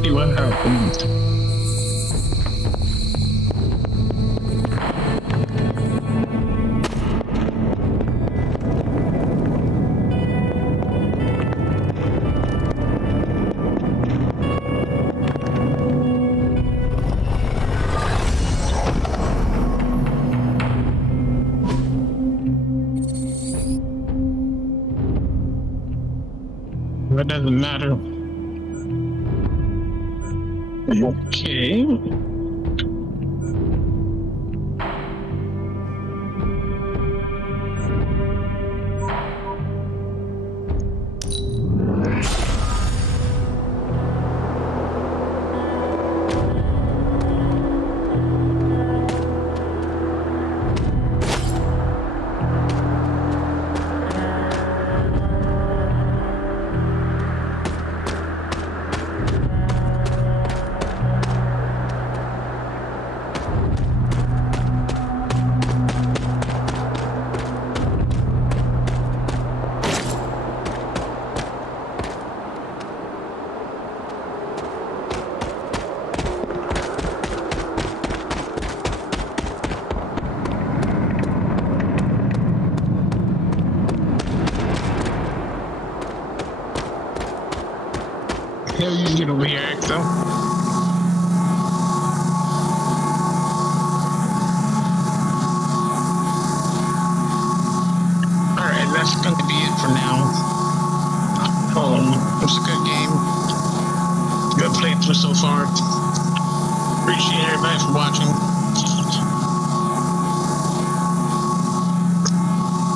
See what happens. It doesn't matter. Okay. How you get over here, Axel? Alright, that's going to be it for now. It was a good game. Good playthrough so far. Appreciate everybody for watching.